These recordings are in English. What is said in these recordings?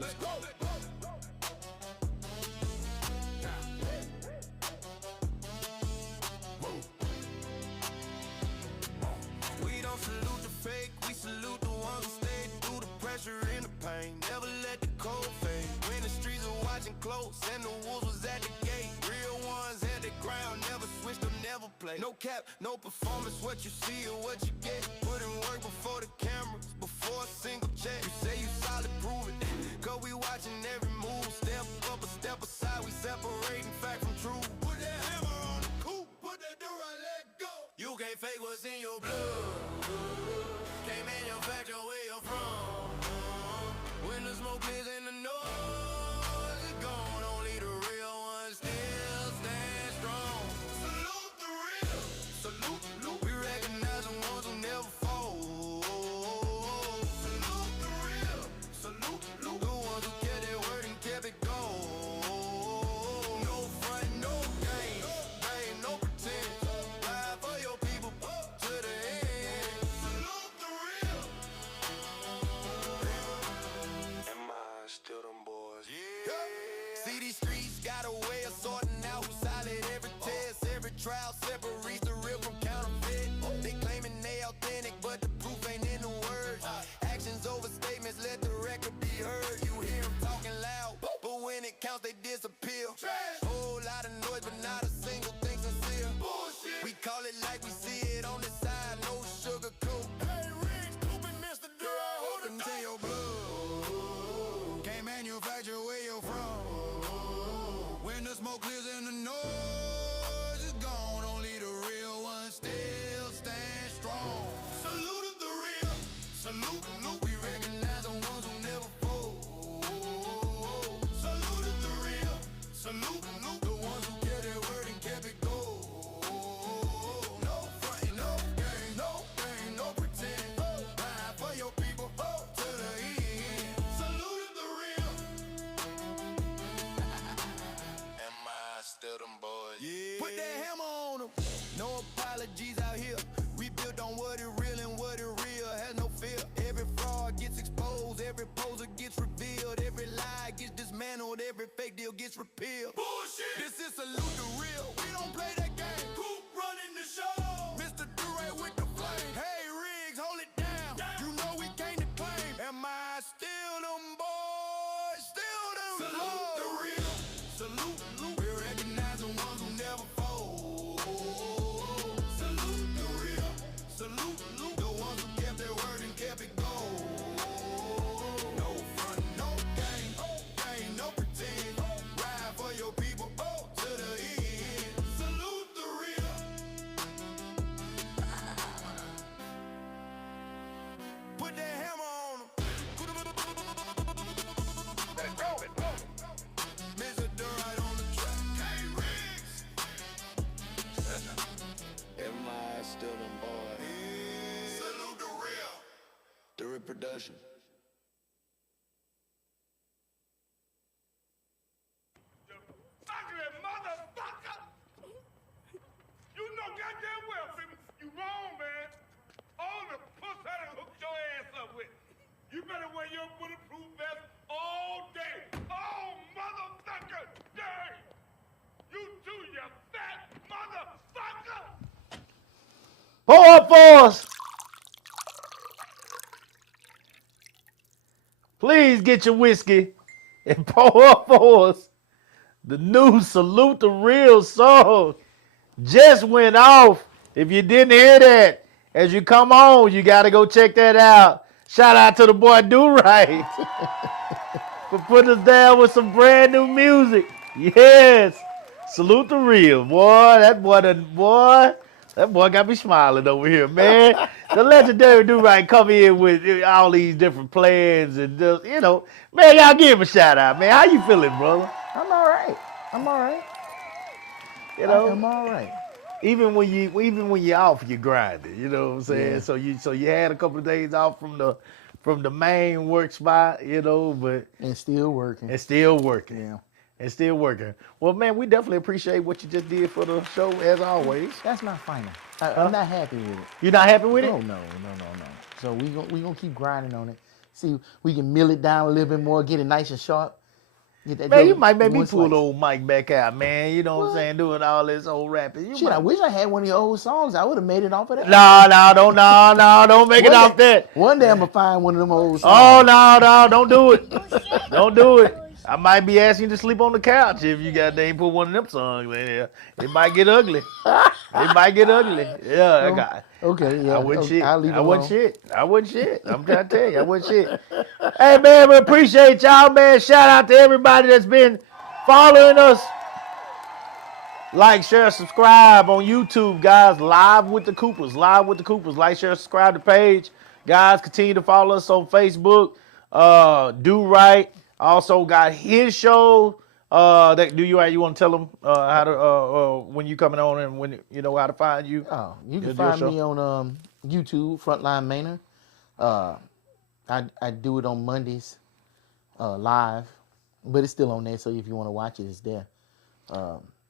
Let's go. We don't salute the fake, we salute the ones who stay through the pressure and the pain. Never let the cold fade. When the streets are watching close and the wolves was at the gate. Real ones had the ground, never switched up, never played. No cap, no performance, what you see or what you get. Put in work before the cameras, before a single check. You say you solid, prove it. Cause we watching every move. Step up or step aside, we separating fact from truth. Put that hammer on the coupe, put that door right, let go. You can't fake what's in your blood. Can't manufacture where you're from. When the smoke clears and the noise is gone, only the real ones still stand strong. Salute the real, salute, salute. We recognize the ones who never fall. Salute the real, salute, salute. The ones who kept their word and kept it going. No front, no game, no pretend. Ride for your people to the end. Salute the real. Am I still them boys? Yeah. See, these streets got a way of sorting out who's solid. Every test, every trial separates the real from counterfeit. They claiming they authentic, but the proof ain't in the words. Actions over statements, let the record be heard. You hear them talking loud, but when it counts, they disappear. Whole lot of noise, but not a single thing sincere. Bullshit. We call it like we see it on the side, no sugar coat. Hey, Riggs, Coopin, Mr. Dry, hold it to your blood. Can't manufacture where you're from. When the smoke clears and the noise is gone, only the real ones still stand strong. Salute the real, salute, salute. We recognize the ones who never fold. Salute the real, salute, salute. The ones who kept their word and kept it gold. No front, no game, no pretend. Ride for your people to the end. Salute the real. Am I still them boys? Yeah. Put that hammer on them. No apologies out here. We built on what it real and what it real has no fear. Every fraud gets exposed, every poser gets revealed, every lie gets dismantled, every fake deal gets repealed. Bullshit. This is salute the real. We don't play that game. Coop running the show. Mr. Dure with the flame. Hey Riggs, hold it down. You know we can't declaim. Am I still them boys? Still them salute the real. Salute, salute. We recognize the ones who never fold. Salute the real. Salute, salute. The ones who kept their word and kept it gold. No front, no game, no pretend. Ride for your people to the end. Salute the real. Put that hammer on them. Mr. Durant on the track. Hey, Riggs. Am I still them boys? Salute the real. The reproduction. Ugly motherfucker! You know goddamn well, baby, you wrong, man. All the puss I done hooked your ass up with. You better wear your bulletproof vest all day. Oh, motherfucker day! You too, you fat motherfucker! Pour up for us. Please get your whiskey and pour up for us. The new Salute the Real song just went off. If you didn't hear that, as you come on, you got to go check that out. Shout out to the boy Do Right for putting us down with some brand new music. Yes. Salute the Real. Boy, that boy got me smiling over here, man. The legendary Do Right come in with all these different plans and just, man, y'all give him a shout out, man. How you feeling, brother? I'm all right. I'm all right. I'm all right. Even when you're off, you're grinding. You know what I'm saying? Yeah. So you had a couple of days off from the main work spot, but and still working. Yeah. And still working. Well, man, we definitely appreciate what you just did for the show, as always. That's not final. I'm not happy with it. You're not happy with it? No. So we gonna keep grinding on it. See, we can mill it down a little bit more, get it nice and sharp. Get that Man, joke you might make me one pull slice. the old mic back out, man. You know what I'm What? saying? Doing all this old rapping. You Shit, I might... wish I had one of your old songs. I would have made it off of that. Don't make it off that. One day I'm gonna find one of them old Oh, songs. don't do it. Don't do it. I might be asking you to sleep on the couch if you got they put one of them songs in there. It might get ugly. It might get ugly. Yeah, I got. Okay, yeah. I wouldn't okay, shit. I'll leave it I wouldn't alone. shit. I wouldn't shit. I'm trying to tell you, I wouldn't shit. Hey man, we appreciate y'all, man. Shout out to everybody that's been following us. Like, share, subscribe on YouTube, guys. Live with the Coopers. Live with the Coopers. Like, share, subscribe to the page. Guys, continue to follow us on Facebook. Do Right. Also got his show. That Do You Right. You want to tell them how to when you coming on and when you know how to find you? Oh, you can Your find show. me on YouTube, Frontline Maynard. I do it on Mondays live, but it's still on there. So if you want to watch it, it's there.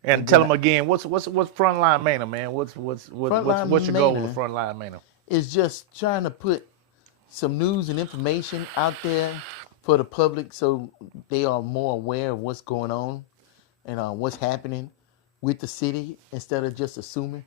And tell them again, what's Frontline Maynard, man? What's your goal with Frontline Maynard? It's just trying to put some news and information out there for the public so they are more aware of what's going on and what's happening with the city instead of just assuming.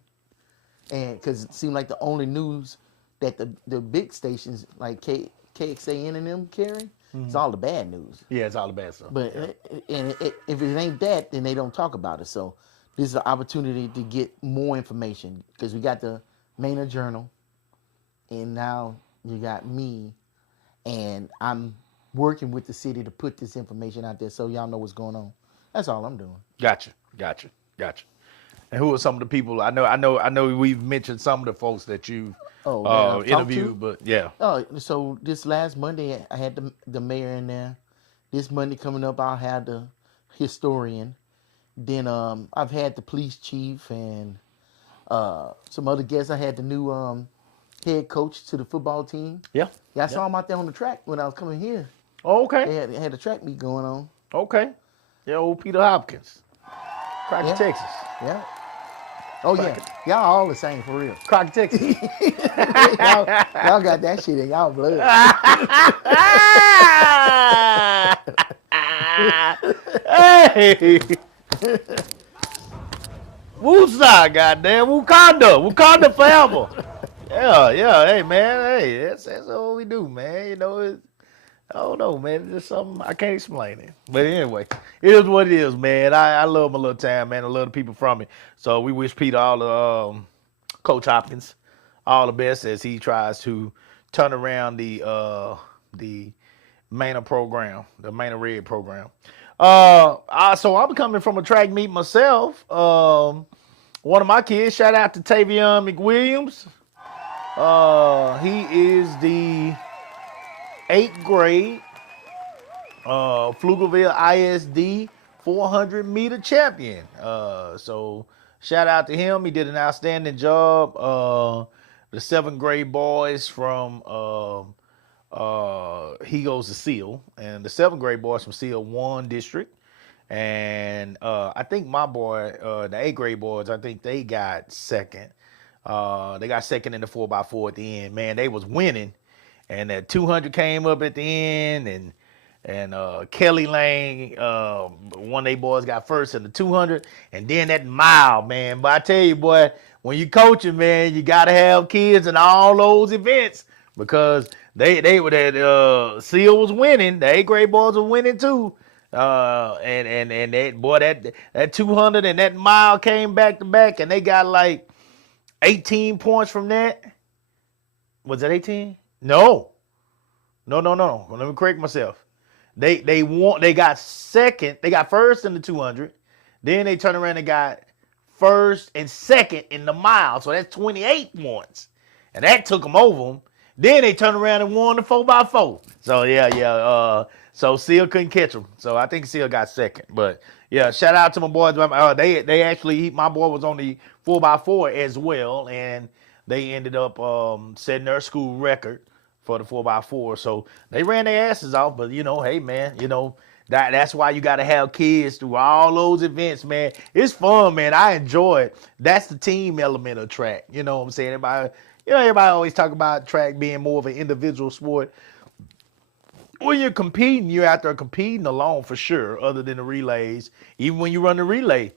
And because it seemed like the only news that the big stations like KXAN and them carry is all the bad news. Yeah, it's all the bad stuff. But if it ain't that, then they don't talk about it. So this is an opportunity to get more information because we got the Maynard Journal, and now you got me, and I'm working with the city to put this information out there so y'all know what's going on. That's all I'm doing. Gotcha. And who are some of the people? I know we've mentioned some of the folks that you've Oh, man, I've talked interviewed, to? but yeah. Oh, so this last Monday I had the mayor in there. This Monday coming up I'll have the historian. Then I've had the police chief and some other guests. I had the new head coach to the football team. Yeah. Yeah, I saw him out there on the track when I was coming here. Oh, okay. They had a track meet going on. Okay. Yeah, old Peter Hopkins. Crockett, Yeah. Texas. Yeah. Oh yeah, y'all all the same for real. Crockett, Texas. y'all got that shit in y'all blood. Hey. Woosah, goddamn. Wakanda forever. Yeah. Hey, man. Hey, that's what we do, man. You know, I don't know, man. It's just something I can't explain it. But anyway, it is what it is, man. I love my little town, man. I love the people from it. So we wish Peter all the Coach Hopkins all the best as he tries to turn around the Maynard program, the Maynard Red program. So I'm coming from a track meet myself. One of my kids, shout out to Tavion McWilliams. He is the 8th grade Pflugerville ISD 400-meter champion. So shout out to him. He did an outstanding job. The 7th grade boys from he goes to SEAL, and the 7th grade boys from SEAL 1 district. And I think my boy, the 8th grade boys, I think they got second. They got second in the 4x4 at the end. Man, they was winning. And that 200 came up at the end, and Kelly Lane, one of they boys got first in the 200, and then that mile, man. But I tell you, boy, when you coaching, man, you gotta have kids in all those events because they were that SEAL was winning, the 8th grade boys were winning too, and that boy that 200 and that mile came back to back, and they got like 18 points from that. Was that 18? No. Let me correct myself. They won. They got second. They got first in the 200. Then they turned around and got first and second in the mile. So that's 28 points, and that took them over them. Then they turned around and won the 4x4. So yeah. So SEAL couldn't catch them. So I think SEAL got second. But yeah, shout out to my boys. They actually, my boy was on the 4x4 as well, and they ended up setting their school record for the 4x4. So they ran their asses off. But, hey, man, that's why you got to have kids through all those events, man. It's fun, man. I enjoy it. That's the team element of track. You know what I'm saying? Everybody always talk about track being more of an individual sport. when you're competing, you're out there competing alone for sure, other than the relays. Even when you run the relay,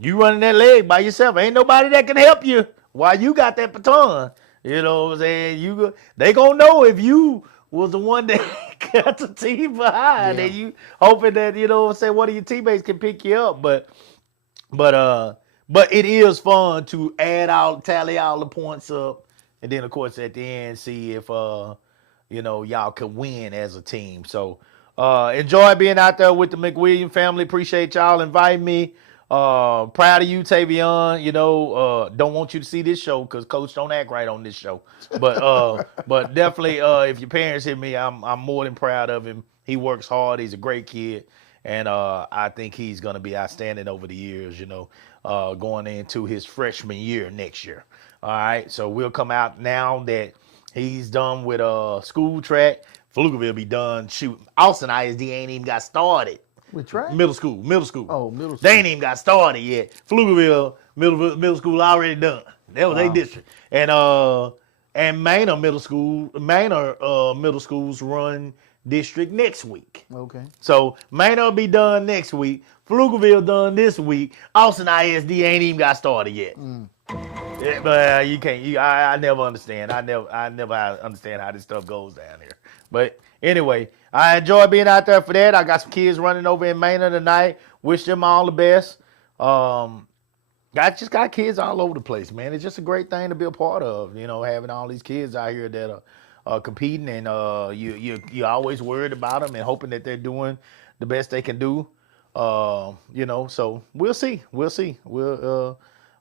you running that leg by yourself. Ain't nobody that can help you while you got that baton. You know what I'm saying? They gonna know if you was the one that got the team behind, Yeah. and you hoping that, you know what I'm saying, one of your teammates can pick you up. But it is fun to tally all the points up, and then of course at the end see if y'all can win as a team. So enjoy being out there with the McWilliam family. Appreciate y'all inviting me. Proud of you, Tavion. Don't want you to see this show because Coach don't act right on this show. But definitely, if your parents hear me, I'm more than proud of him. He works hard. He's a great kid, and I think he's gonna be outstanding over the years. Going into his freshman year next year. All right, so we'll come out now that he's done with school track. Pflugerville be done shooting. Austin ISD ain't even got started. With track? Middle school. Oh, middle school. They ain't even got started yet. Pflugerville middle school already done. That was their district. And Manor middle schools run district next week. Okay. So Manor will be done next week. Pflugerville done this week. Austin ISD ain't even got started yet. Yeah, but you can't. I never understand. I never understand how this stuff goes down here. But anyway, I enjoy being out there for that. I got some kids running over in Manor tonight. Wish them all the best. I just got kids all over the place, man. It's just a great thing to be a part of. Having all these kids out here that are competing, and you're always worried about them and hoping that they're doing the best they can do. So we'll see.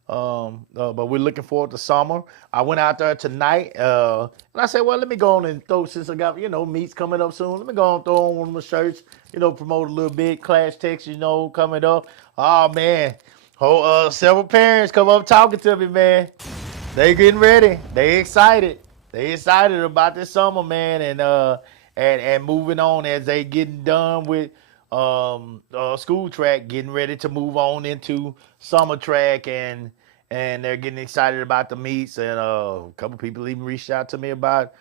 But we're looking forward to summer. I went out there tonight, and I said, well, let me go on and throw, since I got, meets coming up soon, let me go on and throw on one of my shirts, promote a little bit. Clash Texas, coming up. Oh, man. Several parents come up talking to me, man. They getting ready. They excited. They excited about this summer, man, and moving on as they getting done with school track, getting ready to move on into summer track, and they're getting excited about the meets, and a couple people even reached out to me about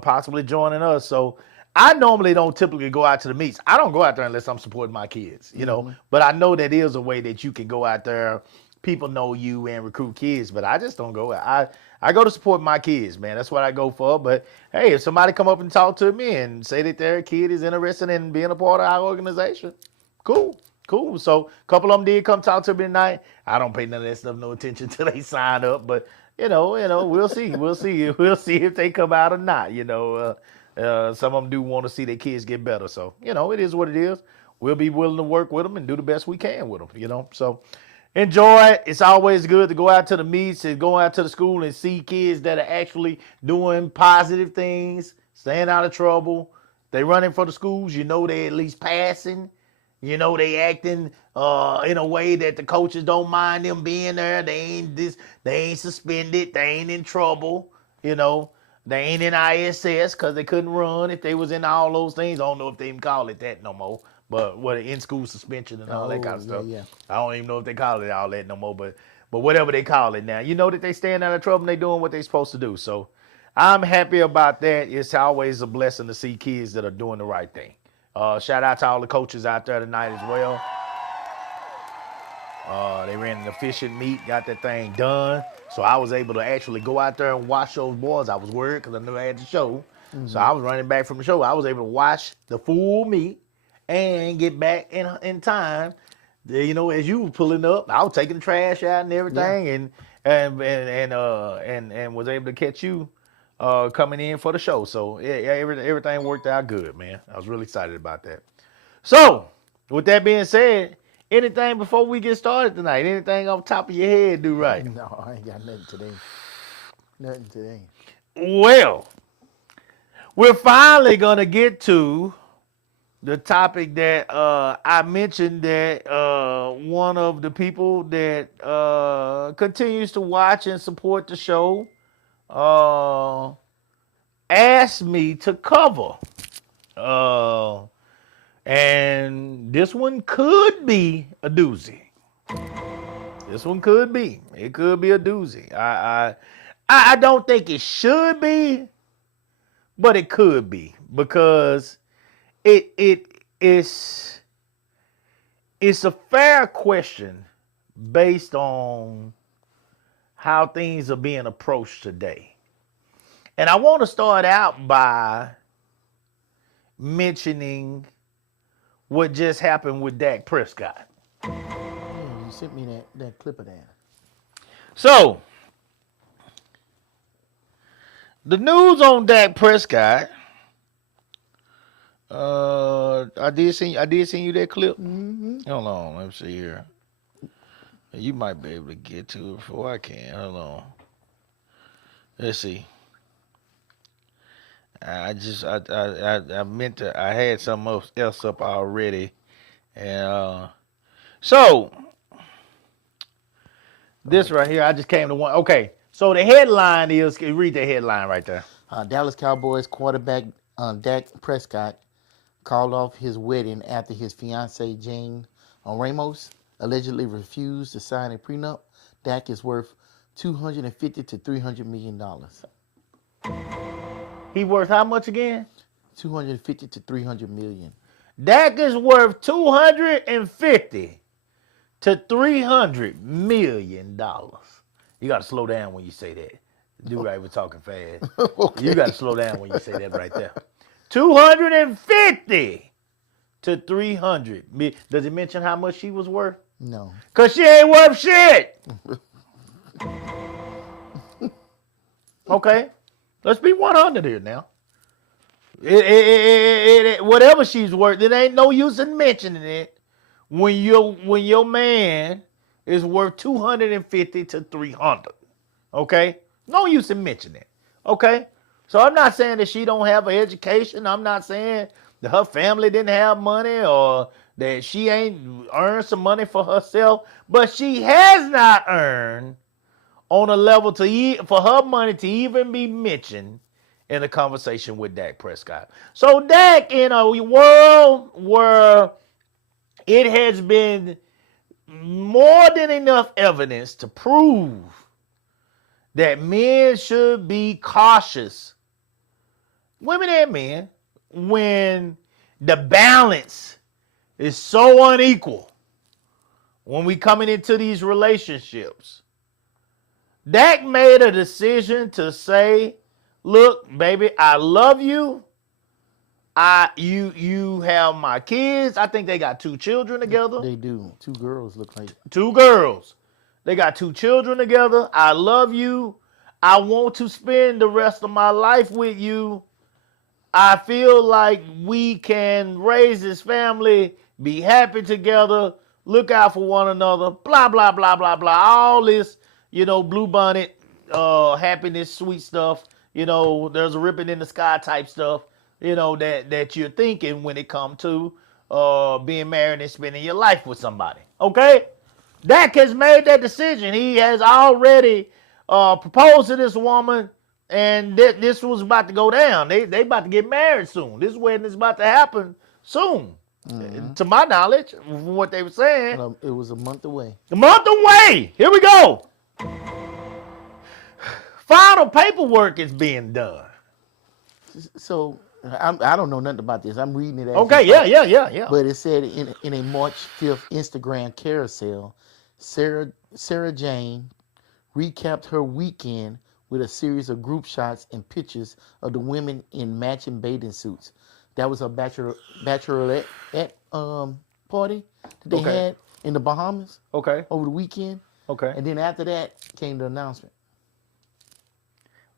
possibly joining us. So I normally don't typically go out to the meets. I don't go out there unless I'm supporting my kids, but I know that is a way that you can go out there. People know you and recruit kids, but I just don't go. I go to support my kids, man. That's what I go for. But hey, if somebody come up and talk to me and say that their kid is interested in being a part of our organization, cool. So a couple of them did come talk to me tonight. I don't pay none of that stuff no attention till they sign up, but we'll see. We'll see if they come out or not. Some of them do want to see their kids get better. So, it is what it is. We'll be willing to work with them and do the best we can with them, So enjoy it. It's always good to go out to the meets and go out to the school and see kids that are actually doing positive things, staying out of trouble. They running for the schools. They at least passing. They acting in a way that the coaches don't mind them being there. They ain't suspended. They ain't in trouble. They ain't in ISS because they couldn't run. If they was in all those things, I don't know if they even call it that no more. But what, in-school suspension and all that kind of stuff. Yeah. I don't even know if they call it all that no more. But whatever they call it now, that they staying out of trouble and they doing what they supposed to do. So I'm happy about that. It's always a blessing to see kids that are doing the right thing. Shout out to all the coaches out there tonight as well. They ran an efficient meet, got that thing done. So I was able to actually go out there and watch those boys. I was worried because I knew I had the show. Mm-hmm. So I was running back from the show. I was able to watch the full meet and get back in time. As you were pulling up, I was taking the trash out and everything, and was able to catch you coming in for the show. So everything worked out good, man. I was really excited about that. So with that being said, anything before we get started tonight? Anything off the top of your head do right? No, I ain't got nothing today. Well, we're finally going to get to the topic that I mentioned that one of the people that continues to watch and support the show asked me to cover. And this one could be a doozy. It could be a doozy. I don't think it should be, but it could be, because it's a fair question based on how things are being approached today. And I want to start out by mentioning what just happened with Dak Prescott. Yeah, you sent me that clip of that. So, the news on Dak Prescott. I did send you that clip. Mm-hmm. Hold on, let me see here. You might be able to get to it before I can. Hold on. Let's see. I meant to. I had something else up already, and so this right here, I just came to one. Okay, so the headline is. Can you read the headline right there? Dallas Cowboys quarterback Dak Prescott called off his wedding after his fiancee Jane Ramos allegedly refused to sign a prenup. Dak is worth $250 to $300 million. He worth how much again? 250 to 300 million. Dak is worth 250 to 300 million dollars. You got to slow down when you say that. Do right, we're talking fast. Okay. You got to slow down when you say that right there. 250 to 300 million. Does it mention how much she was worth? No. Cause she ain't worth shit. Okay, let's be 100 here now. Whatever she's worth, it ain't no use in mentioning it when your man is worth 250 to 300. Okay, no use in mentioning it. Okay, so I'm not saying that she don't have an education. I'm not saying that her family didn't have money or that she ain't earned some money for herself, but she has not earned on a level for her money to even be mentioned in a conversation with Dak Prescott. So Dak, in a world where it has been more than enough evidence to prove that men should be cautious, women and men, when the balance is so unequal when we coming into these relationships. Dak made a decision to say, look, baby, I love you. You have my kids. I think they got 2 children together. They do. 2 girls look like. 2 girls. They got 2 children together. I love you. I want to spend the rest of my life with you. I feel like we can raise this family, be happy together, look out for one another, blah, blah, blah, blah, blah. All this, blue bonnet, happiness, sweet stuff. There's a ribbon in the sky type stuff, that you're thinking when it comes to being married and spending your life with somebody. Okay? Dak has made that decision. He has already proposed to this woman, and this was about to go down. They about to get married soon. This wedding is about to happen soon. Mm-hmm. To my knowledge, from what they were saying. It was a month away. A month away. Here we go. Final paperwork is being done. So I don't know nothing about this. I'm reading it. Okay, yeah. But it said in a March 5th Instagram carousel, Sarah Jane recapped her weekend with a series of group shots and pictures of the women in matching bathing suits. That was a bachelorette party that they had in the Bahamas. Okay. Over the weekend. Okay. And then after that came the announcement.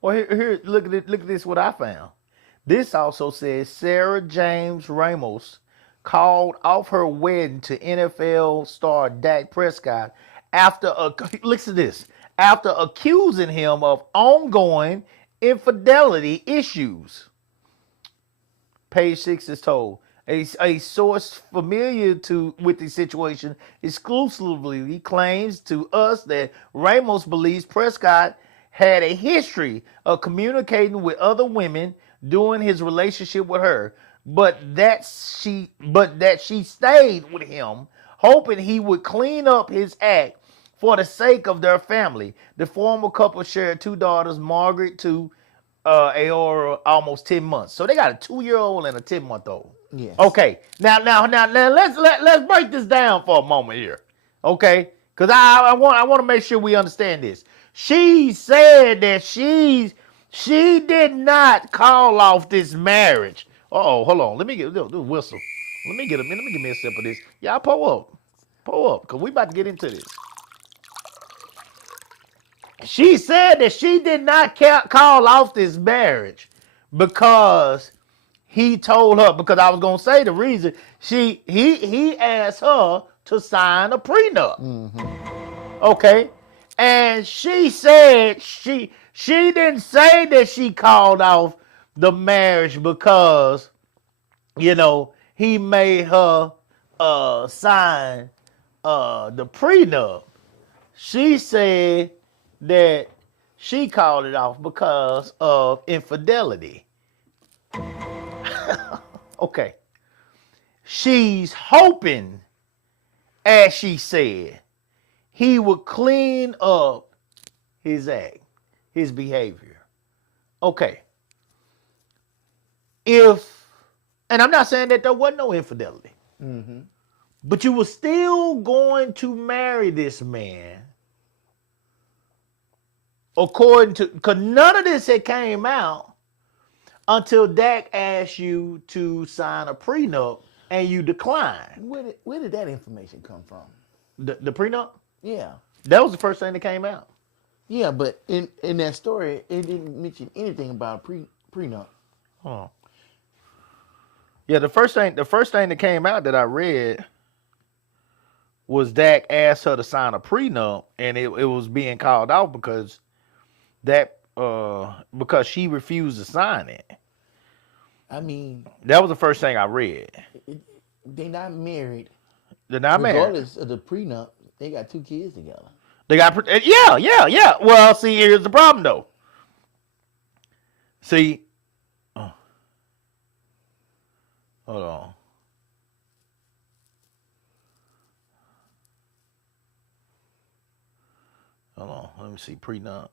Well, here, look at this. What I found. This also says Sarah James Ramos called off her wedding to NFL star Dak Prescott after listen to this. After accusing him of ongoing infidelity issues. Page 6 is told. A source familiar with the situation exclusively claims to us that Ramos believes Prescott had a history of communicating with other women during his relationship with her, but that she stayed with him, hoping he would clean up his act for the sake of their family. The former couple shared 2 daughters, Margaret to Aora, almost 10 months. So they got a 2-year-old and a 10-month-old. Yes. Okay. Now let's break this down for a moment here. Okay? Because I want to make sure we understand this. She said that she did not call off this marriage. Oh, hold on. Let me get the whistle. Let me get me a sip of this. Y'all pull up, because we about to get into this. She said that she did not call off this marriage because he told her, because I was gonna say the reason he asked her to sign a prenup. Okay. And she said she didn't say that she called off the marriage because, he made her sign the prenup. She said that she called it off because of infidelity. Okay. She's hoping, as she said, he would clean up his act, his behavior. Okay. And I'm not saying that there wasn't no infidelity, but you were still going to marry this man according to, because none of this had came out until Dak asked you to sign a prenup and you declined. Where did that information come from? The prenup? Yeah. That was the first thing that came out. Yeah, but in that story, it didn't mention anything about prenup. Oh. Yeah, the first thing that came out that I read was Dak asked her to sign a prenup, and it was being called out because because she refused to sign it. I mean, that was the first thing I read. They're not married. They're not married. Regardless of the prenup, they got 2 kids together. They got yeah. Well, see, here's the problem though. See, hold on. Hold on. Let me see prenup.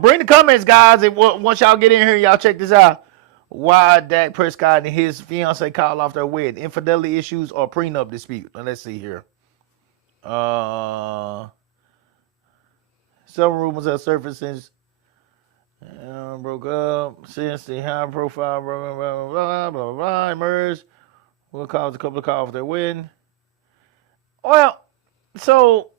Bring the comments, guys. Once y'all get in here, y'all check this out. Why Dak Prescott and his fiance called off their wedding? Infidelity issues or prenup dispute? Let's see here. Some rumors have surfaced since broke up, since the high profile blah blah blah blah blah emerged. What caused a couple of calls off their wedding? Well, so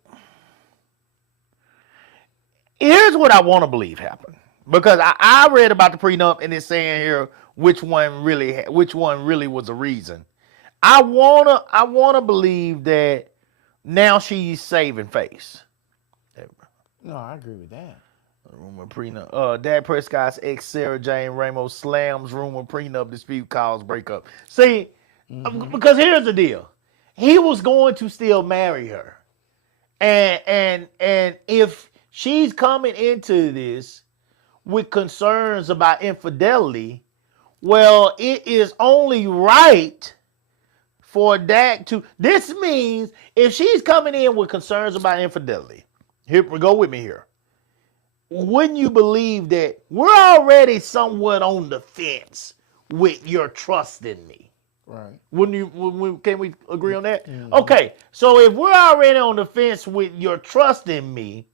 here's what I want to believe happened, because I read about the prenup and it's saying here which one really was the reason. I wanna believe that now she's saving face. No, I agree with that. Rumor prenup. Dak Prescott's ex Sarah Jane Ramos slams rumor prenup dispute cause breakup. See, because here's the deal. He was going to still marry her. And if she's coming into this with concerns about infidelity, well, it is only right for Dak to. This means if she's coming in with concerns about infidelity, here, go with me here. Wouldn't you believe that we're already somewhat on the fence with your trust in me? Right. Wouldn't you? Can we agree on that? Mm-hmm. Okay, so if we're already on the fence with your trust in me,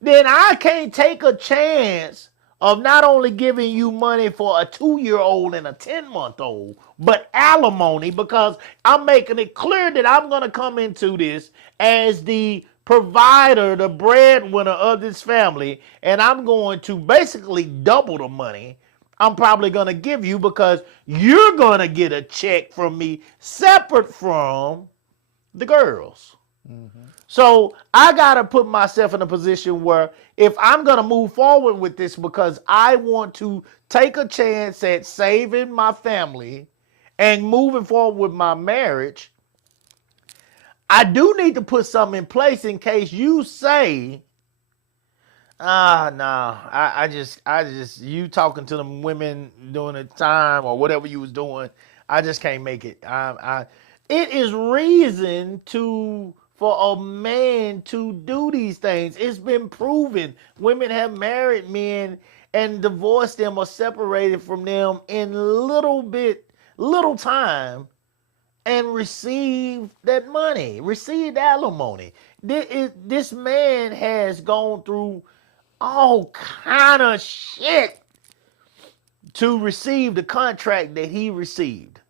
then I can't take a chance of not only giving you money for a 2-year-old and a 10-month-old, but alimony, because I'm making it clear that I'm going to come into this as the provider, the breadwinner of this family, and I'm going to basically double the money I'm probably going to give you, because you're going to get a check from me separate from the girls. Mm-hmm. So I got to put myself in a position where if I'm going to move forward with this, because I want to take a chance at saving my family and moving forward with my marriage, I do need to put something in place in case you say, I just, you talking to them women during the time or whatever you was doing, I just can't make it. It is reason for a man to do these things. It's been proven. Women have married men and divorce them or separated from them in little time and receive that money, receive alimony. This man has gone through all kind of shit to receive the contract that he received.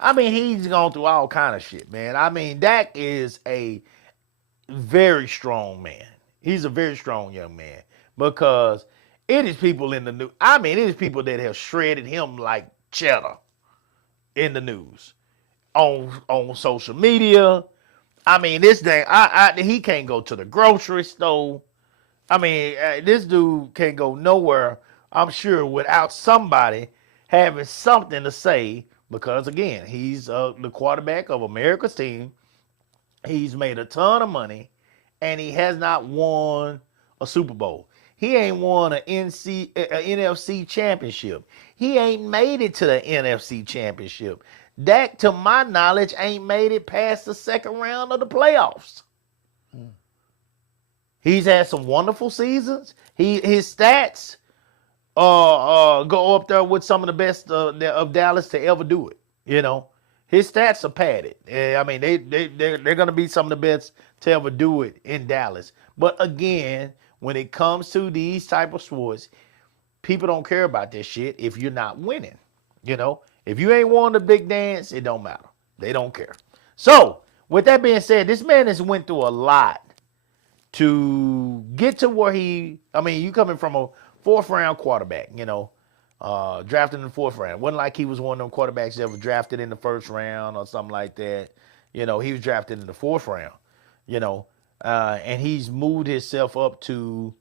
I mean, he's gone through all kind of shit, man. I mean, Dak is a very strong man. He's a very strong young man because it is people in the news. I mean, it is people that have shredded him like cheddar in the news, on social media. I mean, this thing, he can't go to the grocery store. I mean, this dude can't go nowhere, I'm sure, without somebody having something to say because, again, he's the quarterback of America's team. He's made a ton of money, and he has not won a Super Bowl. He ain't won an NFC championship. He ain't made it to the NFC championship. Dak, to my knowledge, ain't made it past the second round of the playoffs. He's had some wonderful seasons. His stats go up there with some of the best of Dallas to ever do it. You know, his stats are padded. I mean, they're going to be some of the best to ever do it in Dallas. But again, when it comes to these type of sports, people don't care about this shit if you're not winning. You know, if you ain't won the big dance, it don't matter. They don't care. So, with that being said, this man has went through a lot to get to where you coming from a fourth round quarterback, you know, drafted in the fourth round. Wasn't like he was one of them quarterbacks that was drafted in the first round or something like that. You know, he was drafted in the fourth round, you know, and he's moved himself up to,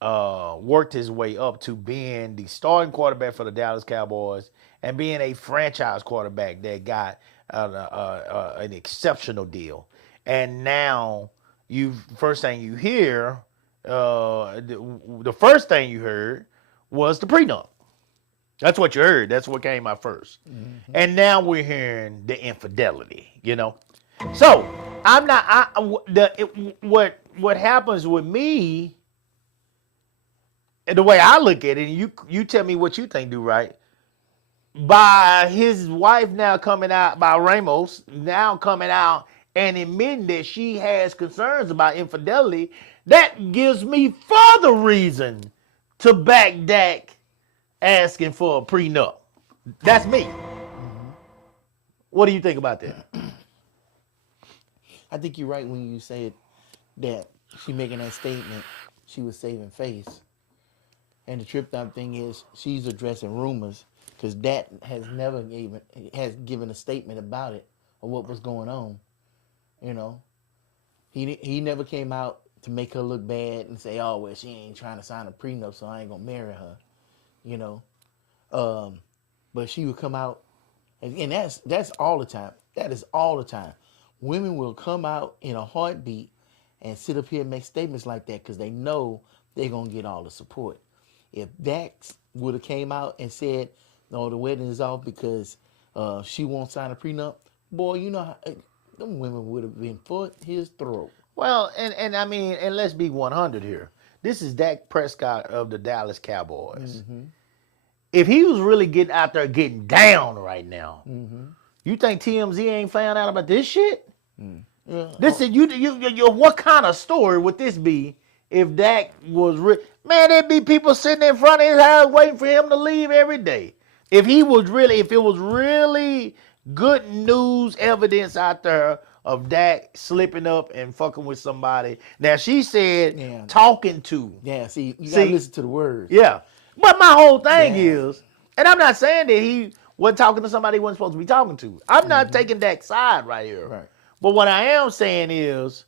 worked his way up to being the starting quarterback for the Dallas Cowboys and being a franchise quarterback that got an exceptional deal. And now, first thing you hear, the first thing you heard was the prenup. That's what you heard. That's what came out first. Mm-hmm. And now we're hearing the infidelity, you know. So I'm not. What happens with me, the way I look at it, and you tell me what you think, do right. By his wife now coming out, by Ramos now coming out and admitting that she has concerns about infidelity, that gives me further reason to back Dak asking for a prenup. That's me. Mm-hmm. What do you think about that? I think you're right when you said that she making that statement, she was saving face. And the tripped out thing is she's addressing rumors because Dak has never given a statement about it or what was going on. You know, he never came out to make her look bad and say, oh, well, she ain't trying to sign a prenup, so I ain't going to marry her, you know. But she would come out, and that's all the time. That is all the time. Women will come out in a heartbeat and sit up here and make statements like that because they know they're going to get all the support. If Dax would have came out and said, no, the wedding is off because she won't sign a prenup, boy, you know how them women would have been for his throat. Well, and I mean, and let's be 100 here. This is Dak Prescott of the Dallas Cowboys. Mm-hmm. If he was really getting out there getting down right now, mm-hmm. You think TMZ ain't found out about this shit? Mm. Yeah. This is you. What kind of story would this be if Dak was man? There'd be people sitting in front of his house waiting for him to leave every day. If it was really good news evidence out there of Dak slipping up and fucking with somebody. Now she said talking to. Yeah, see, you gotta listen to the words. Yeah. But my whole thing is, and I'm not saying that he wasn't talking to somebody he wasn't supposed to be talking to. I'm not taking Dak's side right here. Right. But what I am saying is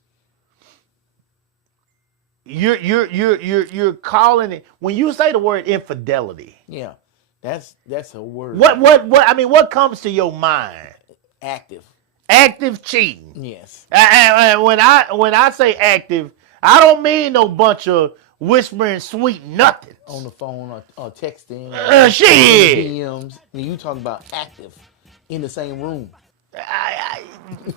you're calling it when you say the word infidelity. Yeah. That's a word. What comes to your mind? Active cheating. Yes. When I say active, I don't mean no bunch of whispering sweet nothings on the phone or texting. Shit. DMs. You talking about active in the same room?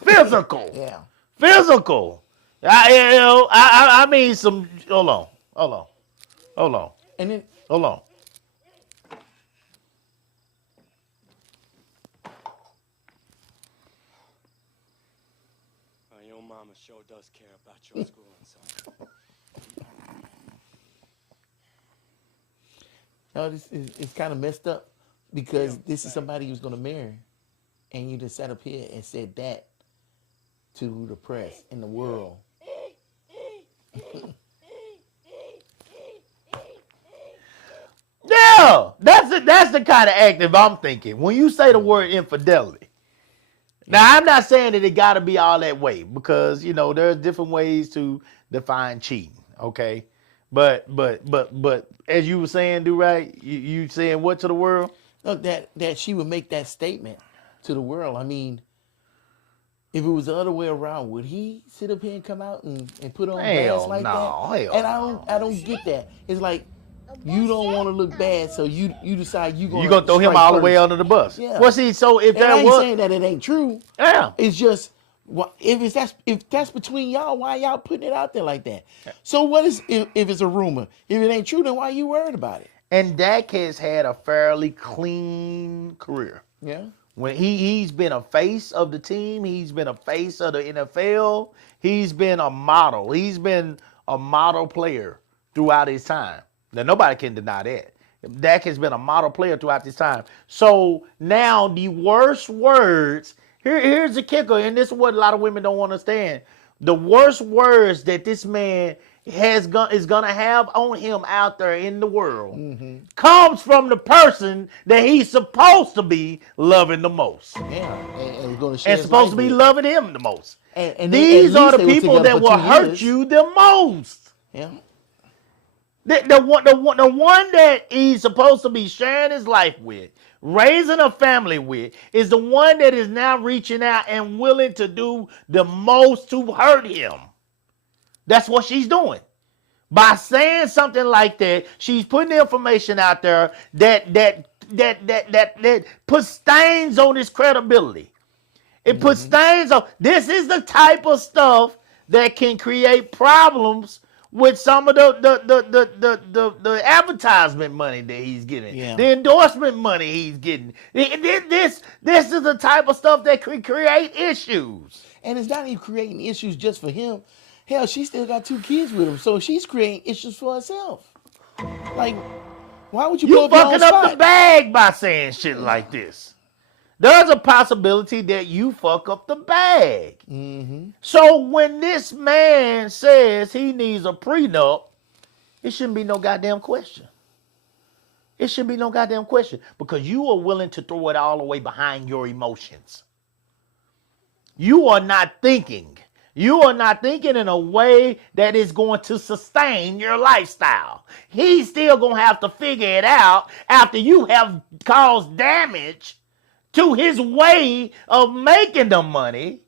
Physical. Yeah. Physical. I mean some. Hold on. And then Hold on. Your mama sure does care about your schooling, son. No, this is it's kind of messed up because this is somebody you was gonna marry, and you just sat up here and said that to the press and the world. Yeah, that's the kind of active I'm thinking. When you say the word infidelity. Now, I'm not saying that it got to be all that way because, you know, there's different ways to define cheating, okay? But as you were saying, Do-Right, you saying what to the world? No, that she would make that statement to the world. I mean, if it was the other way around, would he sit up here and come out and put on Hell blast like no, that? hell And no. I don't get that. It's like you don't want to look bad, so you decide You gonna throw him all the way under the bus? Yeah. Well, see, so if And I that ain't was, saying that it ain't true. yeah, It's just if that's between y'all, why y'all putting it out there like that? So what is if it's a rumor? If it ain't true, then why you worried about it? and Dak has had a fairly clean career. Yeah. When he's been a face of the team, he's been a face of the NFL. He's been a model. He's been a model player throughout his time. Now nobody can deny that. Dak has been a model player throughout this time. So now the worst words. Here's the kicker, and this is what a lot of women don't understand. The worst words that this man is gonna have on him out there in the world comes from the person that he's supposed to be loving the most Yeah. And going to share and his supposed to life be with. loving him the most. And These are the they was people together that for will 2 hurt years. you the most. Yeah. The one that he's supposed to be sharing his life with, raising a family with, is the one that is now reaching out and willing to do the most to hurt him. That's what she's doing. By saying something like that, she's putting the information out there that puts stains on his credibility. It puts stains on. This is the type of stuff that can create problems with some of the advertisement money that he's getting, Yeah. the endorsement money he's getting. This is the type of stuff that could create issues. And it's not even creating issues just for him. Hell, she still got 2 kids with him, so she's creating issues for herself. Like, why would you blow You up your own fucking up the spot? bag by saying shit like this. There's a possibility that you fuck up the bag. So when this man says he needs a prenup, it shouldn't be no goddamn question. It should be no goddamn question because you are willing to throw it all away behind your emotions. You are not thinking. You are not thinking in a way that is going to sustain your lifestyle. He's still going to have to figure it out after you have caused damage to his way of making the money.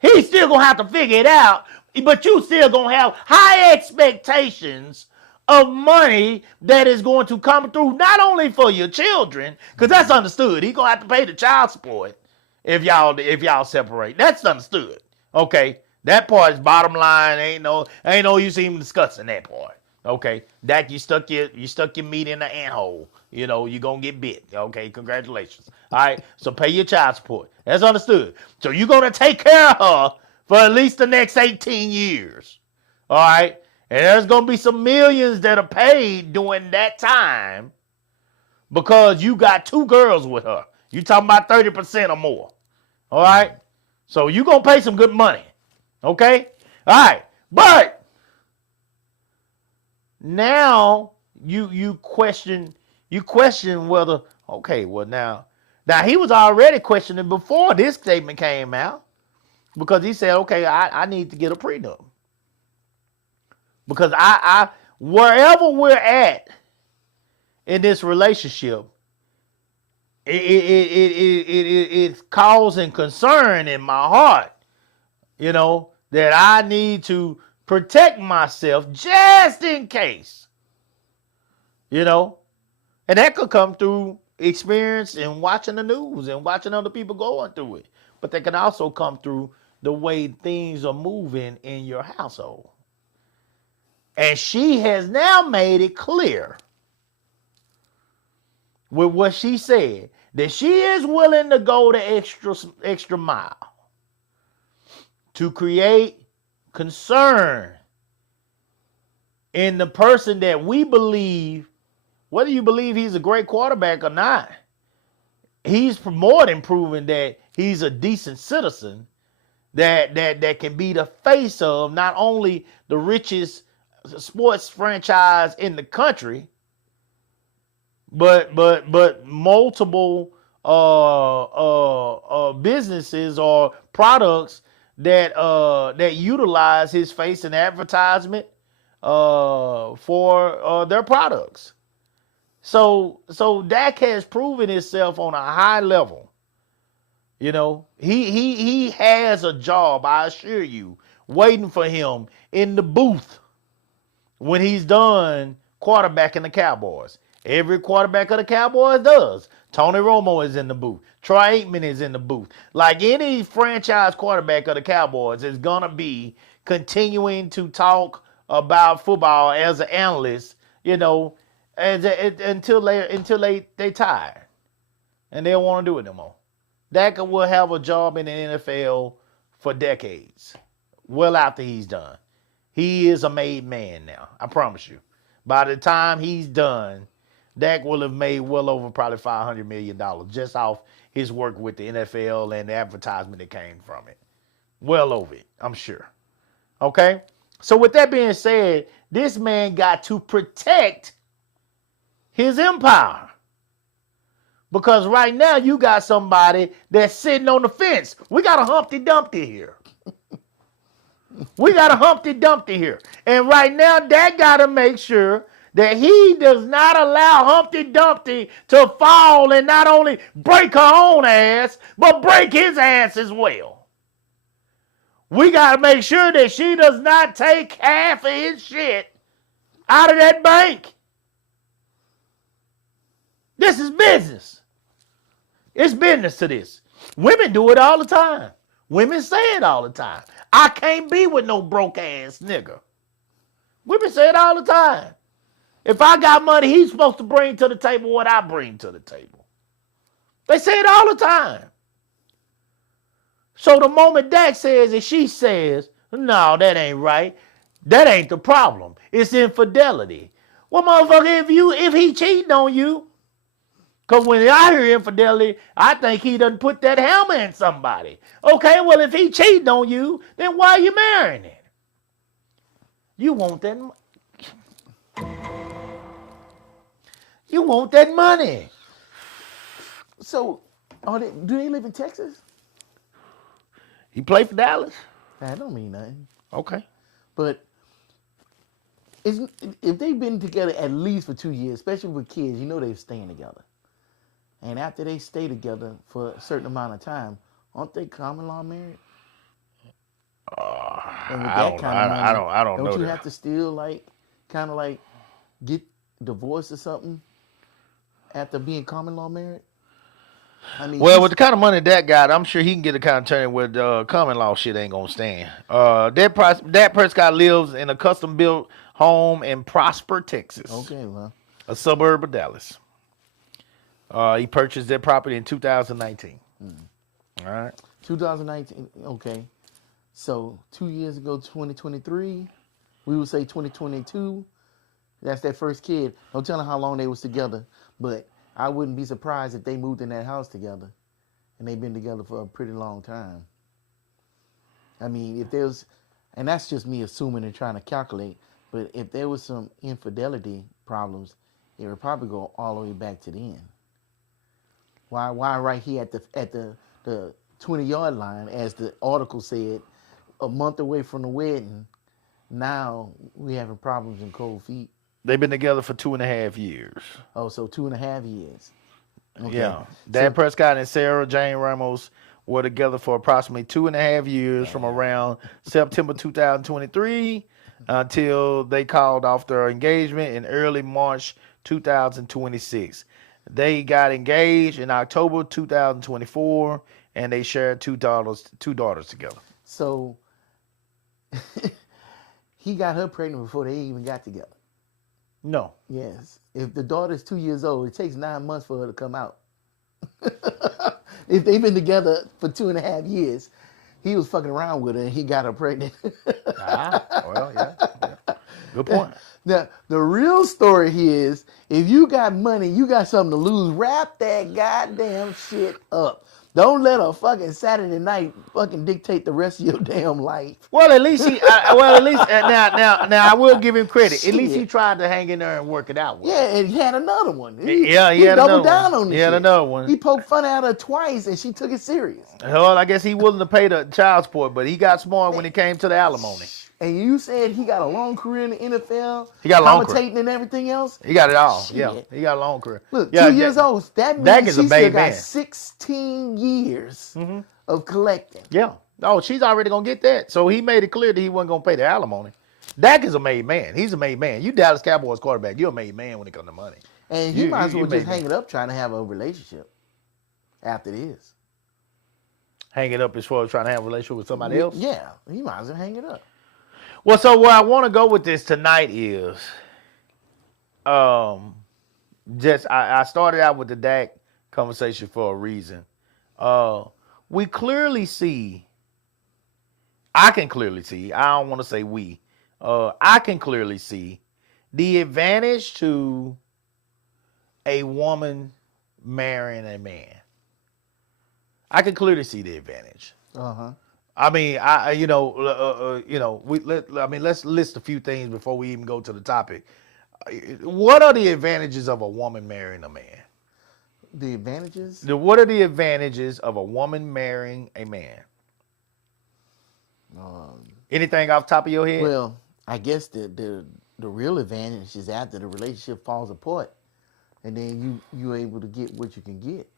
He's still going to have to figure it out, but you still going to have high expectations of money that is going to come through not only for your children, because that's understood. He's going to have to pay the child support if y'all separate. That's understood. Okay, that part is bottom line. Ain't no use even discussing that part. Okay, Dak, you stuck your meat in the anthole. You know, you're gonna get bit. Okay, congratulations. All right, so pay your child support. That's understood. So you're gonna take care of her for at least the next 18 years. All right, and there's gonna be some millions that are paid during that time because you got 2 girls with her. You talking about 30% or more. All right. So you're going to pay some good money. Okay? All right. But now you question whether, okay, well now he was already questioning before this statement came out because he said, okay, I need to get a prenup. Because I wherever we're at in this relationship, it's causing concern in my heart, you know, that I need to protect myself just in case, you know, and that could come through experience and watching the news and watching other people going through it, but that can also come through the way things are moving in your household. And she has now made it clear with what she said that she is willing to go the extra mile to create concern in the person that we believe, whether you believe he's a great quarterback or not, he's more than proven that he's a decent citizen that can be the face of not only the richest sports franchise in the country, but multiple businesses or products that utilize his face in advertisement for their products. So Dak has proven himself on a high level. You know, he has a job, I assure you, waiting for him in the booth when he's done quarterbacking the Cowboys. Every quarterback of the Cowboys does. Tony Romo is in the booth. Troy Aikman is in the booth. Like any franchise quarterback of the Cowboys is going to be continuing to talk about football as an analyst, you know, until they tired and they don't want to do it no more. Dak will have a job in the NFL for decades, well after he's done. He is a made man now, I promise you. By the time he's done, Dak will have made well over probably $500 million just off his work with the NFL and the advertisement that came from it. Well over it, I'm sure. Okay? So with that being said, this man got to protect his empire. Because right now you got somebody that's sitting on the fence. We got a Humpty Dumpty here. We got a Humpty Dumpty here. And right now Dak got to make sure that he does not allow Humpty Dumpty to fall and not only break her own ass, but break his ass as well. We got to make sure that she does not take half of his shit out of that bank. This is business. It's business to this. Women do it all the time. Women say it all the time. I can't be with no broke ass nigga. Women say it all the time. If I got money, he's supposed to bring to the table what I bring to the table. They say it all the time. So the moment Dak says and she says, no, that ain't right, that ain't the problem. It's infidelity. Well, motherfucker, if he cheating on you, because when I hear infidelity, I think he done put that hammer in somebody. Okay, well, if he cheating on you, then why are you marrying it? You want that money. You want that money. So, do they live in Texas? He played for Dallas. That don't mean nothing. Okay. But if they've been together at least for 2 years, especially with kids, you know they're staying together. And after they stay together for a certain amount of time, aren't they common law married? I don't know. Don't you have to still kind of get divorced or something after being common law married? I mean, well, with the kind of money Dak got, I'm sure he can get a kind of turn with common law shit ain't gonna stand. Dak Prescott lives in a custom built home in Prosper, Texas. Okay, well, a suburb of Dallas. He purchased that property in 2019. All right. 2019. Okay. So 2 years ago, 2023, we would say 2022. That's their first kid. Don't tell them how long they was together, but I wouldn't be surprised if they moved in that house together, and they've been together for a pretty long time. I mean, if there's, and that's just me assuming and trying to calculate, but if there was some infidelity problems, it would probably go all the way back to the end. Why right here at the 20-yard line, as the article said, a month away from the wedding, now we having problems in cold feet? They've been together for 2.5 years. Oh, so 2.5 years. Okay. Yeah. Dak Prescott and Sarah Jane Ramos were together for approximately 2.5 years from around September 2023 until they called off their engagement in early March 2026. They got engaged in October 2024, and they shared two daughters together. So he got her pregnant before they even got together. No. Yes. If the daughter's 2 years old, it takes 9 months for her to come out. If they've been together for 2.5 years, he was fucking around with her and he got her pregnant. Well, yeah. Good point. Now, the real story here is if you got money, you got something to lose, wrap that goddamn shit up. Don't let a fucking Saturday night fucking dictate the rest of your damn life. Well, at least he. Now I will give him credit. At least he Shit. tried to hang in there and work it out. With her. Yeah, and he had another one. He he had doubled another down one. on this He had shit. another one. He poked fun at her twice, and she took it serious. Well, I guess he willing to pay the child support, but he got smart when it came to the alimony. And you said he got a long career in the NFL, He got a long career. commentating and everything else. He got it all. Shit. Yeah, he got a long career. Look, yeah, 2 years old. That Dak means is a she still baby got man. 16 years of collecting. Yeah. Oh, she's already gonna get that. So he made it clear that he wasn't gonna pay the alimony. Dak is a made man. He's a made man. You Dallas Cowboys quarterback, you're a made man when it comes to money. And he might as well you just made hang it up trying to have a relationship after this. Hang it up as far as trying to have a relationship with somebody else. Yeah, he might as well hang it up. Well, so where I want to go with this tonight is, just I started out with the Dak conversation for a reason. We clearly see. I can clearly see. I don't want to say we. I can clearly see the advantage to a woman marrying a man. I can clearly see the advantage. I mean, let's list a few things before we even go to the topic. What are the advantages of a woman marrying a man? The advantages? What are the advantages of a woman marrying a man? Anything off the top of your head? Well, I guess the real advantage is after the relationship falls apart, and then you're able to get what you can get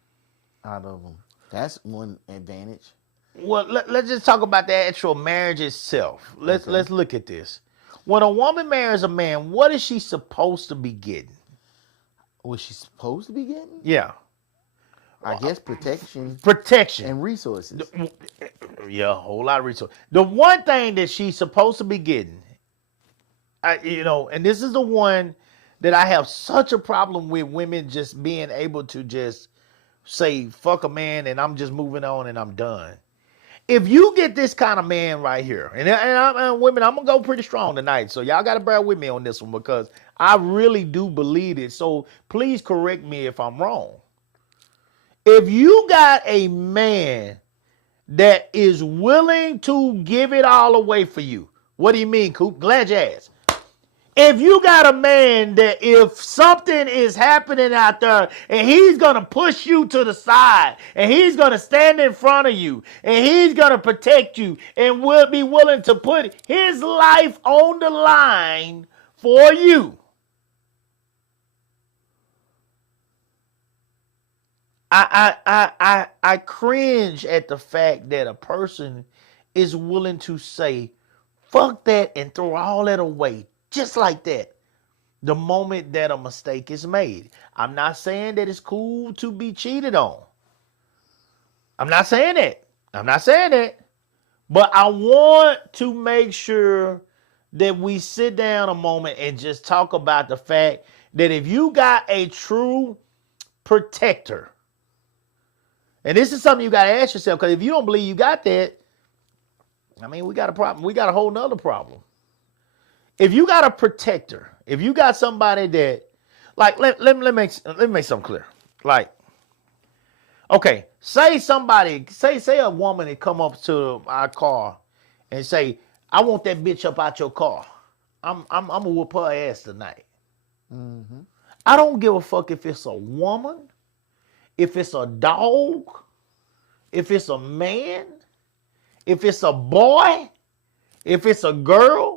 out of them. That's one advantage. Well, let's just talk about the actual marriage itself. Let's look at this. When a woman marries a man, what is she supposed to be getting? Was she supposed to be getting? Yeah. I guess protection Protection. and resources. Yeah, a whole lot of resources. The one thing that she's supposed to be getting, and this is the one that I have such a problem with women just being able to just say, fuck a man and I'm just moving on and I'm done. If you get this kind of man right here, and women, I'm going to go pretty strong tonight, so y'all got to bear with me on this one because I really do believe it. So please correct me if I'm wrong. If you got a man that is willing to give it all away for you, what do you mean, Coop? Glad you asked. If you got a man that if something is happening out there and he's going to push you to the side and he's going to stand in front of you and he's going to protect you and will be willing to put his life on the line for you. I cringe at the fact that a person is willing to say, fuck that and throw all that away. Just like that, the moment that a mistake is made. I'm not saying that it's cool to be cheated on. I'm not saying that. But I want to make sure that we sit down a moment and just talk about the fact that if you got a true protector, and this is something you got to ask yourself, because if you don't believe you got that, I mean, we got a problem. We got a whole nother problem. If you got a protector, if you got somebody that, like, let me make something clear. Like, okay, say a woman that come up to our car and say, I want that bitch up out your car. I'm gonna whoop her ass tonight. I don't give a fuck if it's a woman, if it's a dog, if it's a man, if it's a boy, if it's a girl.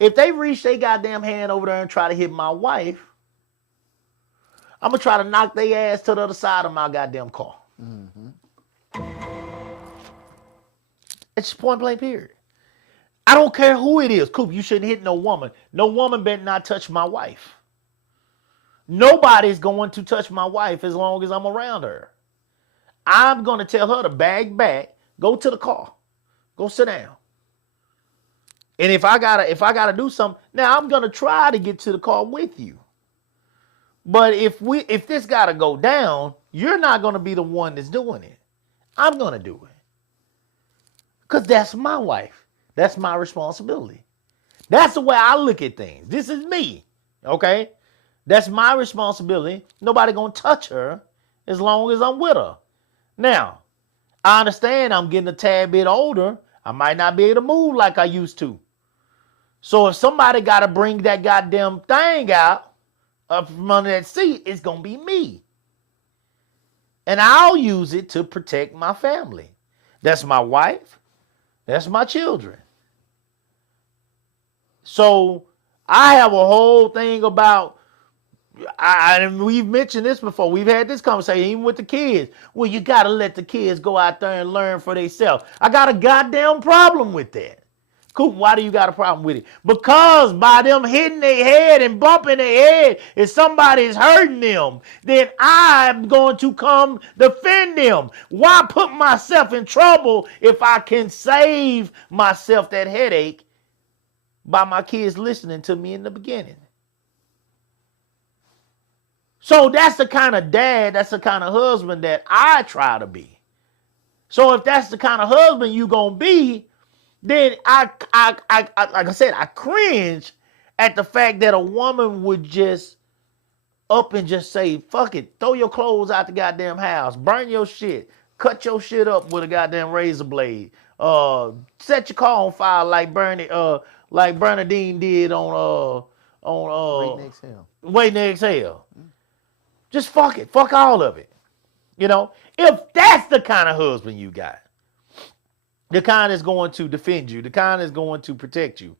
If they reach their goddamn hand over there and try to hit my wife, I'm going to try to knock their ass to the other side of my goddamn car. It's point blank period. I don't care who it is. Coop, you shouldn't hit no woman. No woman better not touch my wife. Nobody's going to touch my wife as long as I'm around her. I'm going to tell her to bag back, go to the car, go sit down. And if I gotta do something, now I'm gonna try to get to the car with you. But if this gotta go down, you're not gonna be the one that's doing it. I'm gonna do it. Because that's my wife. That's my responsibility. That's the way I look at things. This is me. Okay? That's my responsibility. Nobody gonna touch her as long as I'm with her. Now, I understand I'm getting a tad bit older. I might not be able to move like I used to. So if somebody got to bring that goddamn thing out up from under that seat, it's going to be me. And I'll use it to protect my family. That's my wife. That's my children. So I have a whole thing about, and we've mentioned this before. We've had this conversation even with the kids. Well, you got to let the kids go out there and learn for themselves. I got a goddamn problem with that. Cool. Why do you got a problem with it? Because by them hitting their head and bumping their head, if somebody's hurting them, then I'm going to come defend them. Why put myself in trouble if I can save myself that headache by my kids listening to me in the beginning? So that's the kind of dad, that's the kind of husband that I try to be. So if that's the kind of husband you gonna be, then I like I said, I cringe at the fact that a woman would just up and just say, fuck it, throw your clothes out the goddamn house, burn your shit, cut your shit up with a goddamn razor blade, set your car on fire like Bernadine did on Wait and exhale. Waiting to Exhale. Just fuck it. Fuck all of it. You know, if that's the kind of husband you got, the kind that's going to defend you, the kind that's going to protect you,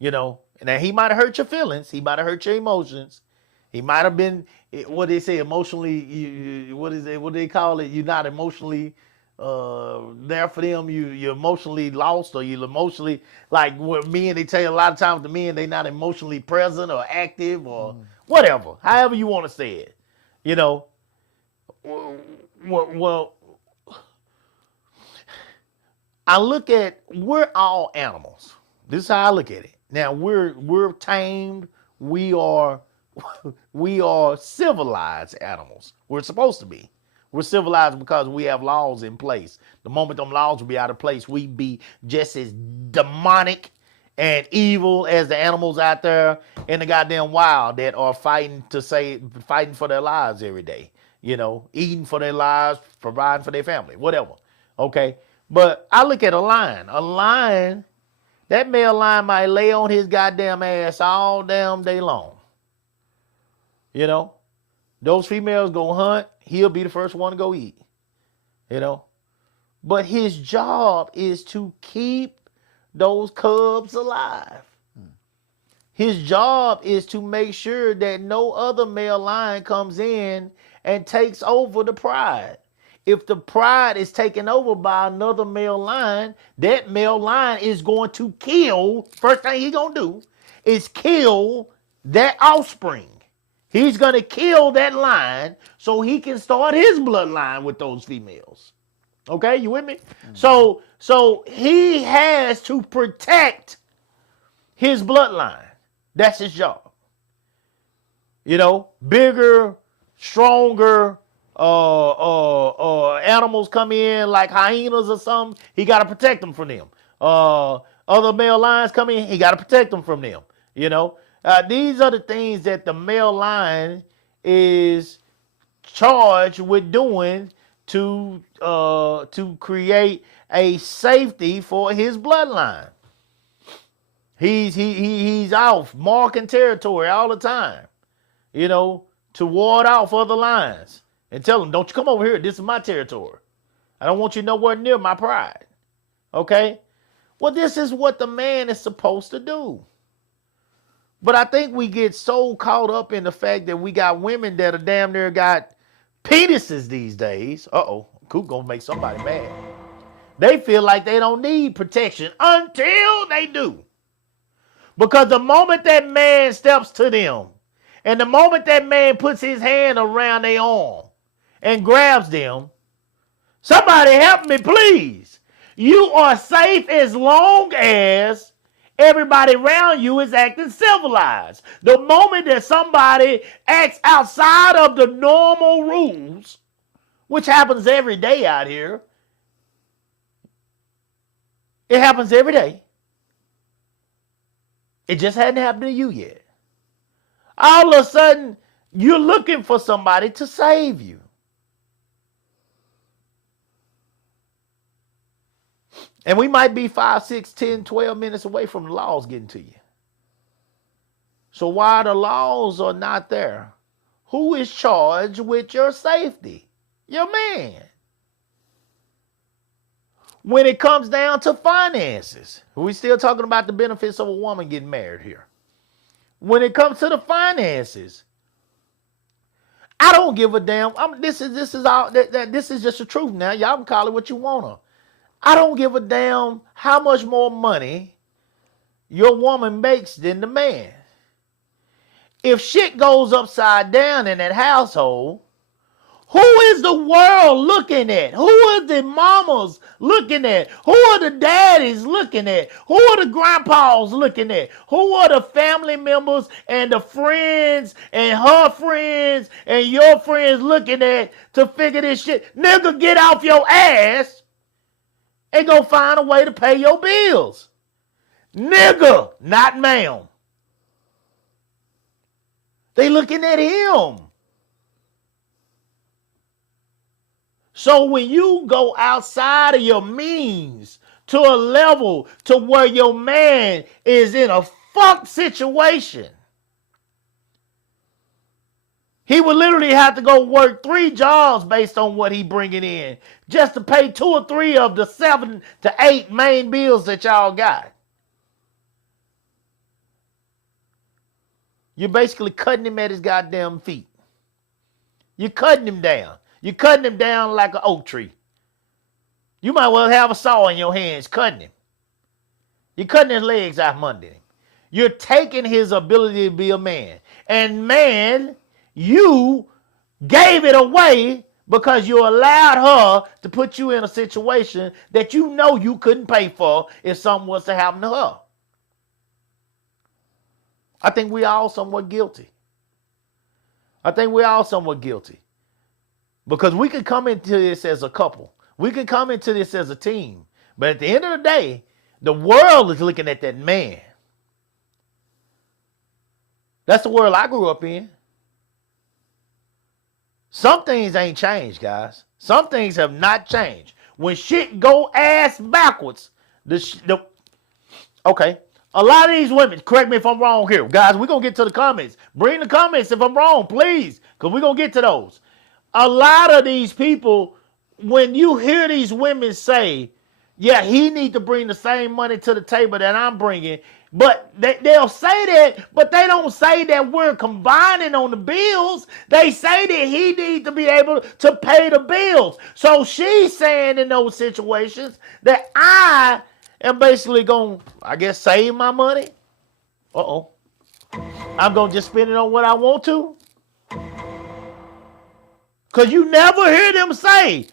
you know, and then he might have hurt your feelings. He might have hurt your emotions. He might have been, what they say, emotionally, what do they call it? You're not emotionally there for them. You're emotionally lost, or you're emotionally, like what men, they tell you a lot of times the men, they're not emotionally present or active or whatever, however you want to say it. You know, well, I look at, we're all animals. This is how I look at it. Now we're tamed. We are civilized animals. We're supposed to be. We're civilized because we have laws in place. The moment them laws will be out of place, we be just as demonic and evil as the animals out there in the goddamn wild that are fighting for their lives every day. You know, eating for their lives, providing for their family, whatever. Okay. But I look at a lion. A lion, that male lion might lay on his goddamn ass all damn day long. You know, those females go hunt, he'll be the first one to go eat. You know, but his job is to keep those cubs alive. His job is to make sure that no other male lion comes in and takes over the pride. If the pride is taken over by another male lion, that male lion is going to kill, first thing he's going to do is kill that offspring. He's going to kill that lion so he can start his bloodline with those females. Okay, you with me? Mm-hmm. So he has to protect his bloodline. That's his job. You know, bigger, stronger animals come in like hyenas or something, he got to protect them from them. Other male lions come in, he got to protect them from them. You know, these are the things that the male lion is charged with doing to create a safety for his bloodline. He's off marking territory all the time, you know, to ward off other lions and tell them, don't you come over here. This is my territory. I don't want you nowhere near my pride. Okay? Well, this is what the man is supposed to do. But I think we get so caught up in the fact that we got women that are damn near got penises these days. Coop gonna make somebody mad. They feel like they don't need protection until they do. Because the moment that man steps to them, and the moment that man puts his hand around their arm and grabs them, somebody help me, please. You are safe as long as everybody around you is acting civilized. The moment that somebody acts outside of the normal rules, which happens every day out here, it happens every day. It just hadn't happened to you yet. All of a sudden, you're looking for somebody to save you. And we might be 5, 6, 10, 12 minutes away from the laws getting to you. So while the laws are not there, who is charged with your safety? Your man. When it comes down to finances, we're still talking about the benefits of a woman getting married here. When it comes to the finances, I don't give a damn. This is just the truth now. Y'all can call it what you wanna. I don't give a damn how much more money your woman makes than the man. If shit goes upside down in that household, who is the world looking at? Who are the mamas looking at? Who are the daddies looking at? Who are the grandpas looking at? Who are the family members and the friends and her friends and your friends looking at to figure this shit? Nigga, get off your ass and go find a way to pay your bills. Nigga, not ma'am. They looking at him. So when you go outside of your means to a level to where your man is in a fucked situation, he would literally have to go work 3 jobs based on what he bringing in just to pay 2 or 3 of the 7 to 8 main bills that y'all got. You're basically cutting him at his goddamn feet. You're cutting him down. You're cutting him down like an oak tree. You might well have a saw in your hands cutting him. You're cutting his legs out from under him. You're taking his ability to be a man. And man, you gave it away because you allowed her to put you in a situation that you know you couldn't pay for if something was to happen to her. I think we all somewhat guilty. Because we could come into this as a couple. We could come into this as a team. But at the end of the day, the world is looking at that man. That's the world I grew up in. Some things ain't changed, guys. Some things have not changed. When shit go ass backwards, okay. A lot of these women, correct me if I'm wrong here. Guys, we're going to get to the comments. Bring the comments if I'm wrong, please, because we're going to get to those. A lot of these people, when you hear these women say, yeah, he need to bring the same money to the table that I'm bringing, but they'll say that, but they don't say that we're combining on the bills. They say that he needs to be able to pay the bills. So she's saying in those situations that I am basically going to, I guess, save my money. I'm going to just spend it on what I want to. Because you never hear them say,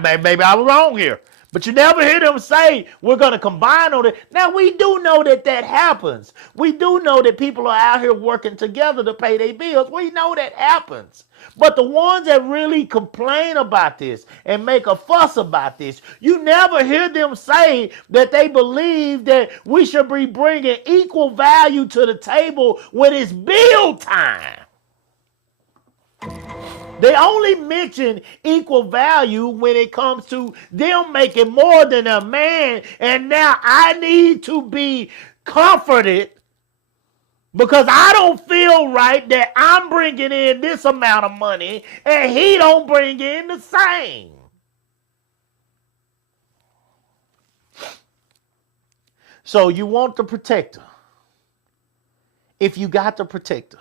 maybe I was wrong here, but you never hear them say, we're going to combine on it. Now, we do know that happens. We do know that people are out here working together to pay their bills. We know that happens. But the ones that really complain about this and make a fuss about this, you never hear them say that they believe that we should be bringing equal value to the table when it's bill time. They only mention equal value when it comes to them making more than a man, and now I need to be comforted because I don't feel right that I'm bringing in this amount of money and he don't bring in the same. So you want the protector. If you got the protector,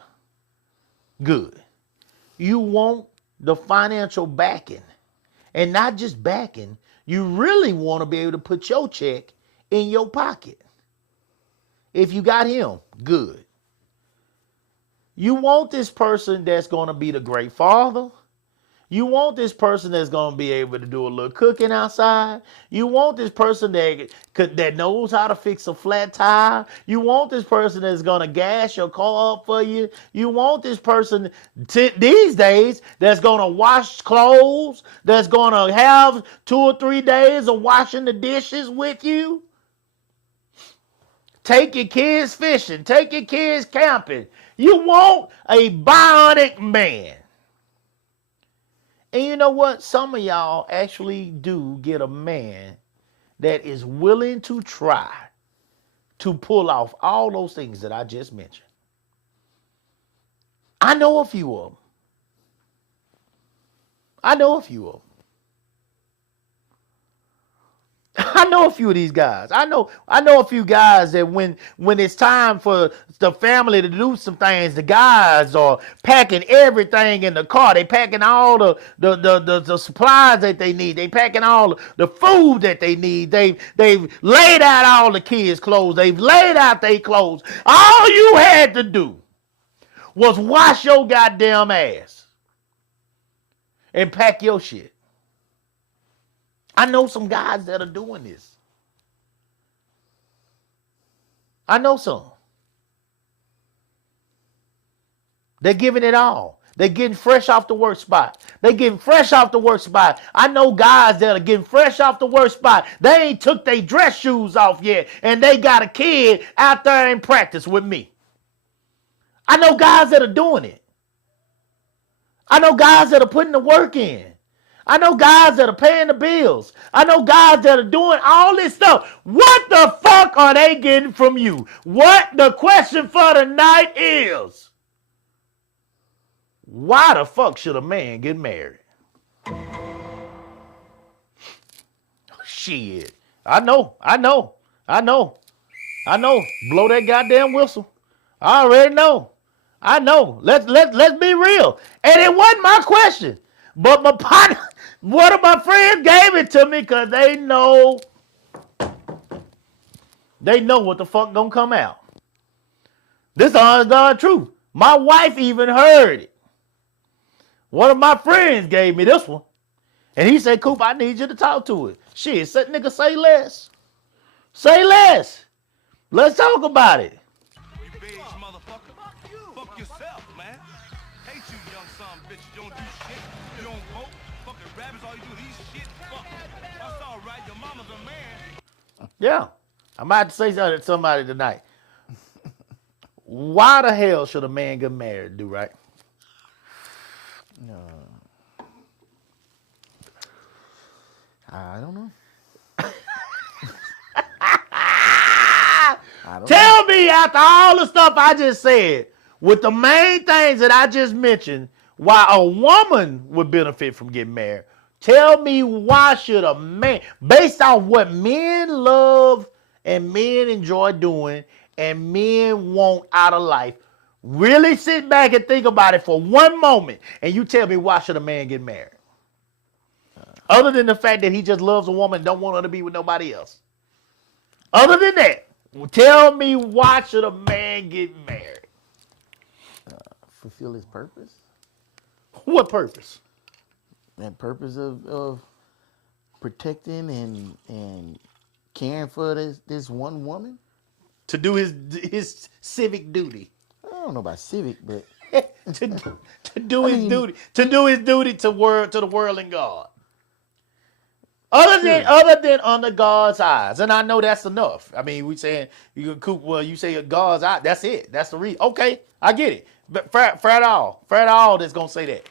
good. You want the financial backing. And not just backing, you really want to be able to put your check in your pocket. If you got him, good. You want this person that's going to be the great father. You want this person that's gonna be able to do a little cooking outside. You want this person that knows how to fix a flat tire. You want this person that's gonna gas your car up for you. You want this person these days that's gonna wash clothes. That's gonna have 2 or 3 days of washing the dishes with you. Take your kids fishing. Take your kids camping. You want a bionic man. And you know what? Some of y'all actually do get a man that is willing to try to pull off all those things that I just mentioned. I know a few of them. I know a few of them. I know a few of these guys. I know a few guys that when it's time for the family to do some things, the guys are packing everything in the car. They packing all the supplies that they need. They packing all the food that they need. They've laid out all the kids' clothes. They've laid out their clothes. All you had to do was wash your goddamn ass and pack your shit. I know some guys that are doing this. I know some. They're giving it all. They're getting fresh off the work spot. They're getting fresh off the work spot. I know guys that are getting fresh off the work spot. They ain't took their dress shoes off yet, and they got a kid out there in practice with me. I know guys that are doing it. I know guys that are putting the work in. I know guys that are paying the bills. I know guys that are doing all this stuff. What the fuck are they getting from you? What the question for tonight is, why the fuck should a man get married? Shit. I know. Blow that goddamn whistle. I already know. I know. Let's be real. And it wasn't my question. But my partner, one of my friends gave it to me because they know what the fuck gonna come out. This is honest God truth. My wife even heard it. One of my friends gave me this one. And he said, Coop, I need you to talk to it. Shit, nigga, say less. Say less. Let's talk about it. You beige motherfucker. Fuck yourself, man. Hate you, young son of a bitch. You don't do shit. You don't vote. Fucking rabbits, all you do is shit. Fuck. That's all right. Your mama's a man. Yeah. I'm about to say something to somebody tonight. Why the hell should a man get married, do right? I don't know. Tell me after all the stuff I just said, with the main things that I just mentioned, why a woman would benefit from getting married. Tell me why should a man, based on what men love and men enjoy doing and men want out of life, really sit back and think about it for one moment and you tell me why should a man get married? Other than the fact that he just loves a woman and don't want her to be with nobody else. Other than that, tell me why should a man get married? Fulfill his purpose. What purpose? That purpose of protecting and caring for this one woman. To do his civic duty. I don't know about civic, but to do his duty. To do his duty to the world and God. Other than under God's eyes. And I know that's enough. I mean, we saying you say God's eye, that's it. That's the reason. Okay, I get it. But Fred all that's gonna say that.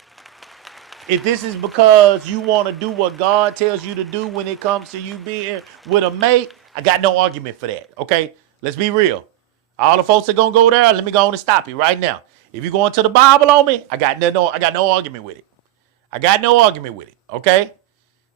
If this is because you want to do what God tells you to do when it comes to you being with a mate, I got no argument for that. Okay? Let's be real. All the folks that gonna go there, let me go on and stop you right now. If you're going to the Bible on me, I got no argument with it. I got no argument with it. Okay?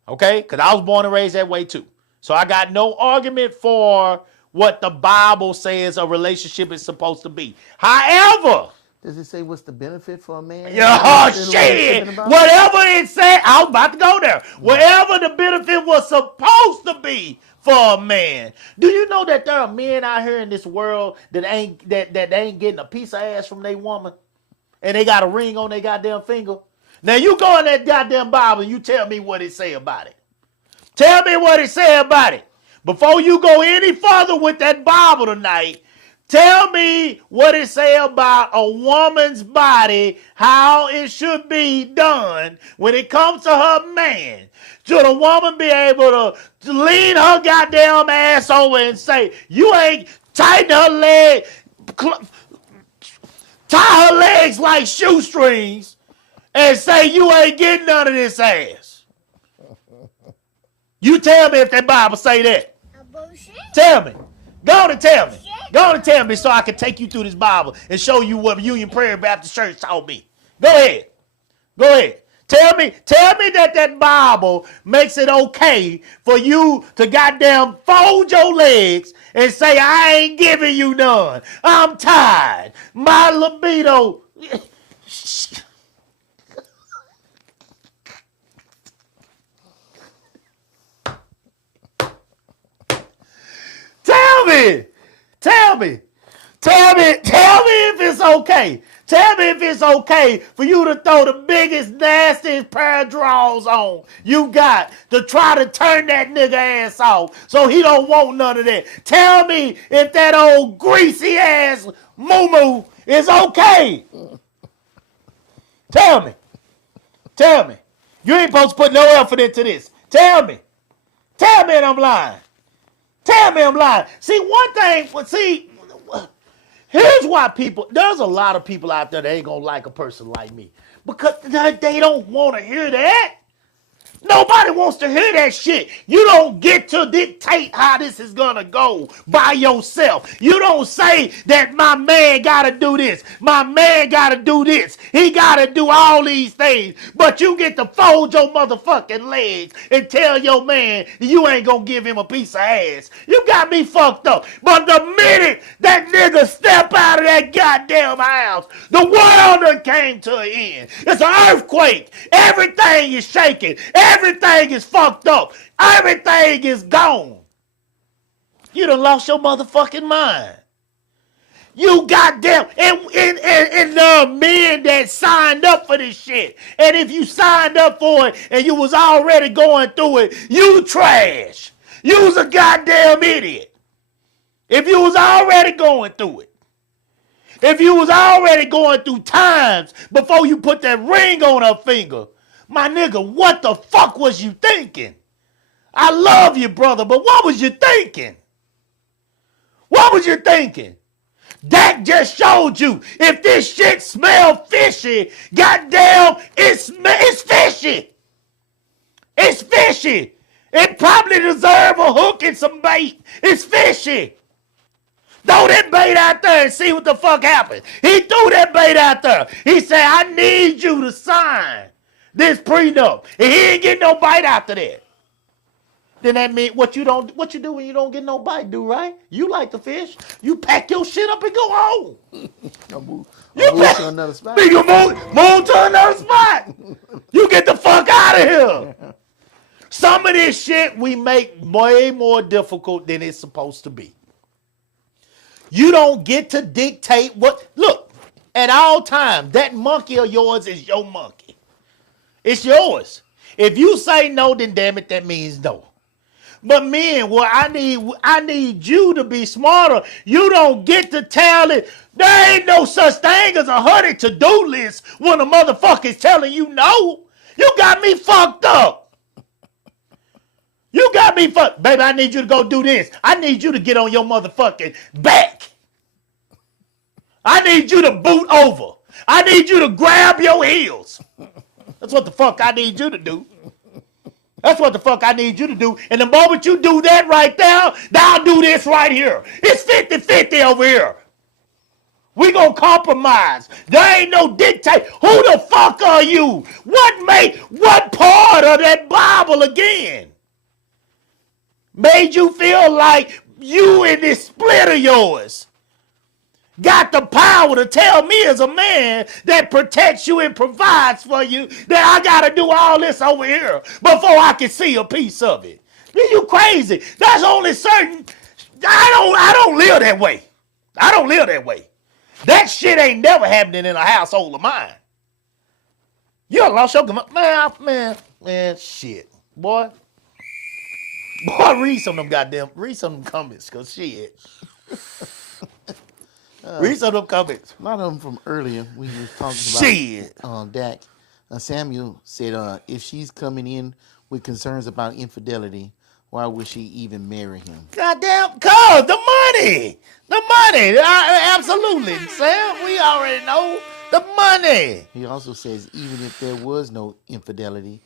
Okay? Because I was born and raised that way too. So I got no argument for what the Bible says a relationship is supposed to be. However, does it say what's the benefit for a man? Oh, shit. Whatever it said, I was about to go there. Whatever the benefit was supposed to be for a man. Do you know that there are men out here in this world that ain't getting a piece of ass from their woman? And they got a ring on their goddamn finger? Now you go in that goddamn Bible and you tell me what it say about it. Tell me what it say about it. Before you go any further with that Bible tonight, tell me what it say about a woman's body, how it should be done when it comes to her man. Should a woman be able to lean her goddamn ass over and say, you ain't tighten her leg, tie her legs like shoestrings, and say you ain't getting none of this ass? You tell me if that Bible say that. Tell me. Go on and tell me. Go on and tell me so I can take you through this Bible and show you what Union Prairie Baptist Church taught me. Go ahead. Go ahead. Tell me that Bible makes it okay for you to goddamn fold your legs and say, I ain't giving you none. I'm tired. My libido. Tell me if it's okay. Tell me if it's okay for you to throw the biggest, nastiest pair of drawers on you got to try to turn that nigga ass off so he don't want none of that. Tell me if that old greasy ass moo-moo is okay. Tell me. You ain't supposed to put no effort into this. Tell me and I'm lying. Tell me I'm lying. See, one thing, here's why there's a lot of people out there that ain't gonna like a person like me. Because they don't want to hear that. Nobody wants to hear that shit. You don't get to dictate how this is gonna go by yourself. You don't say that my man gotta do this. My man gotta do this. He gotta do all these things. But you get to fold your motherfucking legs and tell your man you ain't gonna give him a piece of ass. You got me fucked up. But the minute that nigga step out of that goddamn house, the world done came to an end. It's an earthquake. Everything is shaking. Everything is fucked up. Everything is gone. You done lost your motherfucking mind. You goddamn, and the men that signed up for this shit. And if you signed up for it and you was already going through it, you trash. You was a goddamn idiot. If you was already going through it. If you was already going through times before you put that ring on her finger, my nigga, what the fuck was you thinking? I love you, brother, but what was you thinking? What was you thinking? That just showed you if this shit smell fishy, goddamn, it's fishy. It's fishy. It probably deserve a hook and some bait. It's fishy. Throw that bait out there and see what the fuck happened. He threw that bait out there. He said, I need you to sign this prenup. And he ain't getting no bite after that. Then that mean what you do when you don't get no bite, do right? You like to fish. You pack your shit up and go home. Move to another spot. You move to another spot. You get the fuck out of here. Some of this shit we make way more difficult than it's supposed to be. You don't get to dictate what. Look, at all times, that monkey of yours is your monkey. It's yours. If you say no, then damn it, that means no. But men, well, I need you to be smarter. You don't get to tell it. There ain't no such thing as a 100 to-do list when a motherfucker is telling you no. You got me fucked up. You got me fucked. Baby, I need you to go do this. I need you to get on your motherfucking back. I need you to boot over. I need you to grab your heels. That's what the fuck I need you to do. That's what the fuck I need you to do. And the moment you do that right there, I'll do this right here. It's 50-50 over here. We gonna compromise. There ain't no dictate. Who the fuck are you? What part of that Bible again made you feel like you and this split of yours got the power to tell me as a man that protects you and provides for you that I gotta do all this over here before I can see a piece of it? You crazy. That's only certain. I don't live that way. I don't live that way. That shit ain't never happening in a household of mine. You done lost your man, shit. Boy, read some of them comments, cause shit. Read some of them comments. A lot of them from earlier. We was talking Shit. about Dak. Samuel said, if she's coming in with concerns about infidelity, why would she even marry him? Goddamn, cause the money. Absolutely, Sam. We already know the money. He also says, even if there was no infidelity,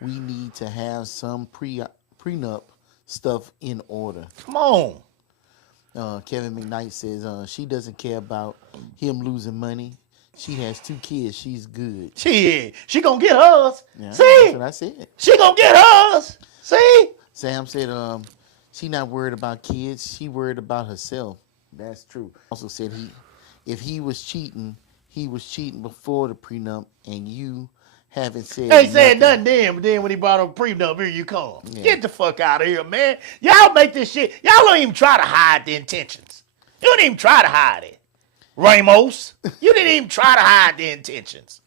we need to have some prenup stuff in order. Come on. Kevin McKnight says she doesn't care about him losing money. She has 2 kids. She's good. She gonna get hers. Yeah, See? that's what I said. She gonna get hers. See? Sam said she not worried about kids. She worried about herself. That's true. Also said if he was cheating before the prenup, and you haven't said Ain't said nothing then, but then when he brought up prenup, here you come. Yeah. Get the fuck out of here, man. Y'all make this shit. Y'all don't even try to hide the intentions. You don't even try to hide it. Ramos, you didn't even try to hide the intentions.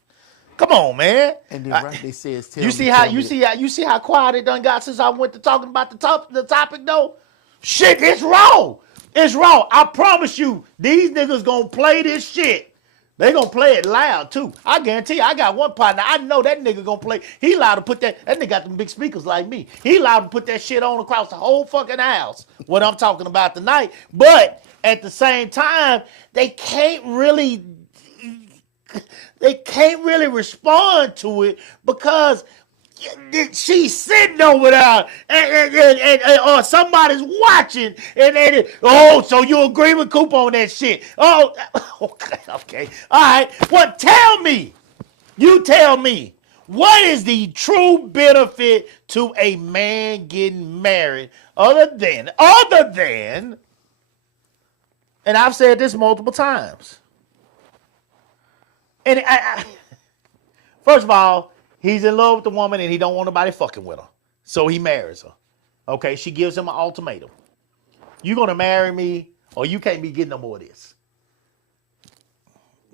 Come on, man. And then right they says You see how quiet it done got since I went to talking about the topic though? Shit, it's raw. It's raw. I promise you, these niggas gonna play this shit. They gonna play it loud too. I guarantee you, I got one partner. I know that nigga gonna play. He allowed to put that nigga got them big speakers like me. He allowed to put that shit on across the whole fucking house. What I'm talking about tonight. But at the same time, they can't really respond to it because she's sitting over there and or somebody's watching and so you agree with Coop on that shit. Oh, okay. All right. Well, you tell me, what is the true benefit to a man getting married other than, and I've said this multiple times, and first of all, he's in love with the woman and he don't want nobody fucking with her. So he marries her. Okay, she gives him an ultimatum. You gonna marry me or you can't be getting no more of this.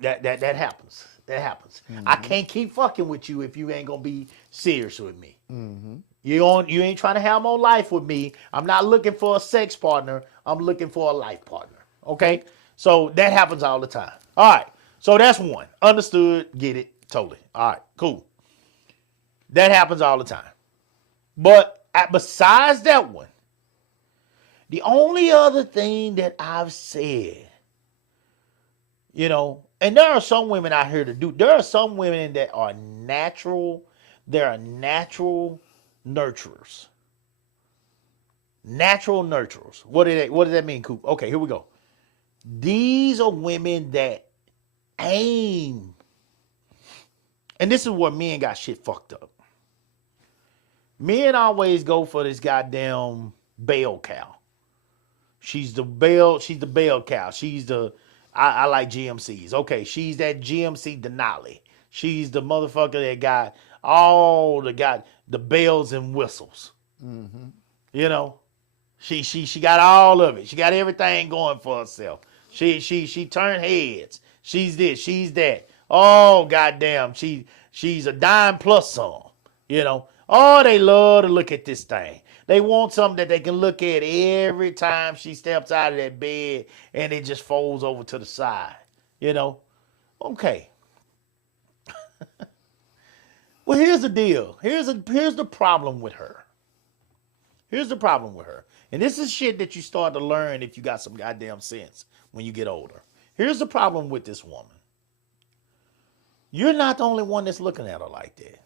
That happens. That happens. Mm-hmm. I can't keep fucking with you if you ain't gonna be serious with me. Mm-hmm. You ain't trying to have more life with me. I'm not looking for a sex partner. I'm looking for a life partner. Okay? So that happens all the time. All right. So that's one. Understood. Get it. Totally. All right. Cool. That happens all the time. But besides that one, the only other thing that I've said, and there are some women out here there are some women that are natural. There are natural nurturers. Natural nurturers. What does that mean, Coop? Okay, here we go. These are women that aim. And this is where men got shit fucked up. Men always go for this goddamn bell cow. She's the bell cow. She's the I like GMCs. Okay, she's that GMC Denali. She's the motherfucker that got the bells and whistles. Mm-hmm. She got all of it. She got everything going for herself. She turned heads. She's this, she's that. Oh goddamn, she's a dime plus some. Oh, they love to look at this thing. They want something that they can look at every time she steps out of that bed and it just folds over to the side. Okay. Well, here's the deal. Here's the problem with her. Here's the problem with her. And this is shit that you start to learn if you got some goddamn sense when you get older. Here's the problem with this woman. You're not the only one that's looking at her like that.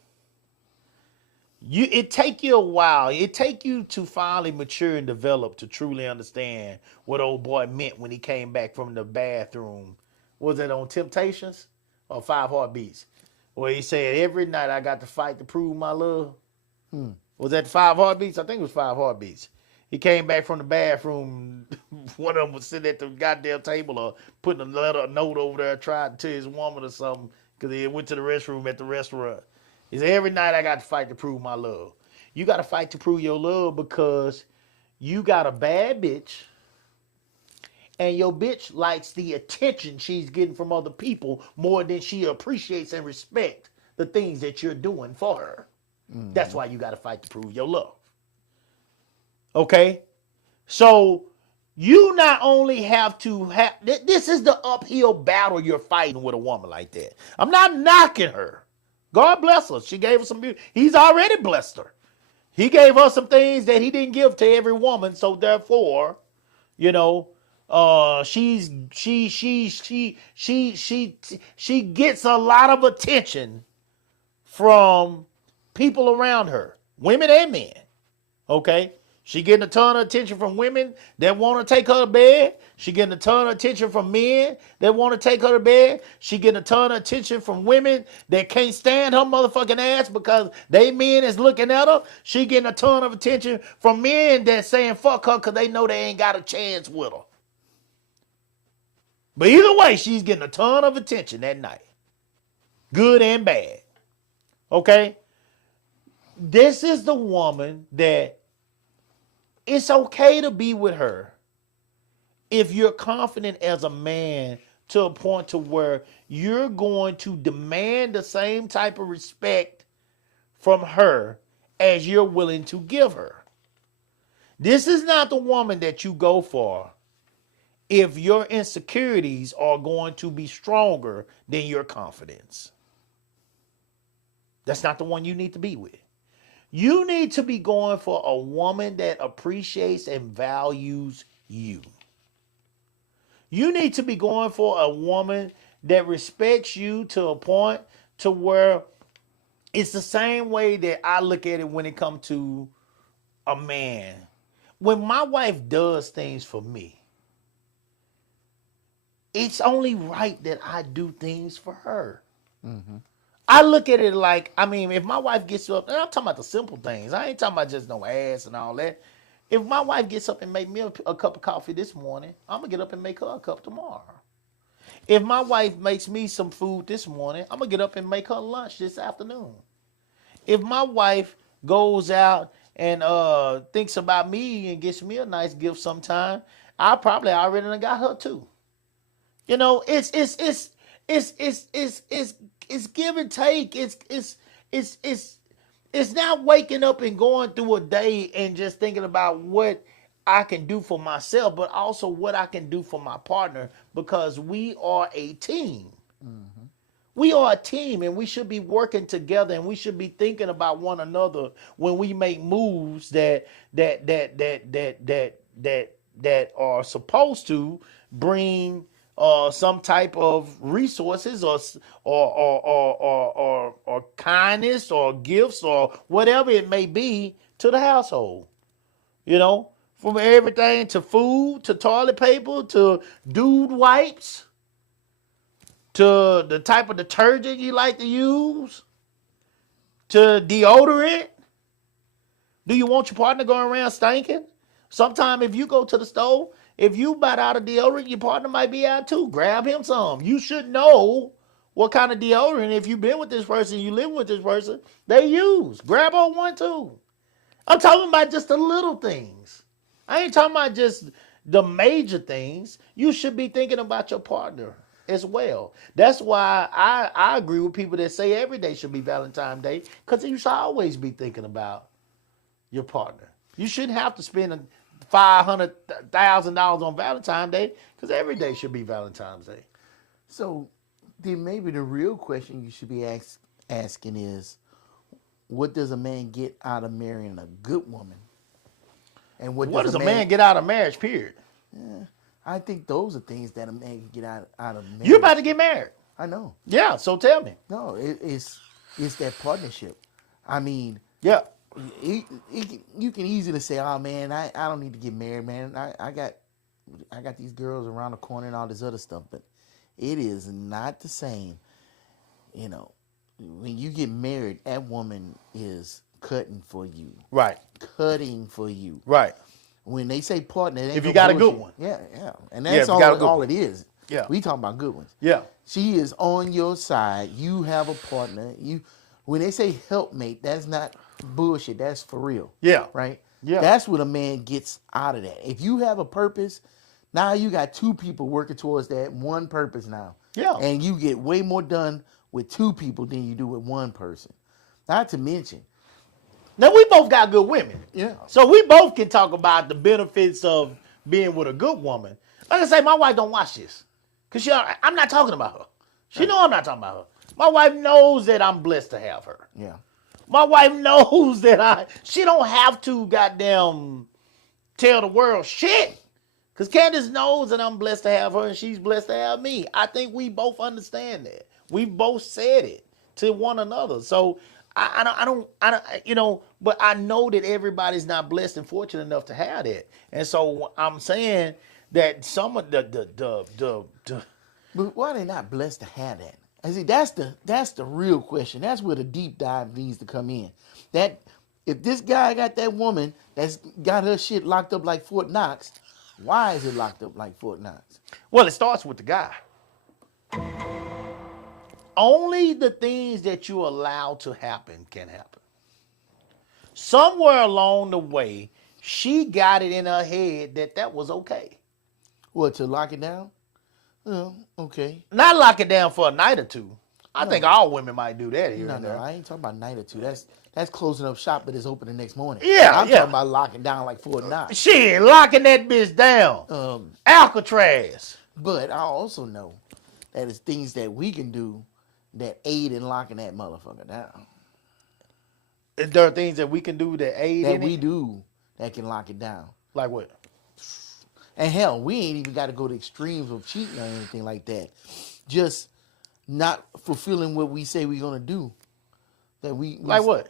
It take you a while. It take you to finally mature and develop to truly understand what old boy meant when he came back from the bathroom. Was it on Temptations or 5 Heartbeats? Where he said, every night I got to fight to prove my love. Was that 5 Heartbeats? I think it was 5 Heartbeats. He came back from the bathroom. One of them was sitting at the goddamn table or putting a note over there trying to tell his woman or something because he went to the restroom at the restaurant. He said, every night I got to fight to prove my love. You got to fight to prove your love because you got a bad bitch and your bitch likes the attention she's getting from other people more than she appreciates and respects the things that you're doing for her. That's why you got to fight to prove your love. Okay? So you not only have to have, this is the uphill battle you're fighting with a woman like that. I'm not knocking her. God bless her. She gave us some beauty. He's already blessed her. He gave us some things that he didn't give to every woman. So therefore, you know, she gets a lot of attention from people around her, women and men. Okay? She getting a ton of attention from women that want to take her to bed. She getting a ton of attention from men that want to take her to bed. She getting a ton of attention from women that can't stand her motherfucking ass because they men is looking at her. She getting a ton of attention from men that saying fuck her because they know they ain't got a chance with her. But either way, she's getting a ton of attention that night. Good and bad. Okay? This is the woman that it's okay to be with her if you're confident as a man to a point to where you're going to demand the same type of respect from her as you're willing to give her. This is not the woman that you go for if your insecurities are going to be stronger than your confidence. That's not the one you need to be with. You need to be going for a woman that appreciates and values you. You need to be going for a woman that respects you to a point to where it's the same way that I look at it when it comes to a man. When my wife does things for me, it's only right that I do things for her. Mm-hmm. I look at it like, I mean, if my wife gets up, and I'm talking about the simple things. I ain't talking about just no ass and all that. If my wife gets up and make me a cup of coffee this morning, I'm going to get up and make her a cup tomorrow. If my wife makes me some food this morning, I'm going to get up and make her lunch this afternoon. If my wife goes out and thinks about me and gets me a nice gift sometime, I probably already done got her too. You know, it's give and take. It's not waking up and going through a day and just thinking about what I can do for myself, but also what I can do for my partner, because we are a team. Mm-hmm. We are a team, and we should be working together, and we should be thinking about one another when we make moves that are supposed to bring some type of resources or kindness or gifts or whatever it may be to the household. You know, from everything to food, to toilet paper, to dude wipes, to the type of detergent you like to use, to deodorant. Do you want your partner going around stinking? Sometime if you go to the store, if you buy out a deodorant, your partner might be out too. Grab him some. You should know what kind of deodorant, if you've been with this person, you live with this person, they use. Grab on one too. I'm talking about just the little things. I ain't talking about just the major things. You should be thinking about your partner as well. That's why I agree with people that say every day should be Valentine's Day, because you should always be thinking about your partner. You shouldn't have to spend $500,000 on Valentine's Day, because every day should be Valentine's Day. So then maybe the real question you should be asking is, what does a man get out of marrying a good woman? And what does a man get out of marriage, period? Yeah, I think those are things that a man can get out of marriage. You're about to get married. I know. Yeah, so tell me. No, it's that partnership. I mean, yeah. You can easily say, "Oh man, I don't need to get married, man. I got these girls around the corner and all this other stuff." But it is not the same. You know, when you get married, that woman is cutting for you, right? Cutting for you, right? When they say partner, it ain't if you no got bullshit. A good one, yeah, and that's all it is. Yeah, we talking about good ones. Yeah, she is on your side. You have a partner. When they say helpmate, that's not bullshit. That's for real. Yeah. Right? Yeah. That's what a man gets out of that. If you have a purpose, now you got two people working towards that one purpose now. Yeah. And you get way more done with 2 people than you do with 1 person. Not to mention, Now, we both got good women. yeah, So we both can talk about the benefits of being with a good woman. Like I say, my wife don't watch this. Because I'm not talking about her. She know I'm not talking about her. My wife knows that I'm blessed to have her. yeah. My wife knows that she don't have to goddamn tell the world shit. Because Candace knows that I'm blessed to have her and she's blessed to have me. I think we both understand that. We both said it to one another. So I don't, but I know that everybody's not blessed and fortunate enough to have that. And so I'm saying that some of the But why are they not blessed to have that? I see, that's the real question. That's where the deep dive needs to come in. That if this guy got that woman that's got her shit locked up like Fort Knox, why is it locked up like Fort Knox? well, it starts with the guy. Only the things that you allow to happen can happen. Somewhere along the way, she got it in her head that was okay. What, to lock it down? Oh, okay. Not lock it down for a night or two. I think all women might do that here No, and no, there. I ain't talking about a night or two. That's closing up shop, but it's open the next morning. Yeah, I'm yeah. talking about locking down like Fort Knox. Shit, locking that bitch down. Alcatraz. But I also know that it's things that we can do that aid in locking that motherfucker down. There are things that we can do that aid That in we it. do that can lock it down. Like what? And hell, we ain't even got to go to extremes of cheating or anything like that. Just not fulfilling what we say we're gonna do. That we Like what?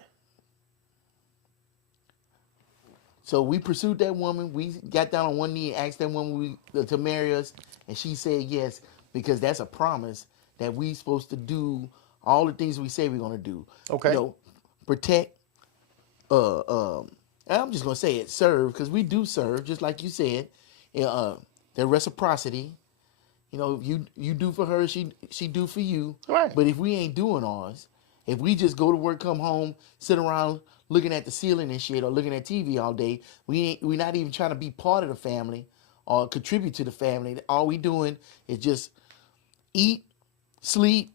So we pursued that woman. We got down on one knee and asked that woman to marry us, and she said yes because that's a promise that we supposed to do all the things we say we're gonna do. Okay. You know, protect. And I'm just gonna say it. Serve, because we do serve, just like you said. The reciprocity. You know, you do for her, she do for you. Right. But if we ain't doing ours, if we just go to work, come home, sit around looking at the ceiling and shit, or looking at TV all day, we're not even trying to be part of the family or contribute to the family. All we doing is just eat, sleep,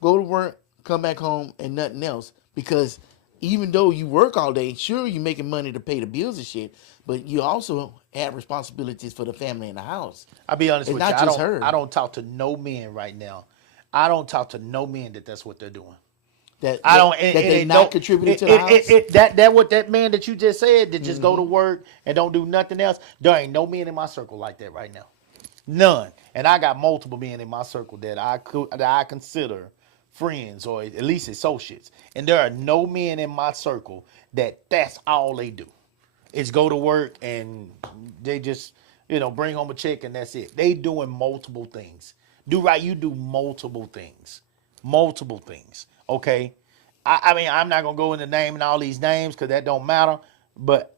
go to work, come back home, and nothing else. Because even though you work all day, sure, you're making money to pay the bills and shit, but you also have responsibilities for the family in the house. I'll be honest It's with not you. just her. I don't talk to no men right now. I don't talk to no men that's what they're doing. That They they not contributing to the house. That man that you just said that just go to work and don't do nothing else. There ain't no men in my circle like that right now. None. And I got multiple men in my circle that I consider friends or at least associates. And there are no men in my circle that's all they do. Is go to work and they just, bring home a check and that's it. They doing multiple things. You do multiple things. Multiple things. Okay? I mean, I'm not going to go into naming all these names because that don't matter. But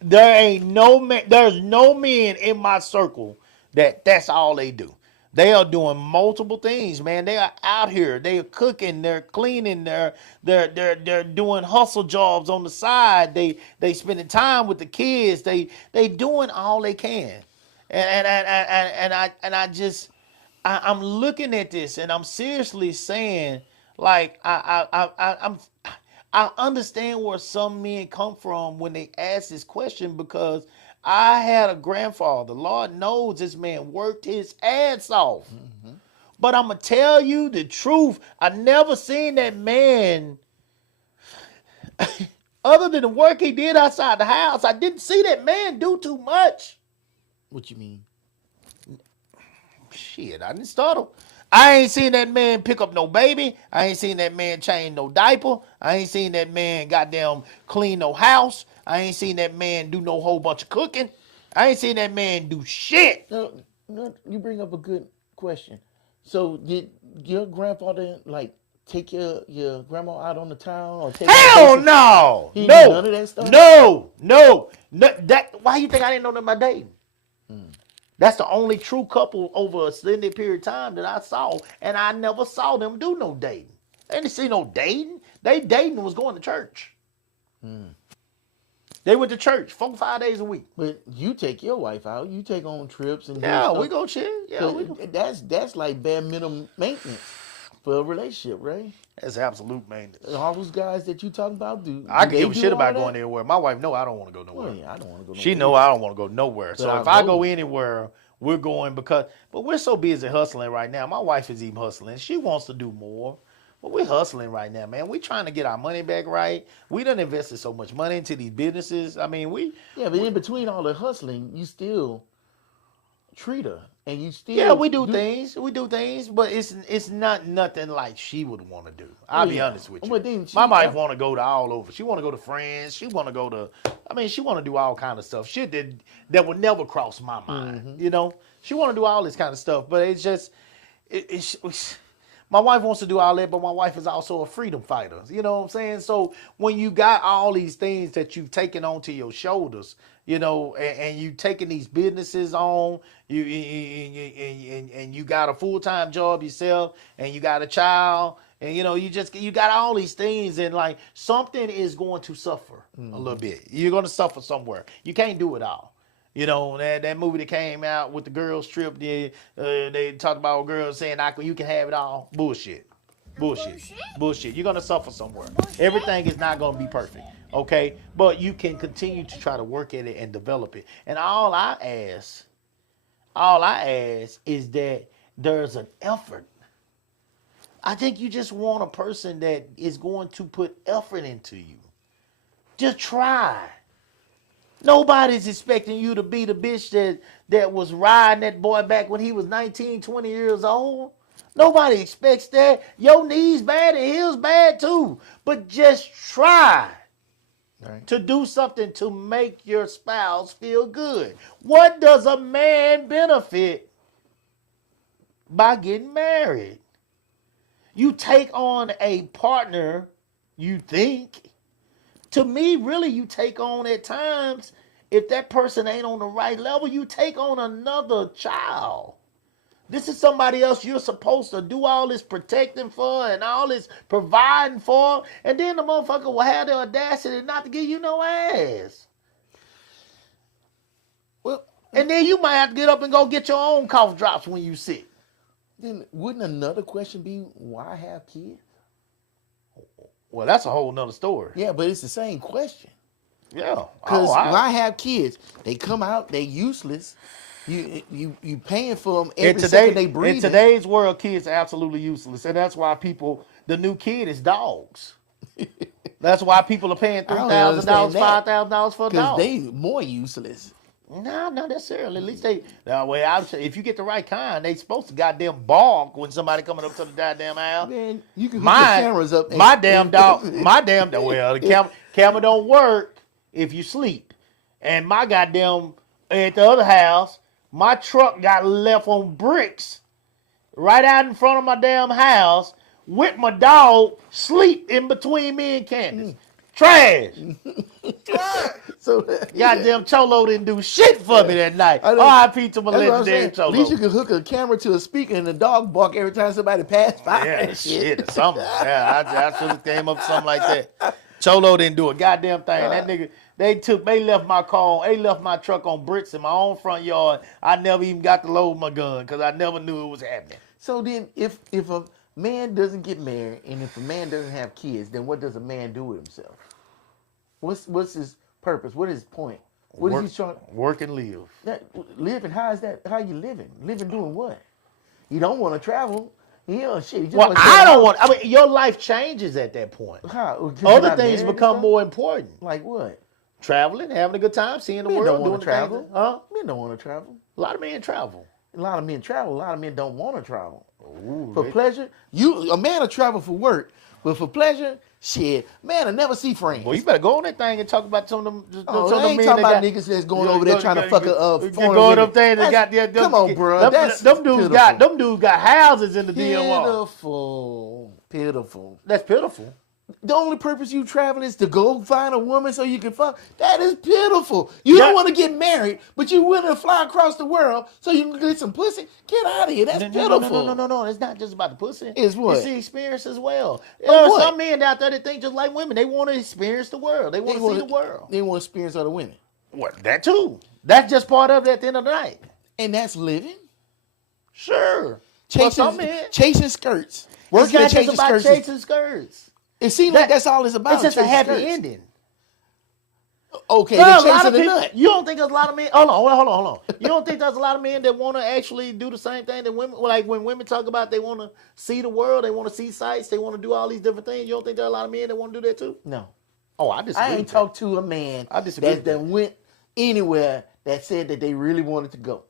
there's no men in my circle that's all they do. They are doing multiple things, man. They are out here. They are cooking. They're cleaning. They're doing hustle jobs on the side. They spending time with the kids. They doing all they can. I'm looking at this and I'm seriously saying, like, I understand where some men come from when they ask this question, because I had a grandfather. Lord knows this man worked his ass off. Mm-hmm. But I'm going to tell you the truth. I never seen that man, other than the work he did outside the house, I didn't see that man do too much. What you mean? Shit, I didn't startle. I ain't seen that man pick up no baby. I ain't seen that man change no diaper. I ain't seen that man goddamn clean no house. I ain't seen that man do no whole bunch of cooking. I ain't seen that man do shit. No, you bring up a good question. So did your grandfather take your grandma out on the town or take Hell no. He No. didn't do none of that stuff? No. Why you think I didn't know them about dating? That's the only true couple over a extended period of time that I saw, and I never saw them do no dating. They didn't see no dating. They dating was going to church. They went to church 4 or 5 days a week. But you take your wife out. You take on trips and do Yeah, stuff. we go chill. Yeah, So we go. that's like bare minimum maintenance for a relationship, right? That's absolute maintenance. And all those guys that you talking about do. I do can they give a do shit all about that? going anywhere. My wife know I don't want to go nowhere. Well, yeah, I don't want to go. She nowhere know either. I don't want to go nowhere. So But if I'll I go go. anywhere, we're going but we're so busy hustling right now. My wife is even hustling. She wants to do more. But we're hustling right now, man. We're trying to get our money back right. We done invested so much money into these businesses. I mean, Yeah, but in between all the hustling, you still treat her, and you still. yeah, we do things. We do things, but it's not nothing like she would want to do. I'll be Yeah. honest with you. But then My wife she- want to go to all over. She want to go to France. She want to go to. I mean, she want to do all kind of stuff. Shit that would never cross my mind. Mm-hmm. You know, she want to do all this kind of stuff, but it's just it's my wife wants to do all that, but my wife is also a freedom fighter. You know what I'm saying? So when you got all these things that you've taken onto your shoulders, you know, and you taking these businesses on, and you got a full-time job yourself, and you got a child, and you know, you got all these things, and like something is going to suffer a little bit. You're going to suffer somewhere. You can't do it all. You know, that movie that came out with the girls trip, they talked about girls saying, you can have it all. Bullshit. Bullshit. You're going to suffer somewhere. Everything is not going to be perfect, okay? But you can continue to try to work at it and develop it. And all I ask is that there's an effort. I think you just want a person that is going to put effort into you. Just try. Nobody's expecting you to be the bitch that was riding that boy back when he was 19, 20 years old. Nobody expects that. Your knees bad and his bad too. But just try to do something to make your spouse feel good. What does a man benefit by getting married? You take on a partner, you think. To me, really, you take on at times, if that person ain't on the right level, you take on another child. This is somebody else you're supposed to do all this protecting for and all this providing for, and then the motherfucker will have the audacity not to give you no ass. Well, And then you might have to get up and go get your own cough drops when you sick. then wouldn't another question be why have kids? Well, that's a whole nother story. Yeah, but it's the same question. Yeah. Because Oh, why have kids? They come out, they useless. You paying for them every second they breathe. In today's world, kids are absolutely useless, and that's why the new kid is dogs. That's why people are paying I don't $3,000, understand that. $5,000 for a Because dog. they more useless. No, not necessarily. At least if you get the right kind, they supposed to goddamn bark when somebody coming up to the goddamn house. Man, you can hook the cameras up. My damn dog. Well, the camera don't work if you sleep. And my goddamn at the other house, my truck got left on bricks right out in front of my damn house with my dog sleep in between me and Candace. Trash. So Goddamn Cholo didn't do shit for me that night. I know. R.I.P. to my That's what I'm legendary saying. Cholo. At least you can hook a camera to a speaker and the dog bark every time somebody passed by. Yeah, and shit, or something. Yeah, I should have came up with something like that. Cholo didn't do a goddamn thing. That nigga, they left my truck on bricks in my own front yard. I never even got to load my gun because I never knew it was happening. So then, if a man doesn't get married and if a man doesn't have kids, then what does a man do with himself? What's his purpose? What is his point? What is he trying? Work and live. Living? How is that? How you living? Living doing what? You don't want to travel. You know, shit. You just Well, wanna stay I at don't home. want. I mean, your life changes at that point. How? 'Cause you're Other not things married and become stuff? more important. Like what? Traveling, having a good time, seeing the Men world, don't doing want the to travel. things. Huh? Men don't want to travel. A lot of men travel. A lot of men travel. A lot of men don't want to travel. Ooh, For pleasure, a man will travel for work, but for pleasure, shit, man will never see friends. Well, you better go on that thing and talk about some of them. Oh, some of I them ain't men talking that about got- niggas that's going over there trying to fuck a You foreign go on women. them things that got That's- them. come on, bro. Them That's dudes pitiful. got houses in the DMR. Pitiful. That's pitiful. The only purpose you travel is to go find a woman so you can fuck. That is pitiful. You Yeah. don't want to get married, but you're willing to fly across the world so you can get some pussy. Get out of here. That's pitiful. No. It's not just about the pussy. It's what? It's the experience as well. Of There are what? some men out there that think just like women. They want to experience the world. They want to see the world. They want to experience other women. What? That too. That's just part of it at the end of the night. And that's living. Sure. For some Chasing, men, chasing skirts. it's Working not at just chasing about skirts. chasing skirts. It seems like that's all it's about. It's just a chasing happy skirts. ending. Okay, There they're are a lot chasing of the people. nut. You don't think there's a lot of men? Hold on. You don't think there's a lot of men that want to actually do the same thing that women? Like when women talk about they want to see the world, they want to see sights, they want to do all these different things. You don't think there are a lot of men that want to do that too? No. Oh, I disagree. I ain't with that. talked to a man I disagree that with that. went anywhere that said that they really wanted to go.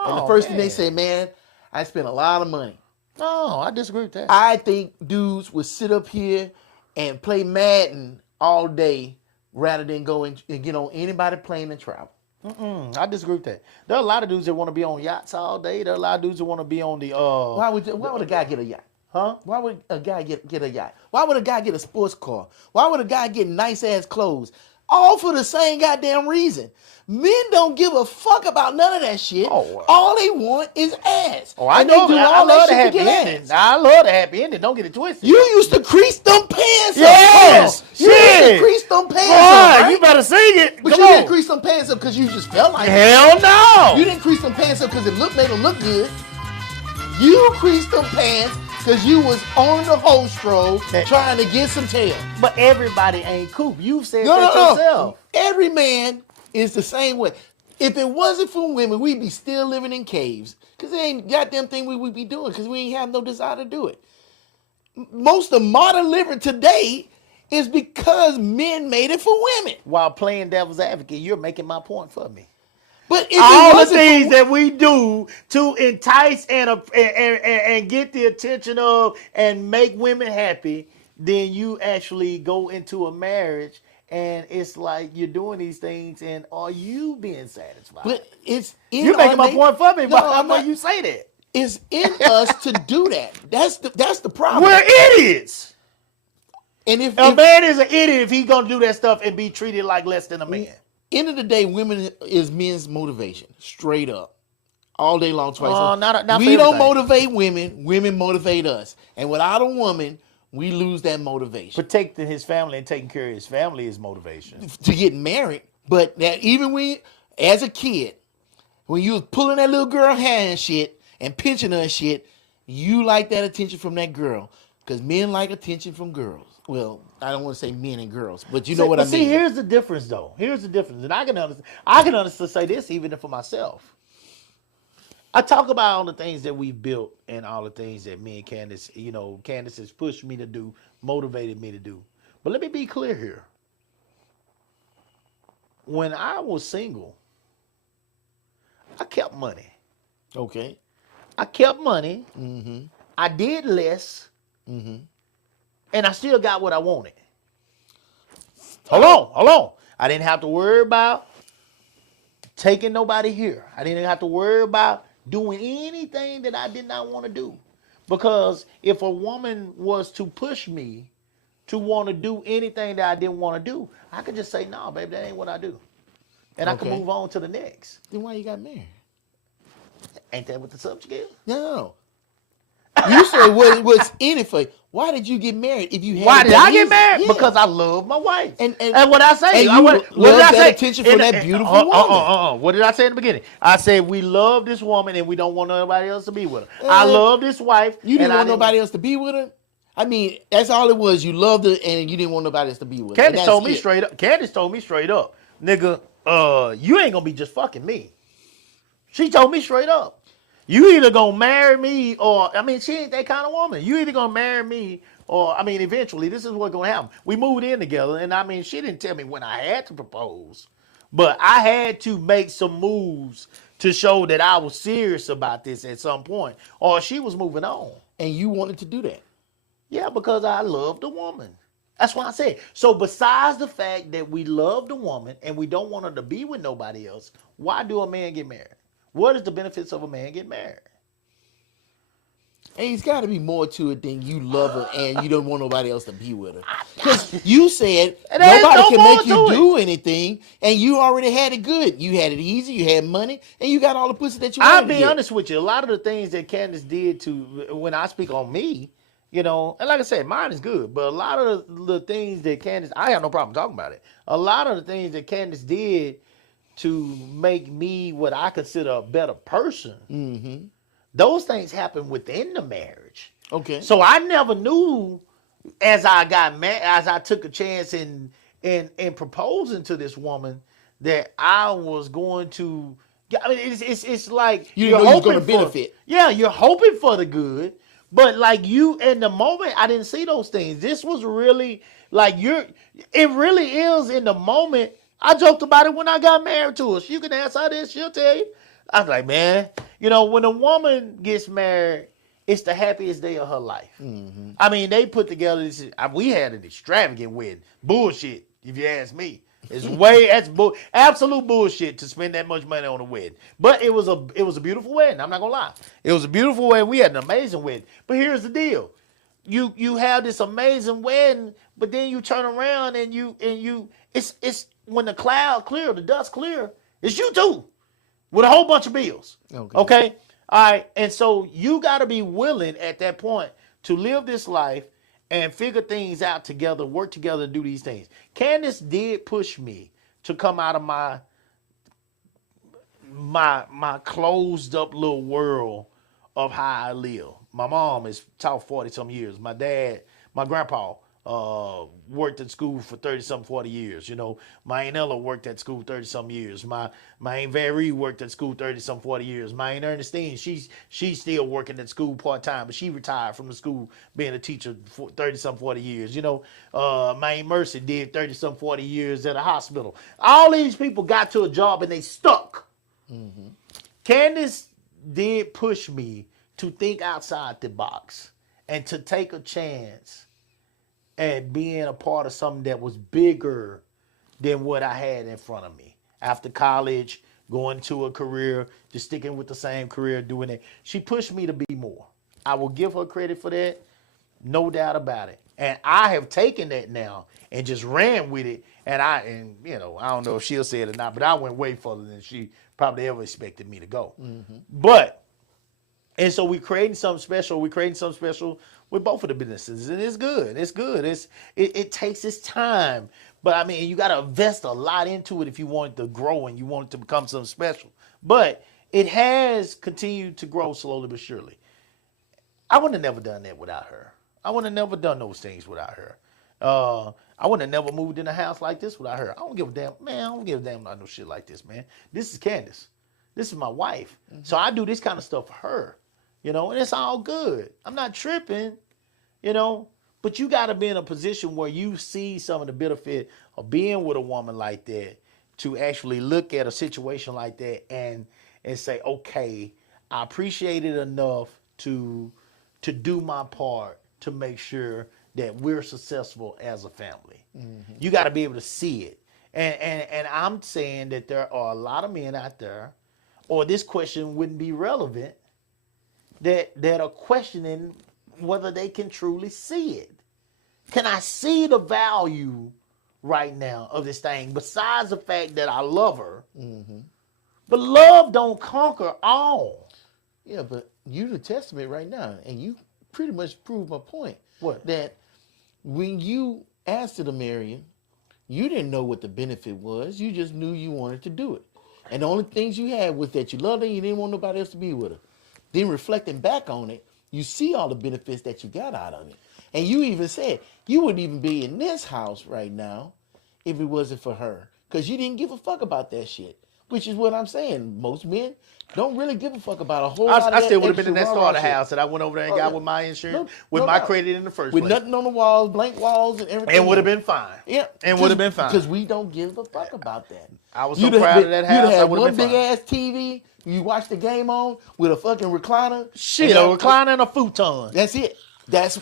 And the Oh, first thing they man. say, man, I spent a lot of money. No, I disagree with that. I think dudes would sit up here and play Madden all day rather than go and get on anybody's plane and travel. I disagree with that. There are a lot of dudes that want to be on yachts all day. There are a lot of dudes that want to be on the Why would a guy get a yacht? huh? Why would a guy get a yacht? Why would a guy get a sports car? Why would a guy get nice ass clothes? All for the same goddamn reason. Men don't give a fuck about none of that shit. Oh, well. All they want is ass. Oh, I And know. they do I all love that the shit to happy get ending. ass. I love the happy ending. Don't get it twisted. You used to crease them pants Yes! up. Come on. You used Shit! to crease them pants Boy, up, right? you better sing it. But Come you on. didn't crease them pants up because you just felt like it. Hell no. You didn't crease them pants up because it made them look good. You creased them pants because you was on the hoe stroll trying to get some tail. But everybody ain't cool. You've said No, that no, yourself. no. Every man is the same way. If it wasn't for women, we'd be still living in caves. Because there ain't goddamn thing we would be doing because we ain't have no desire to do it. Most of modern living today is because men made it for women. While playing devil's advocate, you're making my point for me. But if All it the wasn't things for, that we do to entice and get the attention of and make women happy, then you actually go into a marriage and it's like you're doing these things and are you being satisfied? but it's in You're making our my na- point for me No, by I'm the way not. you say that. It's in us to do that. That's the problem. We're idiots. And if A man is an idiot if he's gonna do that stuff and be treated like less than a man. end of the day, women is men's motivation, straight up, all day long, twice. Oh, not for we don't everything. motivate women; women motivate us. And without a woman, we lose that motivation Protecting his family and taking care of his family is motivation. to get married. But that even when, as a kid, when you was pulling that little girl hair and shit and pinching her and shit, you like that attention from that girl because men like attention from girls. Well, I don't want to say men and girls, but you know what I mean. See, here's the difference, though. Here's the difference, and I can understand. I can honestly say this even for myself. I talk about all the things that we've built and all the things that me and Candace, Candace has pushed me to do, motivated me to do. But let me be clear here. When I was single, I kept money. Okay. I kept money. Mm-hmm. I did less. Mm-hmm. And I still got what I wanted. Hold on. I didn't have to worry about taking nobody here. I didn't have to worry about doing anything that I did not want to do. Because if a woman was to push me to want to do anything that I didn't want to do, I could just say, no, baby, that ain't what I do. And I Okay. can move on to the next. Then why you got married? Ain't that what the subject is? No. You said what's in it for you. Why did you get married if you had Why it did that I get easy? married? Yeah. Because I love my wife. And what I say, and I- you what love did I that say? attention from that beautiful woman. What did I say in the beginning? I said we love this woman and we don't want nobody else to be with her. I love this wife. You didn't and I want nobody else to be with her? I mean, that's all it was. You loved her and you didn't want nobody else to be with her. Candace And told that's me it. straight up. Candace told me straight up, nigga, you ain't gonna be just fucking me. She told me straight up. You either gonna marry me or, she ain't that kind of woman. You either gonna marry me or, eventually this is what's gonna happen. We moved in together and she didn't tell me when I had to propose, but I had to make some moves to show that I was serious about this at some point or she was moving on. And you wanted to do that. Yeah, because I love the woman. That's why I said. So besides the fact that we love the woman and we don't want her to be with nobody else, why do a man get married? What is the benefits of a man getting married? And it's got to be more to it than you love her and you don't want nobody else to be with her. Because you said And there's nobody no can more make you to it. do anything, and you already had it good. You had it easy, you had money, and you got all the pussy that you wanted I'll to be get. honest with you. A lot of the things that Candace did to, when I speak on me, you know, and like I said, mine is good. But a lot of the things that Candace, I have no problem talking about it. A lot of the things that Candace did to make me what I consider a better person, those things happen within the marriage. Okay. So I never knew as I got mad, as I took a chance in proposing to this woman that I was going to. I mean, it's like You didn't you're know you was hoping gonna for- benefit. Yeah, you're hoping for the good, but like you in the moment, I didn't see those things. This was really like it really is in the moment. I joked about it when I got married to her. You can ask her this, she'll tell you. I was like, man, you know, when a woman gets married, it's the happiest day of her life. I mean, they put together this. We had an extravagant wedding. Bullshit, if you ask me. That's absolute bullshit to spend that much money on a wedding. But it was a beautiful wedding. I'm not gonna lie. It was a beautiful wedding. We had an amazing wedding. But here's the deal: you have this amazing wedding, but then you turn around and it's when the cloud clear, the dust clear, it's you too, with a whole bunch of bills. Okay? All right. And so you got to be willing at that point to live this life and figure things out together, work together to do these things. Candace did push me to come out of my closed up little world of how I live. My mom is taught 40 some years. My dad, my grandpa, worked at school for 30 some 40 years. You know, my Aunt Ella worked at school 30 some years. My Aunt Valerie worked at school 30 some 40 years. My Aunt Ernestine, she's still working at school part time, but she retired from the school being a teacher for 30 some 40 years. You know, my Aunt Mercy did 30 some 40 years at a hospital. All these people got to a job and they stuck. Candace did push me to think outside the box and to take a chance at being a part of something that was bigger than what I had in front of me. After college, going to a career, just sticking with the same career, doing it. She pushed me to be more. I will give her credit for that, no doubt about it. And I have taken that now and just ran with it. And you know, I don't know if she'll say it or not, but I went way further than she probably ever expected me to go. And so we're creating something special. We're creating something special with both of the businesses. And it's good. It's good. It takes its time. But I mean, you got to invest a lot into it if you want it to grow and you want it to become something special. But it has continued to grow slowly but surely. I would have never done that without her. I would have never done those things without her. I would have never moved in a house like this without her. I don't give a damn. Man, I don't give a damn about no shit like this, man. This is Candace. This is my wife. So I do this kind of stuff for her. You know, and it's all good. I'm not tripping, you know, but you got to be in a position where you see some of the benefit of being with a woman like that to actually look at a situation like that and say, okay, I appreciate it enough to do my part to make sure that we're successful as a family. You got to be able to see it. And I'm saying that there are a lot of men out there, or this question wouldn't be relevant, that are questioning whether they can truly see it. Can I see the value right now of this thing besides the fact that I love her? But love don't conquer all. Yeah, but you the testament right now, and you pretty much proved my point. What? That when you asked her to marry him, you didn't know what the benefit was. You just knew you wanted to do it. And the only things you had was that you loved her and you didn't want nobody else to be with her. Then reflecting back on it, you see all the benefits that you got out of it. And you even said you wouldn't even be in this house right now if it wasn't for her. Because you didn't give a fuck about that shit. Which is what I'm saying. Most men don't really give a fuck about a whole lot of I that still would have been in that extra starter rah-rah house that I went over there and Oh, got yeah. with my insurance, No- with no my doubt. credit in the first with place. nothing on the walls, blank walls, and everything. And would have been fine. Yeah, And would have been fine. because we don't give a fuck about that. I was so proud of that house, You'd I have would've one been big fine. ass TV. You watch the game on with a fucking recliner. Shit, and a recliner and a futon. That's it. That's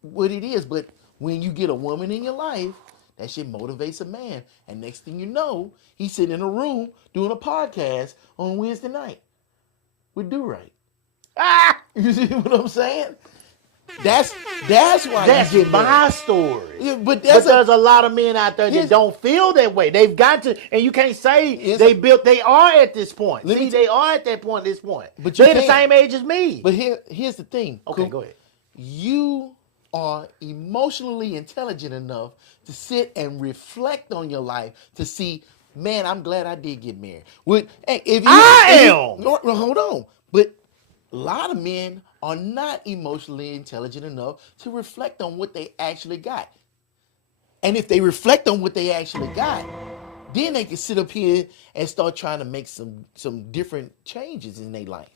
what it is. But when you get a woman in your life, that shit motivates a man. And next thing you know, he's sitting in a room doing a podcast on Wednesday night with Do Right. Ah! You see what I'm saying? That's why That's you get my married. story. Yeah, but But there's a lot of men out there that Here's- don't feel that way. They've got to, and you can't say they are at this point. Let me See, they are at that point, this point. But you they're the can't. same age as me. But here's the thing. Okay, Coop. go ahead. You are emotionally intelligent enough to sit and reflect on your life to see, man, I'm glad I did get married. No, hold on. But a lot of men are not emotionally intelligent enough to reflect on what they actually got. And if they reflect on what they actually got, then they can sit up here and start trying to make some different changes in their life.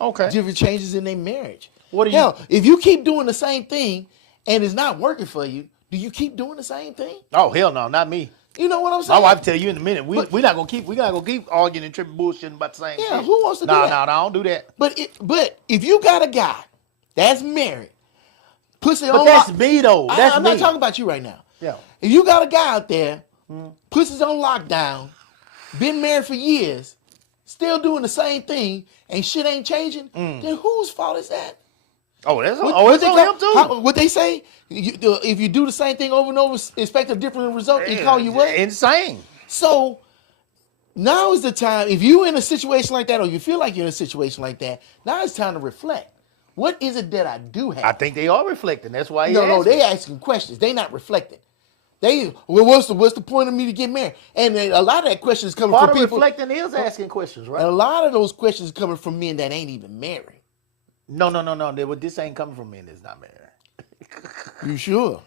Okay. Different changes in their marriage. What do you- Hell, if you keep doing the same thing and it's not working for you, do you keep doing the same thing? Oh hell no, not me. You know what I'm My saying? wife tell you in a minute. We're But- not gonna keep arguing and tripping bullshit about the same shit. Yeah, who wants to do No, that? I don't do that. But if you got a guy that's married, pussy But on that's lock- me though. That's I'm me. not talking about you right now. Yeah. If you got a guy out there, pussy's on lockdown, been married for years, still doing the same thing, and shit ain't changing, then whose fault is that? Oh, that's What it's they on call- him too. what they say? If you do the same thing over and over, expect a different result, they call you what? Insane. So now is the time. If you're in a situation like that, or you feel like you're in a situation like that, now it's time to reflect. What is it that I do have? I think they are reflecting. That's why he No, asked me. they asking questions. They not reflecting. What's the point of me to get married? And then a lot of that question is coming Part from of people. reflecting is asking questions, And right? a lot of those questions coming from men that ain't even married. No. This ain't coming from men that's not married. You sure?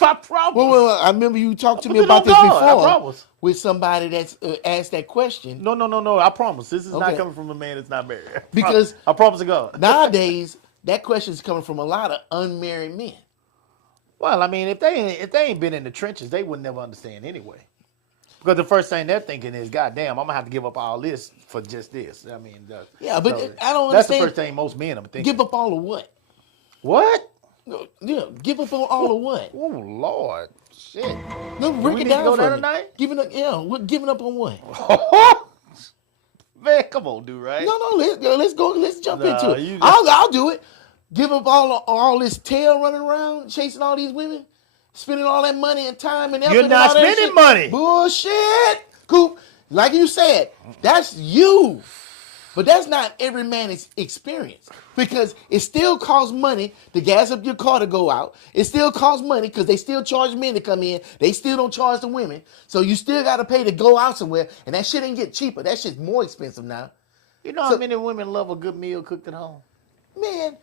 I promise. Well, I remember you talked to me Put it about on this God, I before promise. with somebody that's asked that question. No. I promise. This is Okay. not coming from a man that's not married. Because- I promise to God. Nowadays, that question is coming from a lot of unmarried men. Well, I mean, if they ain't been in the trenches, they would never understand anyway. Because the first thing they're thinking is, God damn, I'm gonna have to give up all this for just this. I mean, Yeah, but I don't That's the understand. first thing most men are thinking. Give up all of what? What? Yeah, give up on all of what? Oh Lord, shit. No, break we it need to down go for there me. tonight? Giving up, yeah. What giving up on what? Man, come on, dude, right? No, let's go. Let's jump Nah, into it. you- I'll do it. Give up all this tail running around, chasing all these women, spending all that money and time and effort. You're and not all that spending shit. money. Bullshit. Coop, like you said, that's you. But that's not every man's experience, because it still costs money to gas up your car to go out. It still costs money because they still charge men to come in. They still don't charge the women. So you still got to pay to go out somewhere, and that shit ain't get cheaper. That shit's more expensive now. You know how So- many women love a good meal cooked at home? Man,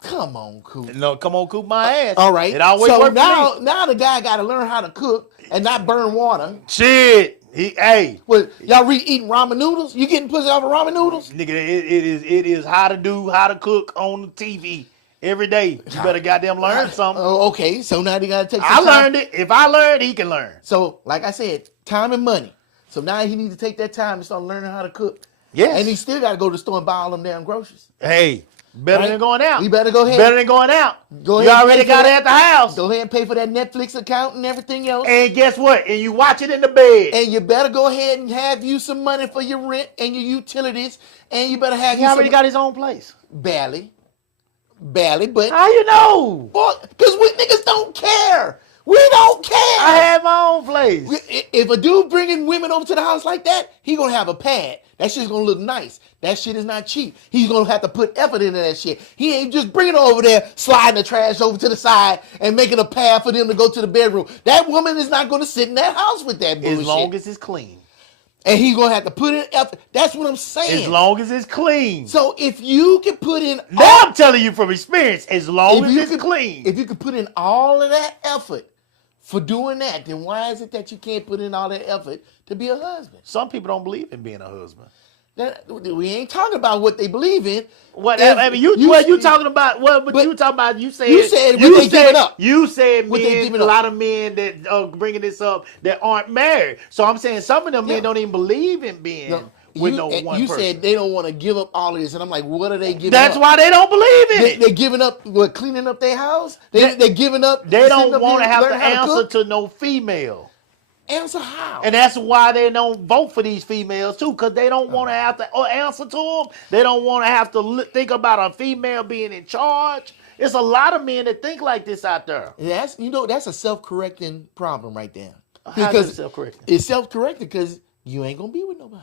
come on, Coop. No, come on, cook my ass. All right. It always so worked now, for me. now the guy got to learn how to cook and not burn water. Shit. Hey, Well, y'all eating ramen noodles? You getting pussy off of ramen noodles? nigga, it is how to cook on the TV every day. You better goddamn learn something. Oh, okay. So now you got to take I some time. learned it. If I learn, he can learn. So, like I said, time and money. So now he needs to take that time and start learning how to cook. Yes. And he still got to go to the store and buy all them damn groceries. Hey, better Right? than going out. You better go ahead. Better than going out. Go You ahead and already pay for got it that. at the house. Go ahead and pay for that Netflix account and everything else. And guess what? And you watch it in the bed. And you better go ahead and have you some money for your rent and your utilities. And you better have He you already some... got his own place. Barely, but... How you know? Because we niggas don't care. We don't care. I had my own place. If a dude bringing women over to the house like that, he gonna have a pad. That shit's gonna look nice. That shit is not cheap. He's gonna have to put effort into that shit. He ain't just bringing her over there, sliding the trash over to the side and making a pad for them to go to the bedroom. That woman is not gonna sit in that house with that bullshit. As long as it's clean. And he's gonna have to put in effort. That's what I'm saying. As long as it's clean. So if you can put in Now I'm telling you from experience, as long if as you it's could- clean. If you could put in all of that effort for doing that, then why is it that you can't put in all that effort to be a husband? Some people don't believe in being a husband. We ain't talking about what they believe in. What If I mean, you talking about? What? But you talking about? You said what they giving up. You said What they men. giving A up. lot of men that are bringing this up that aren't married. So I'm saying some of them Yeah. men don't even believe in being with no one you person. said they don't want to give up all of this, and I'm like, what are they giving That's up? why they don't believe in it. They're giving up cleaning up their house. They're giving up. They sitting don't up want to here have to learning how answer cook? to no female. Answer how? And that's why they don't vote for these females too, because they don't want to have to answer to them. They don't want to have to think about a female being in charge. It's a lot of men that think like this out there. That's that's a self-correcting problem right there. How is it self-correcting? It's self-correcting because you ain't gonna be with nobody.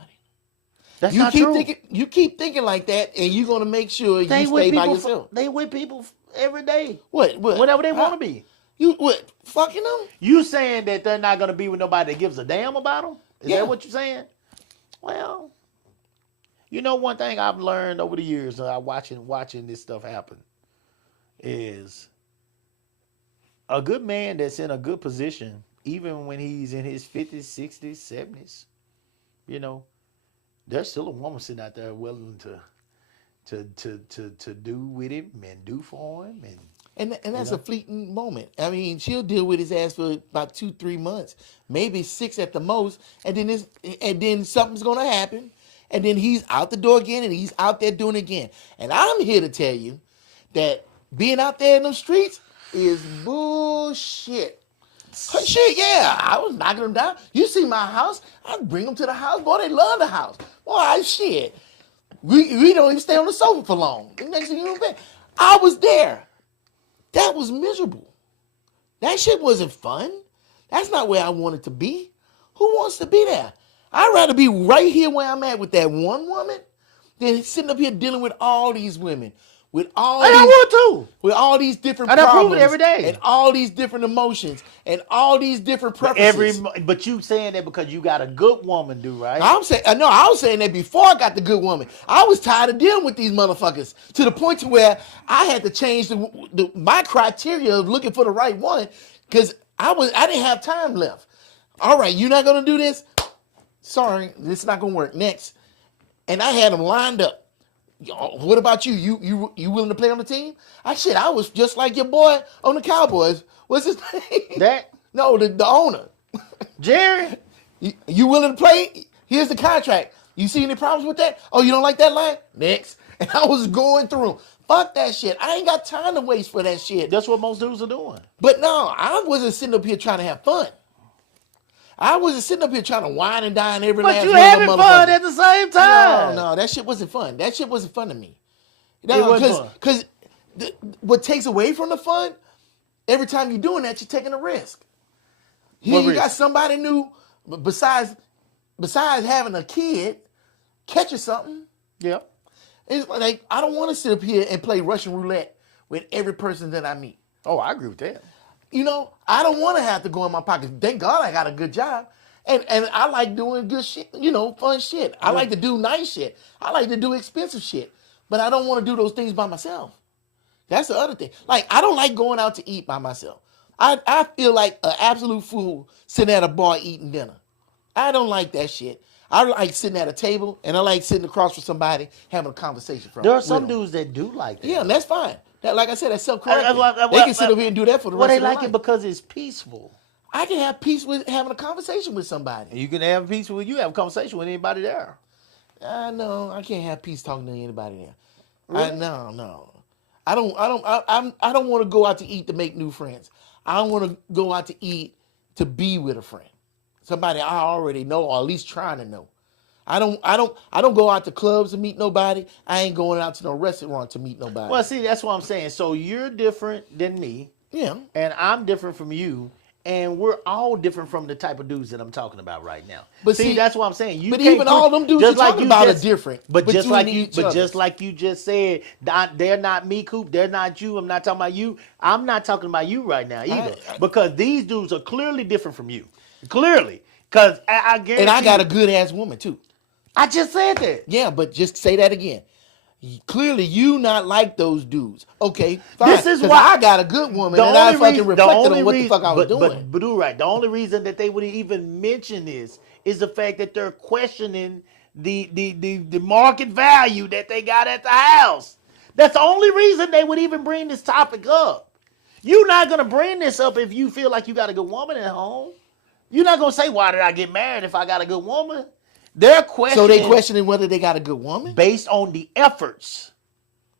That's You not keep true. thinking, you keep thinking like that, and you're gonna make sure They you with stay by people. yourself. They with people every day, What? whatever they Huh? want to be. You what? Fucking them? You saying that they're not gonna be with nobody that gives a damn about them? Is Yeah. that what you're saying? Well, you know, one thing I've learned over the years, watching this stuff happen, is a good man that's in a good position, even when he's in his 50s, 60s, 70s, you know, there's still a woman sitting out there willing to do with him and do for him, And that's a fleeting moment. I mean, she'll deal with his ass for about 2-3 months, maybe 6 at the most, and then something's gonna happen, and then he's out the door again, and he's out there doing it again. And I'm here to tell you that being out there in them streets is bullshit. Shit, yeah, I was knocking them down. You see my house, I'd bring them to the house. Boy, they love the house. Boy, shit. We don't even stay on the sofa for long. The next thing you know, I was there. That was miserable. That shit wasn't fun. That's not where I wanted to be. Who wants to be there? I'd rather be right here where I'm at with that one woman than sitting up here dealing with all these women. With all and I these, would too. with all these different And I prove problems it every day. and all these different emotions and all these different preferences. But you saying that because you got a good woman, do right? I was saying that before I got the good woman. I was tired of dealing with these motherfuckers to the point to where I had to change my criteria of looking for the right one because I didn't have time left. All right, you're not gonna do this. Sorry, this is not gonna work. Next, and I had them lined up. What about you? You willing to play on the team? I was just like your boy on the Cowboys. What's his name? No, the owner. Jerry? You willing to play? Here's the contract. You see any problems with that? Oh, you don't like that line? Next. And I was going through. Fuck that shit. I ain't got time to waste for that shit. That's what most dudes are doing. But no, I wasn't sitting up here trying to have fun. I wasn't sitting up here trying to wine and dine every last But you little having fun motherfucker. at the same time. No, that shit wasn't fun. That shit wasn't fun to me. It wasn't fun. Because what takes away from the fun, every time you're doing that, you're taking a risk. Here What you risk? got somebody new, besides having a kid, catching something. Yeah. It's like, I don't want to sit up here and play Russian roulette with every person that I meet. Oh, I agree with that. You know, I don't want to have to go in my pocket. Thank God I got a good job. And I like doing good shit, fun shit. I like to do nice shit. I like to do expensive shit. But I don't want to do those things by myself. That's the other thing. Like, I don't like going out to eat by myself. I feel like an absolute fool sitting at a bar eating dinner. I don't like that shit. I like sitting at a table, and I like sitting across from somebody having a conversation. There are some dudes that do like that. Yeah, and that's fine. That, like I said, that's self-correcting. Well, They can sit over here and do that for the Well, rest they of their like life. it because it's peaceful. I can have peace with having a conversation with somebody. You can have peace with you, have a conversation with anybody there. No, I can't have peace talking to anybody there. Really? No. I don't want to go out to eat to make new friends. I don't want to go out to eat to be with a friend. Somebody I already know, or at least trying to know. I don't go out to clubs to meet nobody. I ain't going out to no restaurant to meet nobody. Well, see, that's what I'm saying. So you're different than me, Yeah. and I'm different from you, and we're all different from the type of dudes that I'm talking about right now. But see, see, that's what I'm saying. You but can't even all them dudes just you're talking about are different But just between like you, each other. just like you just said, they're not me, Coop. They're not you. I'm not talking about you. I'm not talking about you right now either, because these dudes are clearly different from you. Clearly, because I guarantee. And I got a good ass woman too. I just said that. Yeah, but just say that again. Clearly, you not like those dudes. Okay, fine. This is 'Cause why I got a good woman, and I fucking reflected on what the fuck I was doing. But you're right. The only reason that they would even mention this is the fact that they're questioning the market value that they got at the house. That's the only reason they would even bring this topic up. You're not gonna bring this up if you feel like you got a good woman at home. You're not gonna say, "Why did I get married if I got a good woman?" They're questioning. So they questioning whether they got a good woman? based on the efforts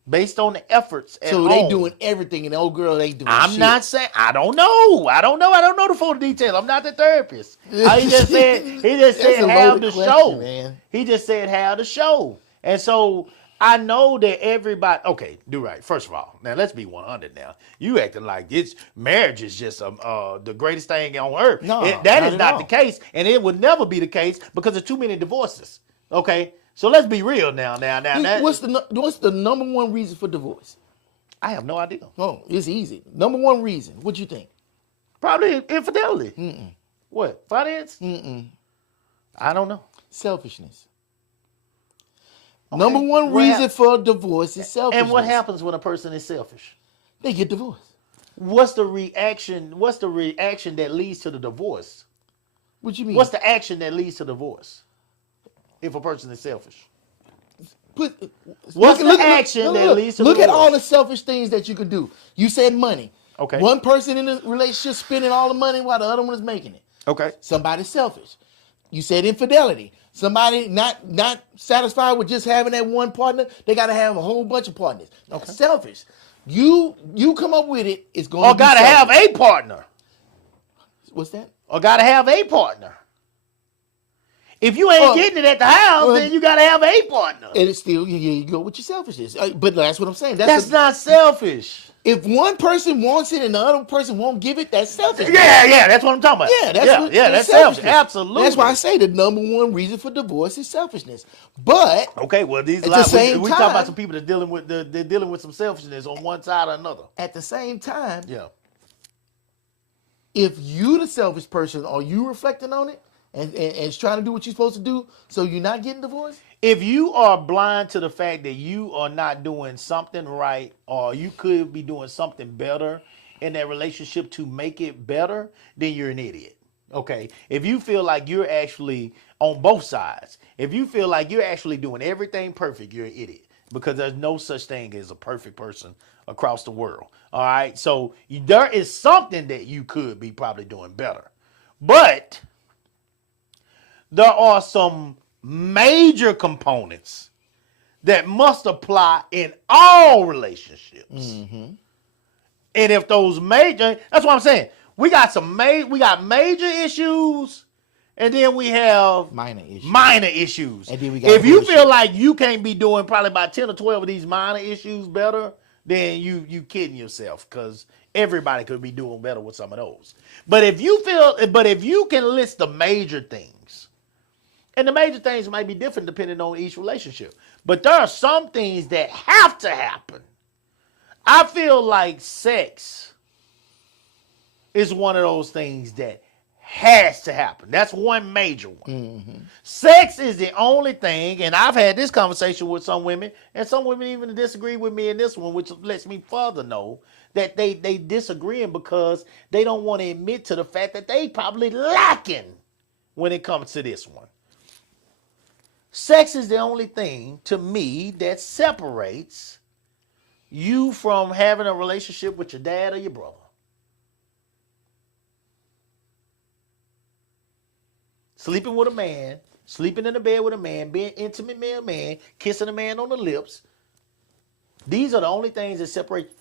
based on the efforts at So home. they doing everything, and the old girl ain't doing I'm shit. not saying I don't know. I don't know the full detail. I'm not the therapist. He just said That's a have loaded the question, show. man. He just said have the show. And so I know that everybody okay, do right. First of all, now let's be 100 now. You acting like it's marriage is just the greatest thing on earth. No, That not is at not all. the case, and it would never be the case because there's too many divorces. Okay? So let's be real now. What's the number one reason for divorce? I have no idea. Oh, it's easy. Number one reason. What you think? Probably infidelity. What? Finance? I don't know. Selfishness. Number one What reason hap- for divorce is selfishness. And what happens when a person is selfish? They get divorced. What's the reaction? What's the reaction that leads to the divorce? What you mean? What's the action that leads to divorce? If a person is selfish, What's the action that leads to Look at divorce? all the selfish things that you can do. You said money. Okay. One person in the relationship spending all the money while the other one is making it. okay. Somebody's selfish. You said infidelity. Somebody not satisfied with just having that one partner. They got to have a whole bunch of partners. That's selfish. You come up with it. It's going Or to be gotta have selfish. a partner. What's that? Or gotta have a partner. If you ain't Well, getting it at the house, well, then you gotta have a partner. And it's still, you go with your selfishness. But that's what I'm saying. That's not selfish. If one person wants it and the other person won't give it, that's selfish. Yeah, that's what I'm talking about. Yeah, that's that's selfish. selfishness. Absolutely. That's why I say the number one reason for divorce is selfishness. But Okay, well, these At lot, the same we talking time- about some people that's dealing with they're dealing with some selfishness on one side or another. at the same time, Yeah. if you the selfish person, are you reflecting on it and trying to do what you're supposed to do so you're not getting divorced? If you are blind to the fact that you are not doing something right, or you could be doing something better in that relationship to make it better, then you're an idiot. Okay. If you feel like you're actually on both sides, if you feel like you're actually doing everything perfect, you're an idiot, because there's no such thing as a perfect person across the world. All right. So there is something that you could be probably doing better, but there are some major components that must apply in all relationships. And if those major, that's what I'm saying. We got major issues, and then we have Minor issues. And then we got if you bullshit. feel like you can't be doing probably about 10 or 12 of these minor issues better, then you kidding yourself, because everybody could be doing better with some of those. But if you can list the major things, and the major things might be different depending on each relationship, but there are some things that have to happen. I feel like sex is one of those things that has to happen. That's one major one. Sex is the only thing, and I've had this conversation with some women, and some women even disagree with me in this one, which lets me further know that they disagreeing because they don't want to admit to the fact that they probably lacking when it comes to this one. Sex is the only thing, to me, that separates you from having a relationship with your dad or your brother. Sleeping with a man, sleeping in the bed with a man, being intimate with a man, kissing a man on the lips. These are the only things that separate.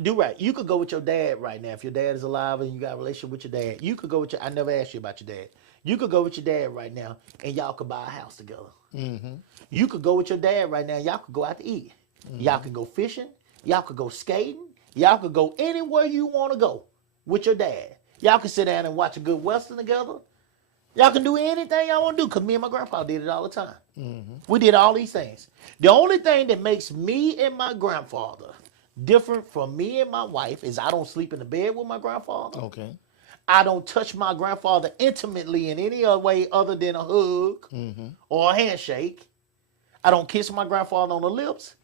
Do right. You could go with your dad right now. If your dad is alive and you got a relationship with your dad, you could go with I never asked you about your dad. You could go with your dad right now and y'all could buy a house together. You could go with your dad right now. Y'all could go out to eat. Y'all could go fishing. Y'all could go skating. Y'all could go anywhere you want to go with your dad. Y'all can sit down and watch a good Western together. Y'all can do anything y'all want to do, because me and my grandpa did it all the time. We did all these things. The only thing that makes me and my grandfather different from me and my wife is I don't sleep in the bed with my grandfather. Okay. I don't touch my grandfather intimately in any other way other than a hug or a handshake. I don't kiss my grandfather on the lips.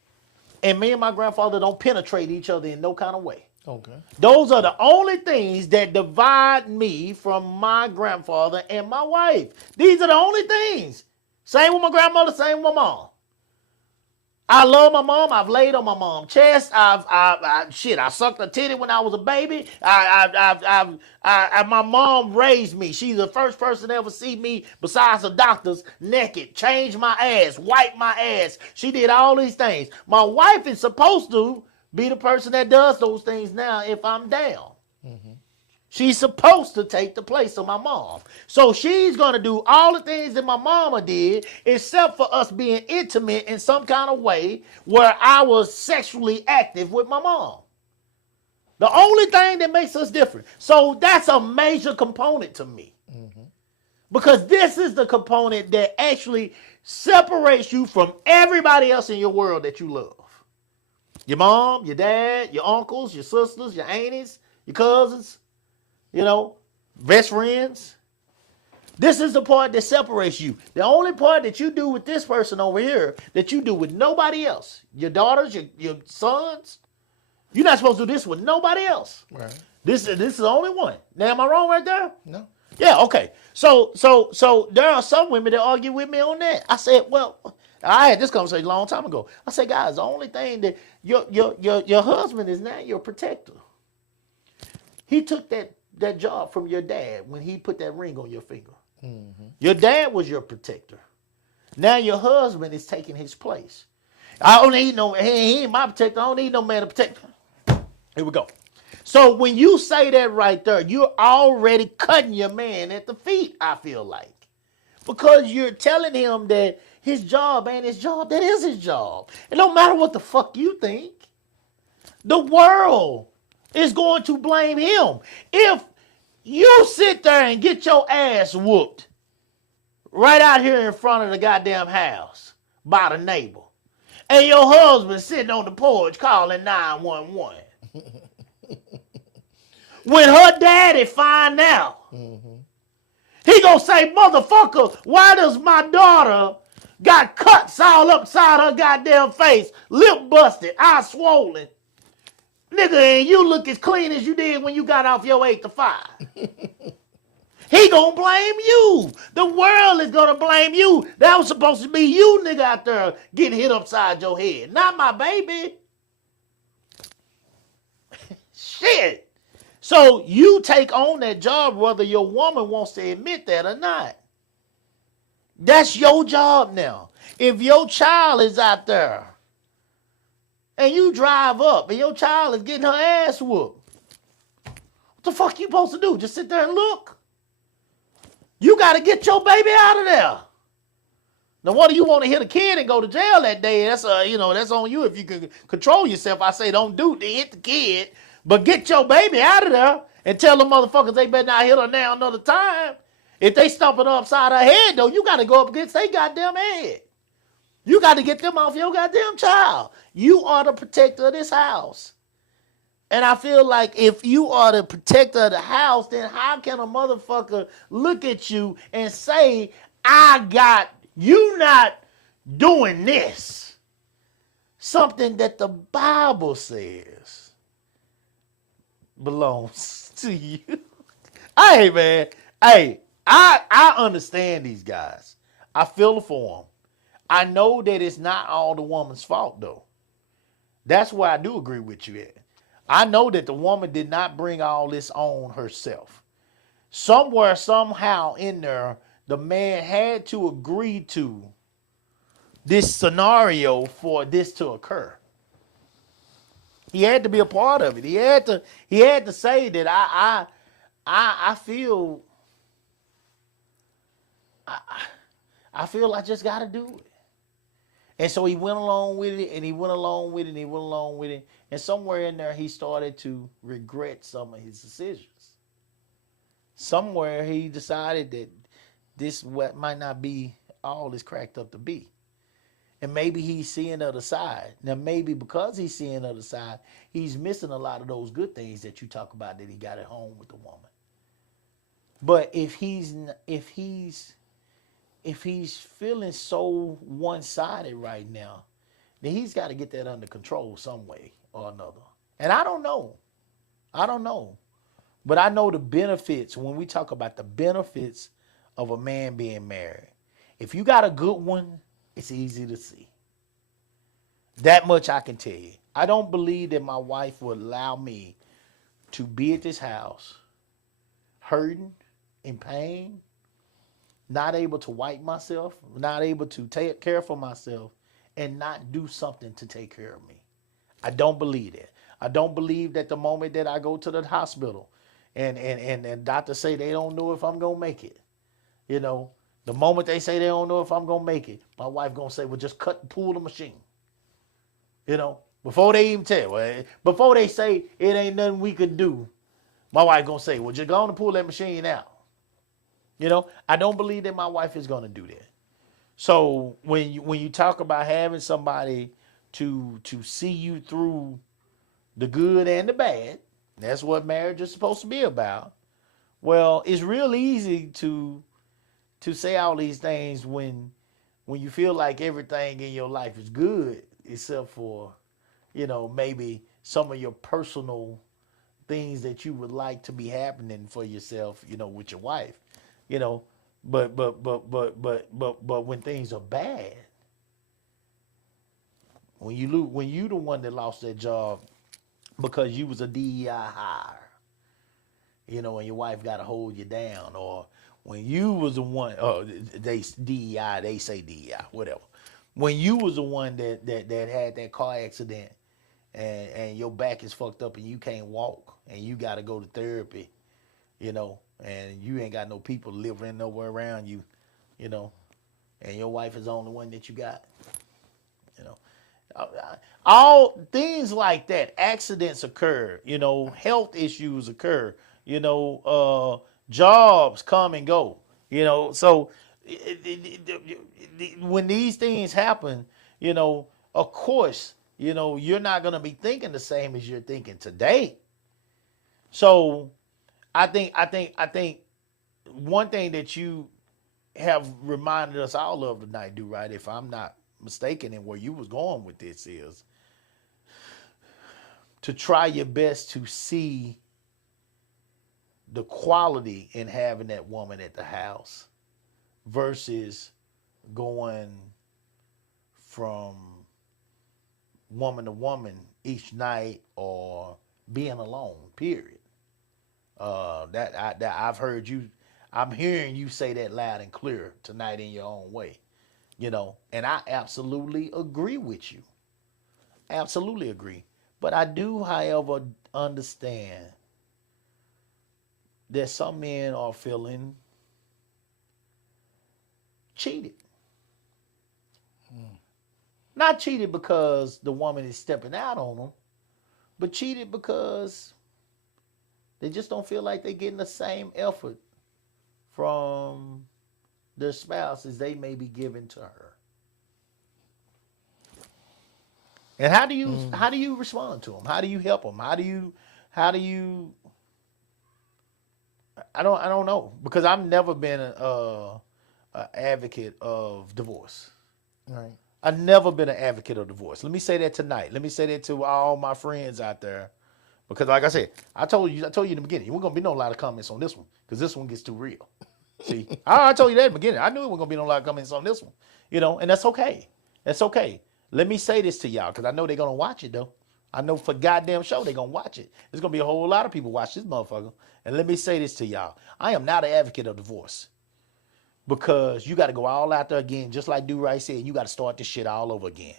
And me and my grandfather don't penetrate each other in no kind of way. Okay. Those are the only things that divide me from my grandfather and my wife. These are the only things. Same with my grandmother, same with my mom. I love my mom. I've laid on my mom's chest. I sucked her titty when I was a baby. My mom raised me. She's the first person to ever see me, besides the doctors, naked, change my ass, wipe my ass. She did all these things. My wife is supposed to be the person that does those things now if I'm down. She's supposed to take the place of my mom. So she's going to do all the things that my mama did, except for us being intimate in some kind of way where I was sexually active with my mom. The only thing that makes us different. So that's a major component to me. Because this is the component that actually separates you from everybody else in your world that you love. Your mom, your dad, your uncles, your sisters, your aunties, your cousins. You know, best friends. This is the part that separates you. The only part that you do with this person over here that you do with nobody else. Your daughters, your sons. You're not supposed to do this with nobody else. Right. This is the only one. Now, am I wrong right there? No. Yeah, okay. So there are some women that argue with me on that. I said, well, I had this conversation a long time ago. I said, guys, the only thing that your husband is now your protector. He took that job from your dad when he put that ring on your finger. Your dad was your protector. Now your husband is taking his place. I don't need no, he ain't my protector. I don't need no man to protect him. Here we go. So when you say that right there, you're already cutting your man at the feet, I feel like. Because you're telling him that his job ain't his job. That is his job. It don't matter what the fuck you think. The world is going to blame him. If you sit there and get your ass whooped right out here in front of the goddamn house by the neighbor, and your husband sitting on the porch calling 911, when her daddy find out, he gonna say, motherfucker, why does my daughter got cuts all upside her goddamn face, lip busted, eye swollen? Nigga, and you look as clean as you did when you got off your 8 to 5. He gonna blame you. The world is gonna blame you. That was supposed to be you, nigga, out there getting hit upside your head. Not my baby. Shit. So you take on that job whether your woman wants to admit that or not. That's your job now. If your child is out there and you drive up and your child is getting her ass whooped, what the fuck you supposed to do? Just sit there and look? You got to get your baby out of there. Now, whether you want to hit a kid and go to jail that day, that's that's on you. If you can control yourself, I say don't hit the kid, but get your baby out of there and tell them motherfuckers they better not hit her now another time. If they stomp it upside her head, though, you got to go up against their goddamn head. You got to get them off your goddamn child. You are the protector of this house. And I feel like if you are the protector of the house, then how can a motherfucker look at you and say, I got you not doing this? Something that the Bible says belongs to you. Hey, man. Hey, I understand these guys. I feel for them. I know that it's not all the woman's fault, though. That's where I do agree with you at. I know that the woman did not bring all this on herself. Somewhere, somehow in there, the man had to agree to this scenario for this to occur. He had to be a part of it. He had to say that I feel I just got to do it. And so he went along with it, and he went along with it, and he went along with it. And somewhere in there, he started to regret some of his decisions. Somewhere he decided that this might not be all it's cracked up to be. And maybe he's seeing the other side. Now, maybe because he's seeing the other side, he's missing a lot of those good things that you talk about that he got at home with the woman. But if he's feeling so one-sided right now, then he's got to get that under control some way or another. And I don't know. But I know the benefits, when we talk about the benefits of a man being married. If you got a good one, it's easy to see. That much I can tell you. I don't believe that my wife would allow me to be at this house hurting, in pain, not able to wipe myself, not able to take care for myself, and not do something to take care of me. I don't believe that. I don't believe that the moment that I go to the hospital and doctors say they don't know if I'm gonna make it, you know, the moment they say they don't know if I'm gonna make it, my wife gonna say, well, just cut and pull the machine. You know, before they even tell, before they say it ain't nothing we could do, my wife gonna say, well, just go on and pull that machine out. You know, I don't believe that my wife is gonna do that. So when you talk about having somebody to see you through the good and the bad, that's what marriage is supposed to be about. Well, it's real easy to say all these things when you feel like everything in your life is good, except for, you know, maybe some of your personal things that you would like to be happening for yourself, you know, with your wife, you know. But when things are bad, when you the one that lost that job because you was a DEI hire, you know, and your wife got to hold you down, or when you was the one, they DEI, they say DEI, whatever. When you was the one that had that car accident and your back is fucked up and you can't walk and you got to go to therapy, you know, and you ain't got no people living nowhere around you, you know, and your wife is the only one that you got, you know. All things like that, accidents occur, you know, health issues occur, you know, jobs come and go, you know. So when these things happen, you know, of course, you know, you're not going to be thinking the same as you're thinking today. So I think one thing that you have reminded us all of tonight, Do Right, if I'm not mistaken in where you was going with this, is to try your best to see the quality in having that woman at the house versus going from woman to woman each night or being alone, period. That I've heard you, I'm hearing you say that loud and clear tonight in your own way, you know, and I absolutely agree with you. Absolutely agree. But I do, however, understand that some men are feeling cheated. Not cheated because the woman is stepping out on them, but cheated because they just don't feel like they're getting the same effort from their spouse as they may be giving to her. And how do you respond to them? How do you help them? How do you I don't know, because I've never been an advocate of divorce. Right. I've never been an advocate of divorce. Let me say that tonight. Let me say that to all my friends out there, because like I said, I told you in the beginning, we're gonna be no lot of comments on this one because this one gets too real. See, I told you that in the beginning. I knew it wasn't gonna be no lot of comments on this one, you know, and that's okay. That's okay. Let me say this to y'all because I know they're gonna watch it though. I know for goddamn sure they're gonna watch it. There's gonna be a whole lot of people watch this motherfucker. And let me say this to y'all. I am not an advocate of divorce. Because you got to go all out there again, just like Do Right said, you got to start this shit all over again.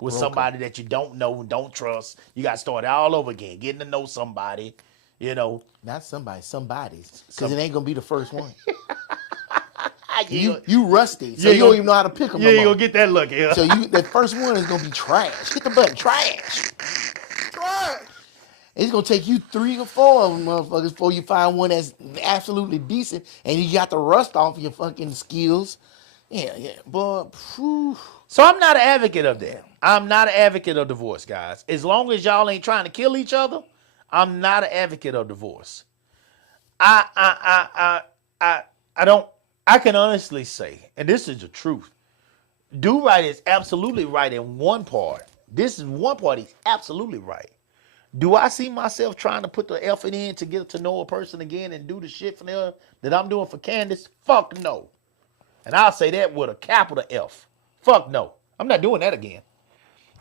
With somebody that you don't know and don't trust. You got to start it all over again, getting to know somebody, you know. Not somebody's. Because it ain't going to be the first one. you rusty, so you don't even know how to pick them. You ain't going to get that lucky. Huh? So that first one is going to be trash. Hit the button, trash. Trash. It's going to take you 3 or 4 of them motherfuckers before you find one that's absolutely decent and you got the rust off your fucking skills. Yeah, but whew. So I'm not an advocate of that. I'm not an advocate of divorce, guys. As long as y'all ain't trying to kill each other, I'm not an advocate of divorce. I can honestly say, and this is the truth, Do Right is absolutely right in one part. This is one part he's absolutely right. Do I see myself trying to put the effort in to get to know a person again and do the shit for them that I'm doing for Candace? Fuck no. And I'll say that with a capital F. Fuck no. I'm not doing that again.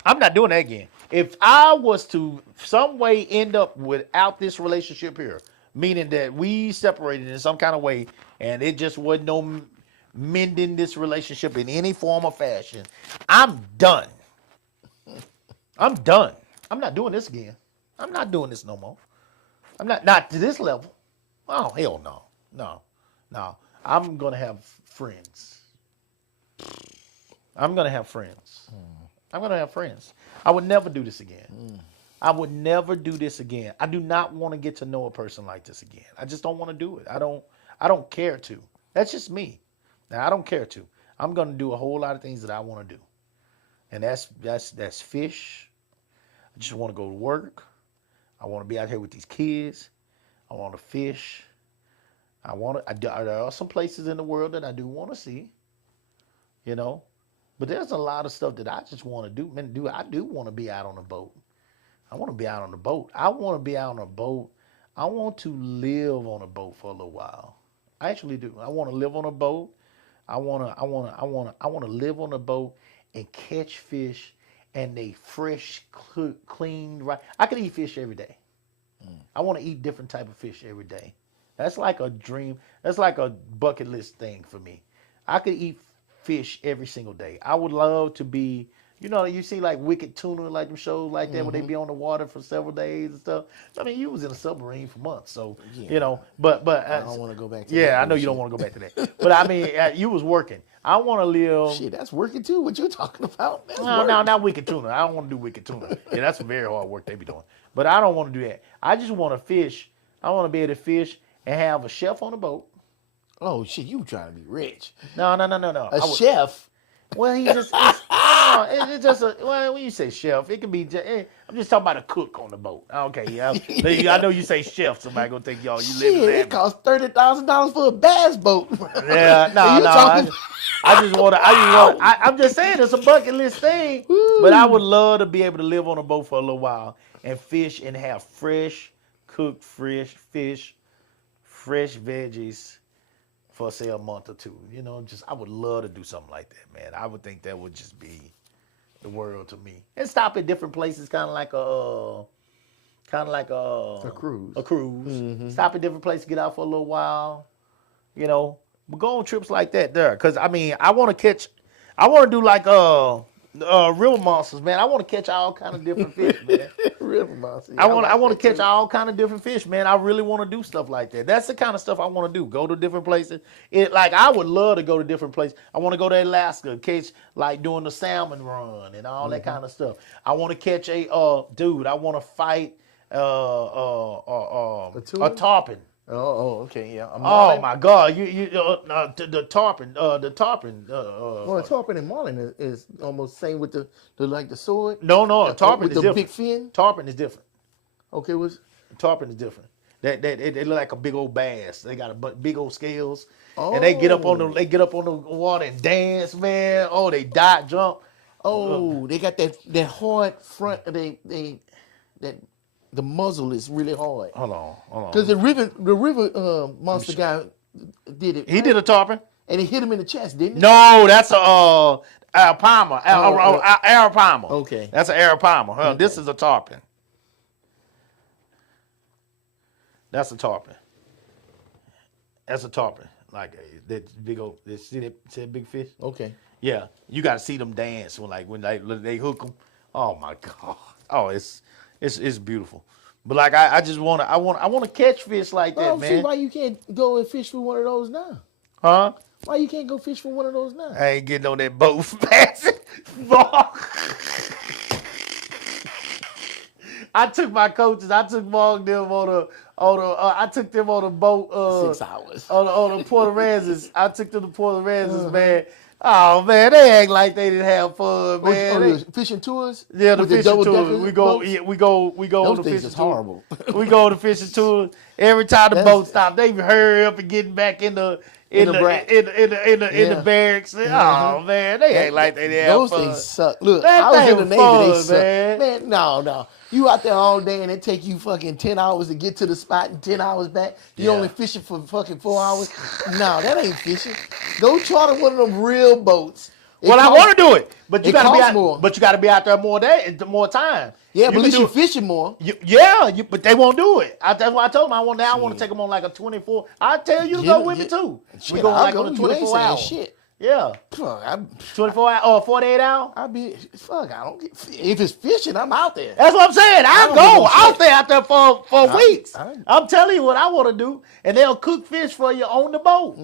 I'm not doing that again. If I was to some way end up without this relationship here, meaning that we separated in some kind of way, and it just wasn't no mending this relationship in any form or fashion, I'm done. I'm done. I'm not doing this again. I'm not doing this no more. I'm not to this level. Oh, hell no. No. I'm gonna have friends. I'm gonna have friends. I would never do this again. I would never do this again. I do not want to get to know a person like this again. I just don't want to do it. I don't care to. That's just me. Now I don't care to. I'm gonna do a whole lot of things that I want to do. And that's fish. I just want to go to work. I want to be out here with these kids. I want to fish. There are some places in the world that I do want to see, you know, but there's a lot of stuff that I just want to do. Man, I do want to be out on a boat. I want to be out on a boat. I want to be out on a boat. I want to live on a boat for a little while. I actually do. I want to live on a boat. I want to live on a boat and catch fish, and they fresh, clean, right. I could eat fish every day. I want to eat different type of fish every day. That's like a dream. That's like a bucket list thing for me. I could eat fish every single day. I would love to be, you see like Wicked Tuna, like them shows like that, where they be on the water for several days and stuff. I mean, you was in a submarine for months, so, but I don't want to go back to that. Yeah, I know you don't want to go back to that. But I mean, you was working. I want to live. Shit, that's working too. What you talking about? That's No, not Wicked Tuna. I don't want to do Wicked Tuna. Yeah, that's some very hard work they be doing. But I don't want to do that. I just want to fish. I want to be able to fish and have a chef on the boat. Oh shit, you trying to be rich? No. A chef? Well, it's just when you say chef, it can be. I'm just talking about a cook on the boat. Okay, yeah. I know you say chef. Somebody gonna think y'all you live in Shit, that. it costs $30,000 for a bass boat. Yeah, no. I'm just saying it's a bucket list thing. But I would love to be able to live on a boat for a little while and fish and have fresh, cooked fresh fish, fresh veggies for say a month or two. I would love to do something like that, man. I would think that would just be the world to me. And stop at different places, kind of like a cruise. A cruise. Mm-hmm. Stop at different places, get out for a little while. But go on trips like that there, because I mean, I want to do like river monsters, man. I want to catch all kind of different fish, man. River monsters. I want to catch all kind of different fish, man. I really want to do stuff like that. That's the kind of stuff I want to do. Go to different places. I would love to go to different places. I want to go to Alaska, catch doing the salmon run and all that kind of stuff. I want to catch I want to fight a tarpon. Oh, okay, yeah. Oh my God! The tarpon. The tarpon. Well, tarpon and marlin is almost the same with the sword. No, tarpon with is the different. big fin. Tarpon is different. Okay, Tarpon is different. They look like a big old bass. They got big old scales, and they get up on the water and dance, man. Oh, they dive, jump. Oh, they got that hard front. The muzzle is really hard. Hold on. Because the river monster guy did it. He did a tarpon, and he hit him in the chest, didn't he? No, that's a arapaima. Arapaima. Okay, that's an arapaima. Okay. This is a tarpon. That's a tarpon. Like that big old. See that big fish? Okay. Yeah, you got to see them dance when they hook them. Oh my God. Oh, it's beautiful. But like I just want to catch fish like that, man. See why you can't go and fish for one of those now? Huh? Why you can't go fish for one of those now? I ain't getting on that boat fast. I took my coaches. I took Mark them I took them on a boat. 6 hours. On the Port Aransas. I took them to Port Aransas, man. Oh man, they act like they didn't have fun, man. The fishing tours? Yeah, the With fishing tours. double-decker We go on Those the things fishing is tour. horrible. We go on the fishing tour. Every time the boat stops, they hurry up and getting back in the barracks. Oh man, they act like they didn't have Those fun. things suck. Look, That I was thing in the was Navy. fun, They suck. man. No. You out there all day and it take you fucking 10 hours to get to the spot and 10 hours back. You Yeah. only fishing for fucking 4 hours. No, that ain't fishing. Go charter one of them real boats Well, I want to do it, but you it got to be costs out. more. But you got to be out there more more time. Yeah, but at can least do you're it. fishing more. But they won't do it. That's why I told them I want to take them on like a 24. I tell you to go with me too. Shit, We go I'll like go. on a You ain't 24 saying hour. shit. Yeah, Fuck, 24 hour or 48 hour. I don't get, if it's fishing, I'm out there. That's what I'm saying. I don't go. give a I'll shit. stay out there for weeks. I- I'm telling you what I want to do, and they'll cook fish for you on the boat.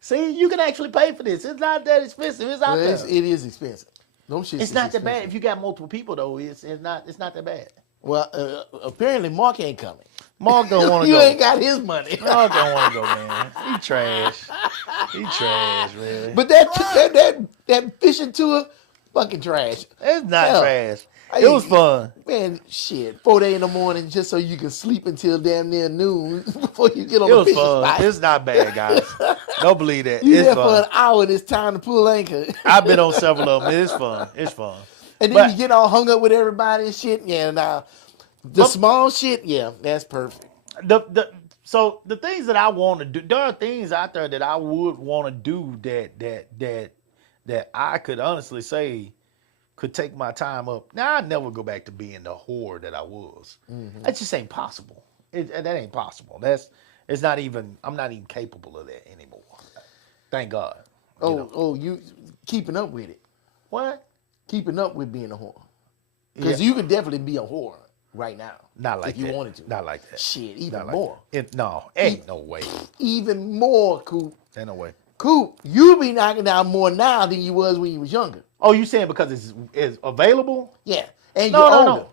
See, you can actually pay for this. It's not that expensive. It's out Well, there. it is expensive. Them shits It's is not that bad expensive. if you got multiple people though. It's not that bad. Well, apparently Mark ain't coming. Mark don't want to You go. ain't got his money. Mark don't want to go, man. He trash. He trash, man. But that fishing tour, fucking trash. It's not Hell, trash. It was fun. Man, shit. 4 days in the morning just so you can sleep until damn near noon before you get on It the was fishing fun. spot. It's not bad, guys. Don't believe that. You It's there for fun. an hour and it's time to pull anchor. I've been on several of them. It's fun. It's fun. And then But- you get all hung up with everybody and shit. Yeah, now the small shit, yeah, that's perfect. So the things that I want to do, there are things out there that I would want to do that I could honestly say could take my time up. Now I'd never go back to being the whore that I was. That just ain't possible. That ain't possible. It's not even. I'm not even capable of that anymore. Thank God. You keeping up with it. What? Keeping up with being a whore. Because Yeah. you could definitely be a whore right now. Not like if you that. wanted to. Not like that. Shit, even Not like more. that. No, ain't no way. Even more, Coop. Ain't no way. Coop, you be knocking down more now than you was when you was younger. Oh, you saying because it's available? Yeah. And No, you're no, older.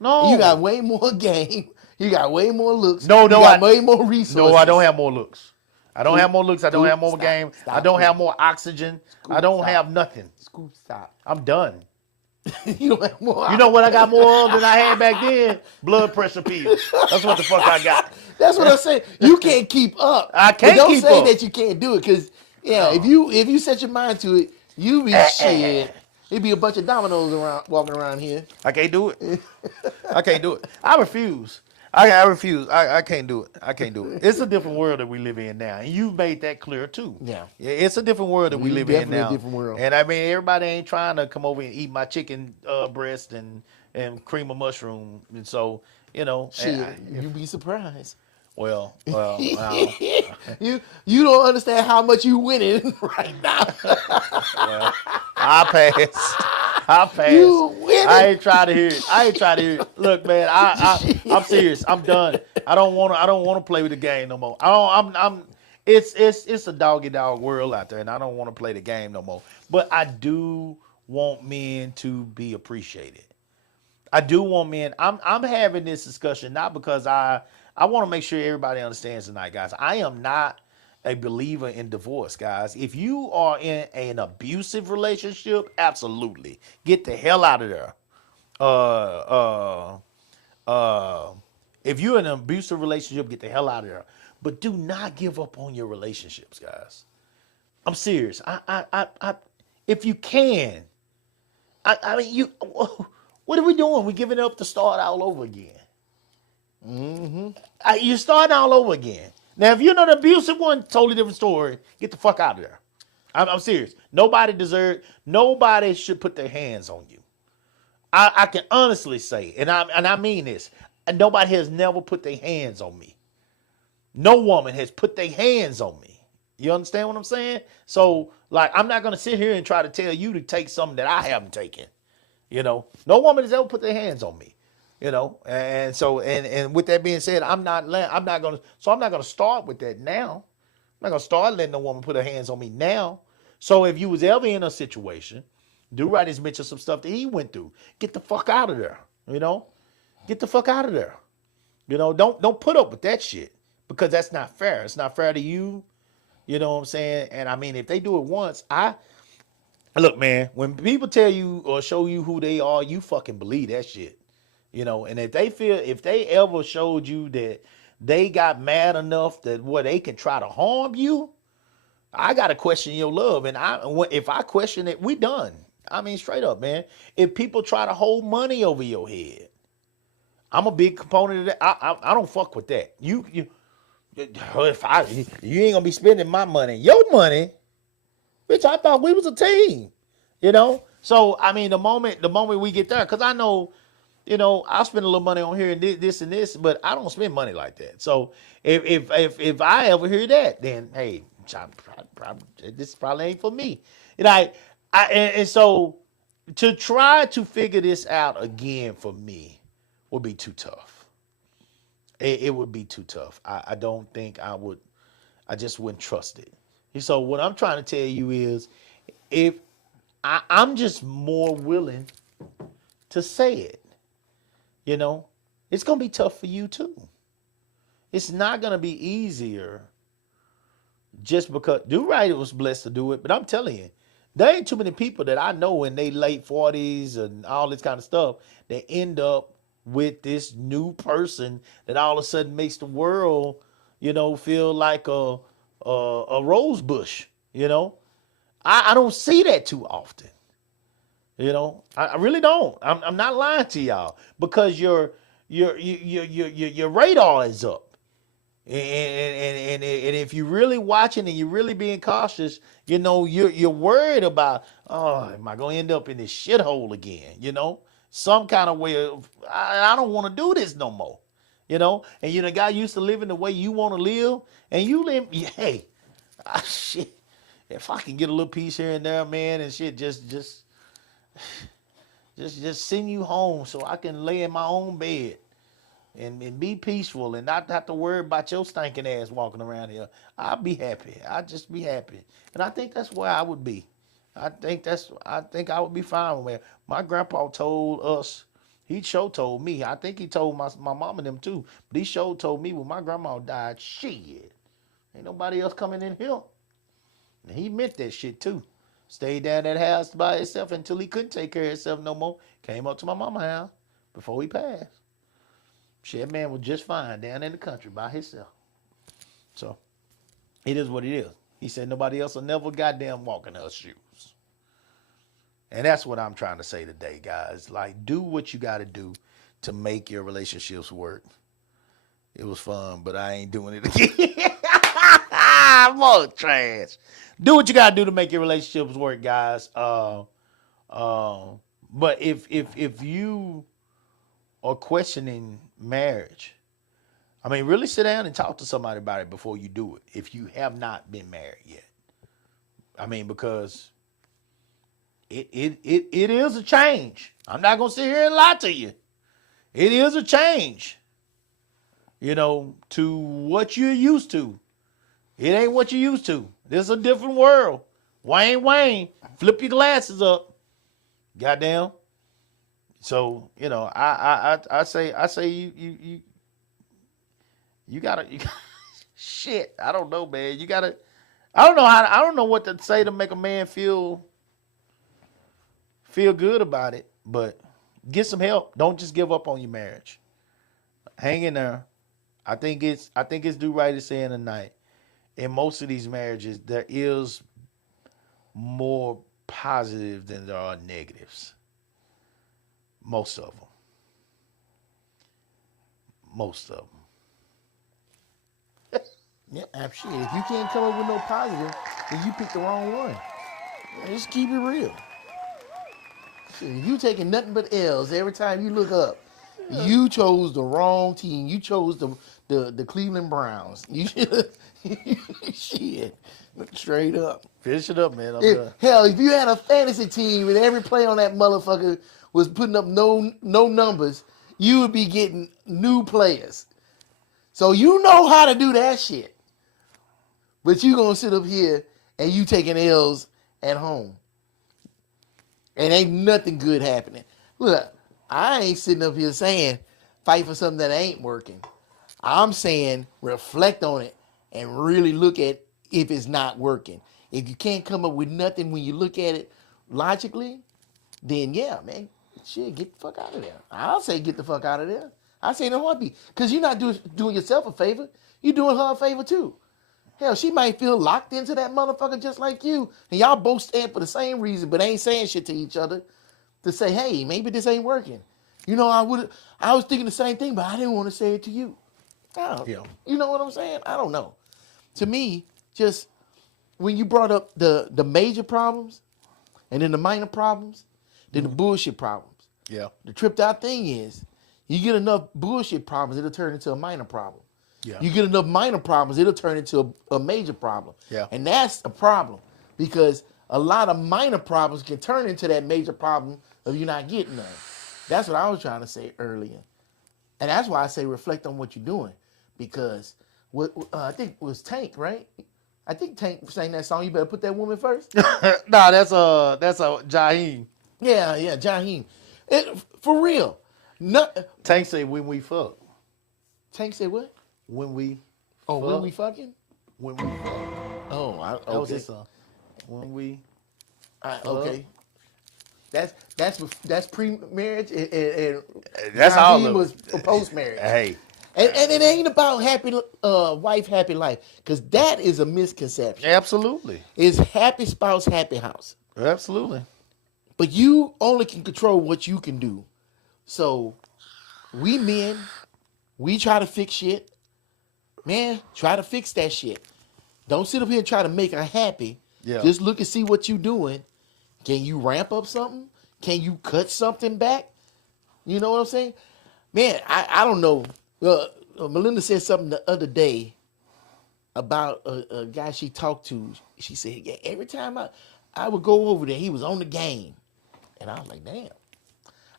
no. You got way more game. You got way more looks. No, you got I- way more resources. No, I don't have more looks. I don't have more looks. I don't Scoop, have more stop, game. stop, I don't Scoop. have more oxygen. I don't stop. have nothing. Scoop, stop. I'm done. You don't have more. You know what I got more of than I had back then? Blood pressure pills. That's what the fuck I got. That's what I'm saying. You can't keep up. I can't but don't keep say up. that you can't do it, because if you set your mind to it, you be shit. It'd be a bunch of dominoes walking around here. I can't do it. I can't do it. I refuse. I refuse. I can't do it. I can't do it. It's a different world that we live in now, and you made that clear too. Yeah. It's a different world that we live in Definitely a now. different world. And I mean, everybody ain't trying to come over and eat my chicken breast and cream of mushroom, and so Shit, you be surprised. well, You don't understand how much you winning right now. I pass. I pass. You winning. I ain't trying to hear it. Look, man, I'm serious. I'm done. I don't want to play with the game no more. It's a doggy dog world out there, and I don't want to play the game no more. But I do want men to be appreciated. I do want men. I'm having this discussion not because I want to make sure everybody understands tonight, guys. I am not a believer in divorce, guys. If you are in an abusive relationship, absolutely get the hell out of there. If you're in an abusive relationship, get the hell out of there. But do not give up on your relationships, guys. I'm serious. If you can, I mean, you. What are we doing? We're giving up to start all over again. You're starting all over again. Now, if you're not an abusive one, totally different story. Get the fuck out of there. I'm serious. Nobody should put their hands on you. I can honestly say, and I mean this, nobody has never put their hands on me. No woman has put their hands on me. You understand what I'm saying? So, like, I'm not going to sit here and try to tell you to take something that I haven't taken. No woman has ever put their hands on me. And so, and with that being said, I'm not going to start with that now. I'm not going to start letting a woman put her hands on me now. So if you was ever in a situation, Do-Right has mentioned some stuff that he went through. Get the fuck out of there. Get the fuck out of there. Don't put up with that shit, because that's not fair. It's not fair to you. You know what I'm saying? And I mean, if they do it once, look, man, when people tell you or show you who they are, you fucking believe that shit. And if they ever showed you that they got mad enough that where they can try to harm you, I got to question your love. And if I question it, we done. I mean, straight up, man. If people try to hold money over your head, I'm a big component of that. I don't fuck with that. You ain't gonna be spending my money. Your money? Bitch, I thought we was a team. You know? So I mean, the moment we get there, because I know, I spend a little money on here and this and this, but I don't spend money like that. So if I ever hear that, then hey, this probably ain't for me. And so to try to figure this out again for me would be too tough. It would be too tough. I don't think I would. I just wouldn't trust it. So what I'm trying to tell you is, if I'm just more willing to say it, it's gonna be tough for you too. It's not gonna be easier just because Do Right was blessed to do it, but I'm telling you, there ain't too many people that I know in their late 40s and all this kind of stuff that end up with this new person that all of a sudden makes the world, feel like a rose bush. I don't see that too often. I really don't. I'm not lying to y'all, because your radar is up, and if you're really watching and you're really being cautious, you're worried about, oh, am I gonna end up in this shithole again? Some kind of way of, I don't want to do this no more. And you got used to living the way you want to live, and you live. Hey, shit. If I can get a little piece here and there, man, and shit, just send you home so I can lay in my own bed and be peaceful and not have to worry about your stinking ass walking around here, I'll be happy. I'll just be happy. And I think that's where I would be. I think I would be fine with it. My grandpa told us, he sure told me, I think he told my mom and them too, but he sure told me when my grandma died, shit, ain't nobody else coming in here. And he meant that shit too. Stayed down that house by himself until he couldn't take care of himself no more. Came up to my mama's house before he passed. Shit, that man was just fine down in the country by himself. So, it is what it is. He said nobody else will never goddamn walk in her shoes. And that's what I'm trying to say today, guys. Like, do what you got to do to make your relationships work. It was fun, but I ain't doing it again. More trash. Do what you gotta do to make your relationships work, guys. But if you are questioning marriage, I mean, really sit down and talk to somebody about it before you do it. If you have not been married yet, I mean, because it is a change. I'm not gonna sit here and lie to you. It is a change, to what you're used to. It ain't what you used to. This is a different world. Wayne, flip your glasses up. Goddamn. So, I say you gotta shit. I don't know, man. I don't know what to say to make a man feel good about it, but get some help. Don't just give up on your marriage. Hang in there. I think it's Do Right is saying tonight, in most of these marriages, there is more positive than there are negatives. Most of them. Yeah, absolutely. If you can't come up with no positive, then you picked the wrong one. Just keep it real. Shit, if you taking nothing but L's every time you look up, you chose the wrong team. You chose the Cleveland Browns. You shit, straight up. Finish it up, man. Hell, if you had a fantasy team and every play on that motherfucker was putting up no numbers, you would be getting new players. So you know how to do that shit. But you gonna sit up here and you taking L's at home. And ain't nothing good happening. Look, I ain't sitting up here saying fight for something that ain't working. I'm saying reflect on it and really look at if it's not working. If you can't come up with nothing when you look at it logically, then yeah, man, shit, get the fuck out of there. I'll say get the fuck out of there. I say no heartbeat. Because you're not doing yourself a favor. You're doing her a favor too. Hell, she might feel locked into that motherfucker just like you. And y'all both stand for the same reason, but ain't saying shit to each other to say, hey, maybe this ain't working. I was thinking the same thing, but I didn't want to say it to you. Yeah. You know what I'm saying? I don't know. To me, just when you brought up the major problems, and then the minor problems, then the bullshit problems. Yeah. The tripped out thing is, you get enough bullshit problems, it'll turn into a minor problem. Yeah. You get enough minor problems, it'll turn into a major problem. Yeah. And that's a problem because a lot of minor problems can turn into that major problem of you not getting none. That's what I was trying to say earlier. And that's why I say reflect on what you're doing. Because I think it was Tank, right? I think Tank sang that song, You Better Put That Woman First. Nah, that's a Jaheim. Yeah, Jaheim. For real. Tank say when we fuck. Tank said what? When we Oh, fuck. when we fucking? When we fuck. Oh, That was okay. his song. When we Okay. That's pre-marriage and That's all Jaheim of was it. post-marriage. Hey. And it ain't about happy wife, happy life. Because that is a misconception. Absolutely. It's happy spouse, happy house. Absolutely. But you only can control what you can do. So we men, we try to fix shit. Man, try to fix that shit. Don't sit up here and try to make her happy. Yeah. Just look and see what you doing. Can you ramp up something? Can you cut something back? You know what I'm saying? Man, I don't know. Melinda said something the other day about a guy she talked to. She said, yeah, every time I would go over there, he was on the game. And I was like, damn.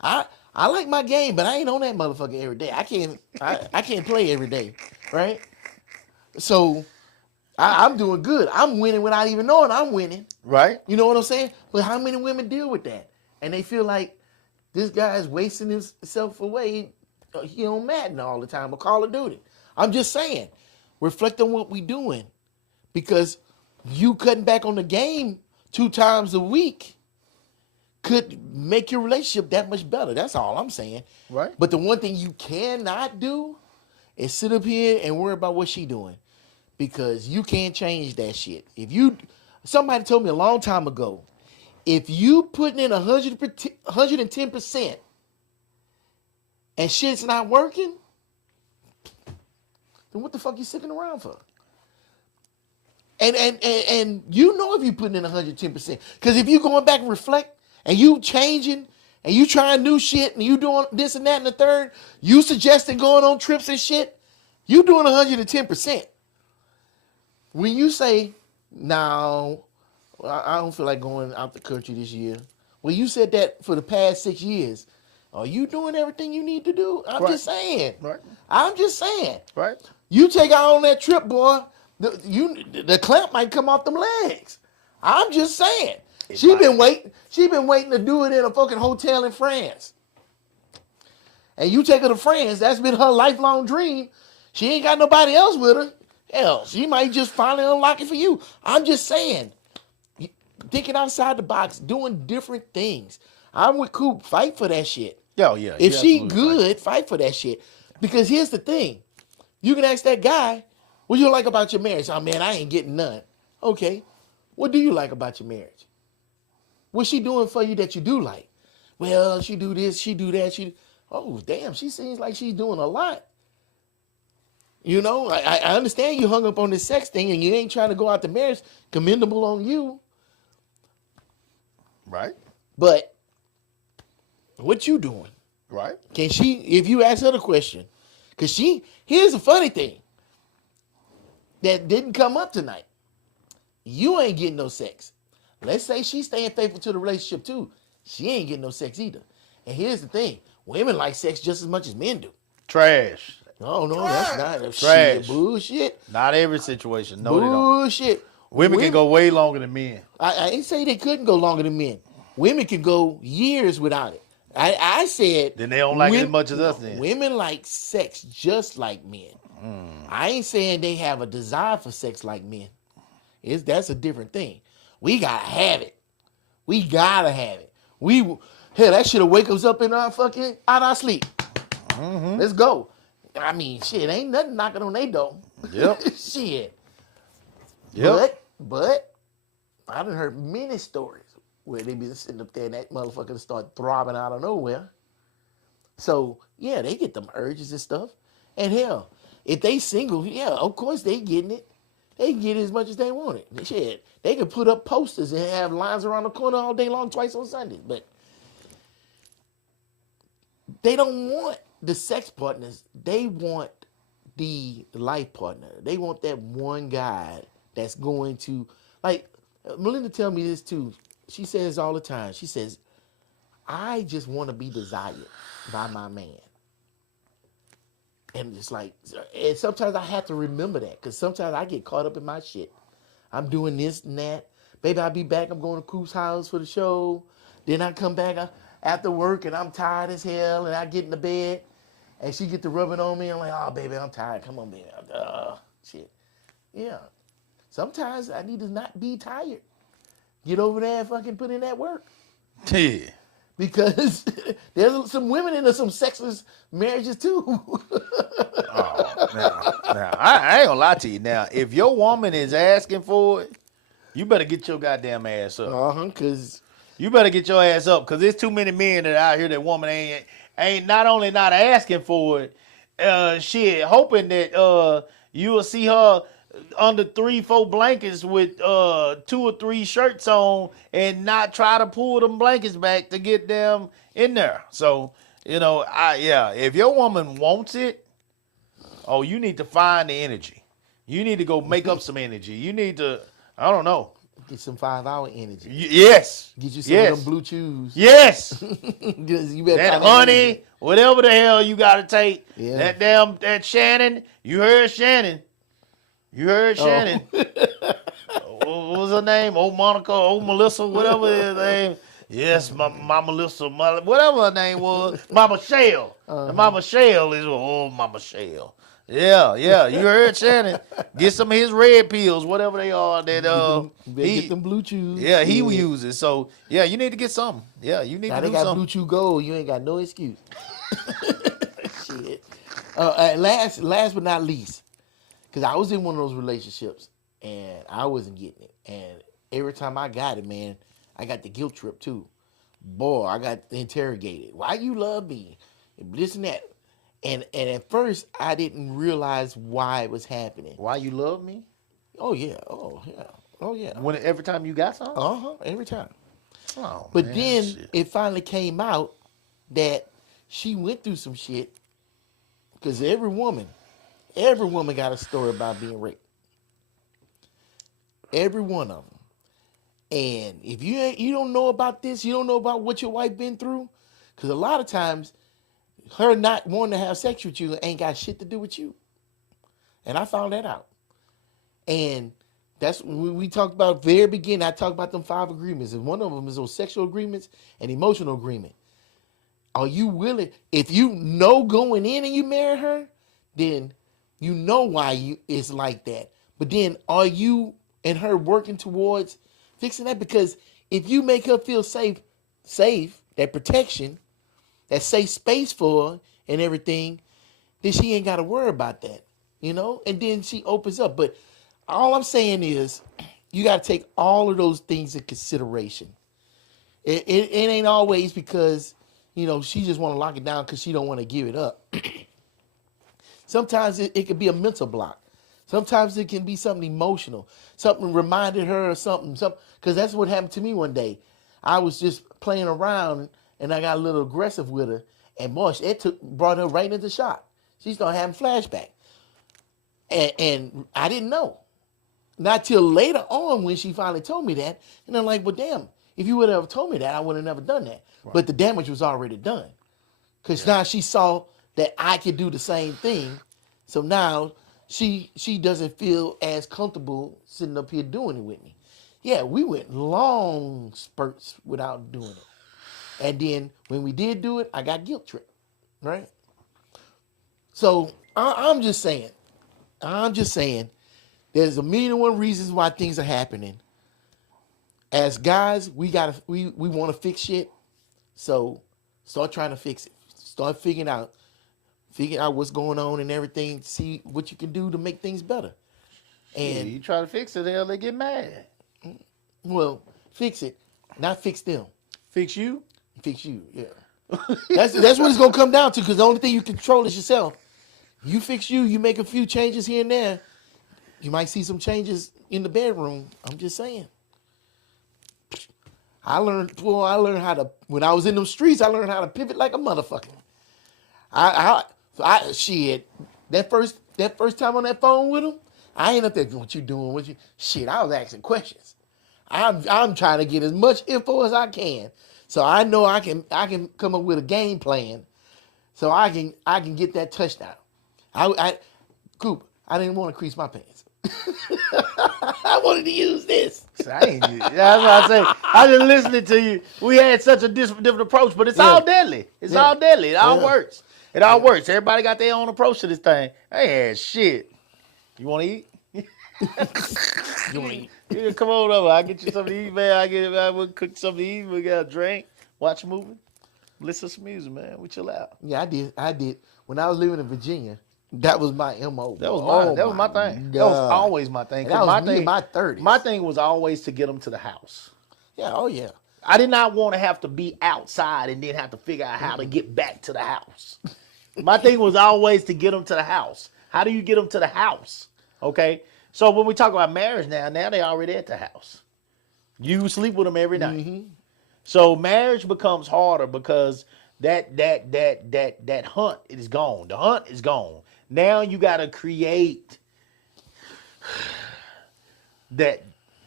I like my game, but I ain't on that motherfucker every day. I can't play every day, right? So I'm doing good. I'm winning without even knowing I'm winning. Right? You know what I'm saying? But how many women deal with that? And they feel like this guy is wasting himself away. He on Madden all the time or Call of Duty. I'm just saying, reflect on what we doing. Because you cutting back on the game 2 times a week could make your relationship that much better. That's all I'm saying. Right. But the one thing you cannot do is sit up here and worry about what she doing. Because you can't change that shit. Somebody told me a long time ago, if you putting in 110% and shit's not working, then what the fuck you sticking around for? And you know if you putting in 110%. Because if you going back and reflect and you changing and you trying new shit and you doing this and that and the third, you suggesting going on trips and shit, you doing 110%. When you say, no, I don't feel like going out the country this year. Well, you said that for the past 6 years. Are you doing everything you need to do? I'm Right. just saying. Right. I'm just saying. Right. You take out on that trip, boy, the clamp might come off them legs. I'm just saying. She been waiting to do it in a fucking hotel in France. And you take her to France, that's been her lifelong dream. She ain't got nobody else with her. Hell, she might just finally unlock it for you. I'm just saying. Thinking outside the box, doing different things. I'm with Coop. Fight for that shit. Oh, yeah. If you she absolutely good, fight for that shit. Because here's the thing. You can ask that guy, what you like about your marriage? Oh, man, I ain't getting none. Okay. What do you like about your marriage? What's she doing for you that you do like? Well, she do this, she do that. Oh, damn, she seems like she's doing a lot. You know, I understand you hung up on this sex thing and you ain't trying to go out to marriage. Commendable on you. Right. But what you doing? Right. Can she, if you ask her the question, because here's the funny thing that didn't come up tonight. You ain't getting no sex. Let's say she's staying faithful to the relationship too. She ain't getting no sex either. And here's the thing. Women like sex just as much as men do. Trash. Oh, no, that's not Trash. shit. Bullshit. Not every situation. No, they don't. Bullshit. Women can go way longer than men. I ain't say they couldn't go longer than men. Women can go years without it. I said... Then they don't like it as much as us then. Women like sex just like men. I ain't saying they have a desire for sex like men. That's a different thing. We gotta have it. We gotta have it. Hell, that shit'll wake us up in our fucking out our sleep. Mm-hmm. Let's go. I mean, shit, ain't nothing knocking on their door. Yep. Shit. Yep. But I done heard many stories where they be sitting up there and that motherfucker start throbbing out of nowhere. So yeah, they get them urges and stuff. And hell, if they single, yeah, of course they getting it. They can get as much as they wanted. Shit, they could put up posters and have lines around the corner all day long, twice on Sundays. But they don't want the sex partners. They want the life partner. They want that one guy that's going to, like, Melinda tell me this too. She says all the time. She says, I just want to be desired by my man. And it's like, and sometimes I have to remember that because sometimes I get caught up in my shit. I'm doing this and that. Baby, I'll be back. I'm going to Coop's house for the show. Then I come back after work and I'm tired as hell and I get in the bed and she get to rubbing on me. I'm like, oh, baby, I'm tired. Come on, baby. Shit. Yeah. Sometimes I need to not be tired. Get over there and fucking put in that work. Yeah. Because there's some women into some sexless marriages too. Now, I ain't gonna lie to you. Now, if your woman is asking for it, you better get your goddamn ass up. Because You better get your ass up, because there's too many men that out here that woman ain't not only not asking for it, shit, hoping that you will see her under 3-4 blankets with 2 or 3 shirts on and not try to pull them blankets back to get them in there. So, if your woman wants it, you need to find the energy. You need to go make up some energy. You need to, I don't know. get some 5-hour energy. Yes. Get you some of them blue chews. Yes. You better That find honey, whatever the hell you got to take. Yeah. That Shannon. You heard Shannon. You heard Shannon. What was her name? Old Monica, old Melissa, whatever her name. Yes, my Melissa, whatever her name was. Mama Shell. Mama Shell is Mama Shell. Yeah. You heard Shannon. Get some of his red pills, whatever they are. That get them blue chews. Yeah, he uses. So yeah, you need to get something. Yeah, you need Now to they do got something. Blue Chew Gold. You ain't got no excuse. Shit. Last but not least, because I was in one of those relationships and I wasn't getting it, and every time I got it, man, I got the guilt trip too. Boy, I got interrogated. Why you love me? This and that. And at first, I didn't realize why it was happening. Why you love me? Oh yeah. When every time you got something? Every time. Oh, But man, then shit. it finally came out that she went through some shit. Because every woman got a story about being raped. Every one of them. And if you don't know about this, you don't know about what your wife been through, because a lot of times her not wanting to have sex with you ain't got shit to do with you. And I found that out. And that's when we talked about very beginning. I talked about them 5 agreements, and one of them is those sexual agreements and emotional agreement. Are you willing? If you know going in and you marry her, then you know why it's like that. But then are you and her working towards fixing that? Because if you make her feel safe, that protection, that safe space for her and everything, then she ain't got to worry about that, And then she opens up. But all I'm saying is you got to take all of those things in consideration. It ain't always because, she just want to lock it down because she don't want to give it up. Sometimes it could be a mental block. Sometimes it can be something emotional. Something reminded her of something. Because that's what happened to me one day. I was just playing around and I got a little aggressive with her. And boy, brought her right into shock. She started having flashback. And I didn't know. Not till later on when she finally told me that. And I'm like, well, damn, if you would have told me that, I would have never done that. Right. But the damage was already done. Because now she saw that I could do the same thing. So now she doesn't feel as comfortable sitting up here doing it with me. Yeah, we went long spurts without doing it. And then when we did do it, I got guilt tripped, right? So I'm just saying, there's 1,000,001 reasons why things are happening. As guys, we want to fix shit. So start trying to fix it. Start figuring out what's going on and everything. See what you can do to make things better. And you try to fix it, they get mad. Well, fix it, not fix them. Fix you? Fix you, yeah. That's what it's gonna come down to. Because the only thing you control is yourself. You fix you. You make a few changes here and there. You might see some changes in the bedroom. I'm just saying. I learned how to, when I was in them streets, I learned how to pivot like a motherfucker. Shit, that first time on that phone with him, I ain't up there, what you doing, shit, I was asking questions. I'm trying to get as much info as I can. So I know I can come up with a game plan so I can get that touchdown. Coop, I didn't want to crease my pants. I wanted to use this. That's what I say. I just listening to you. We had such a different approach, but it's all deadly. It's all deadly. It all works. It all works. Everybody got their own approach to this thing. Hey, shit. You want to eat? You want to eat? Yeah, come on over. I'll get you something to eat, man. I will cook something to eat. We got a drink, watch a movie, listen to some music, man. We chill out. Yeah, I did. When I was living in Virginia, that was my MO. That was mine. That was my thing. That was always my thing. That was me in my 30s. My thing was always to get them to the house. Yeah, oh yeah. I did not want to have to be outside and then have to figure out how to get back to the house. My thing was always to get them to the house. How do you get them to the house? Okay? So when we talk about marriage now they already at the house. You sleep with them every night. Mm-hmm. So marriage becomes harder because that hunt is gone. The hunt is gone. Now you got to create that,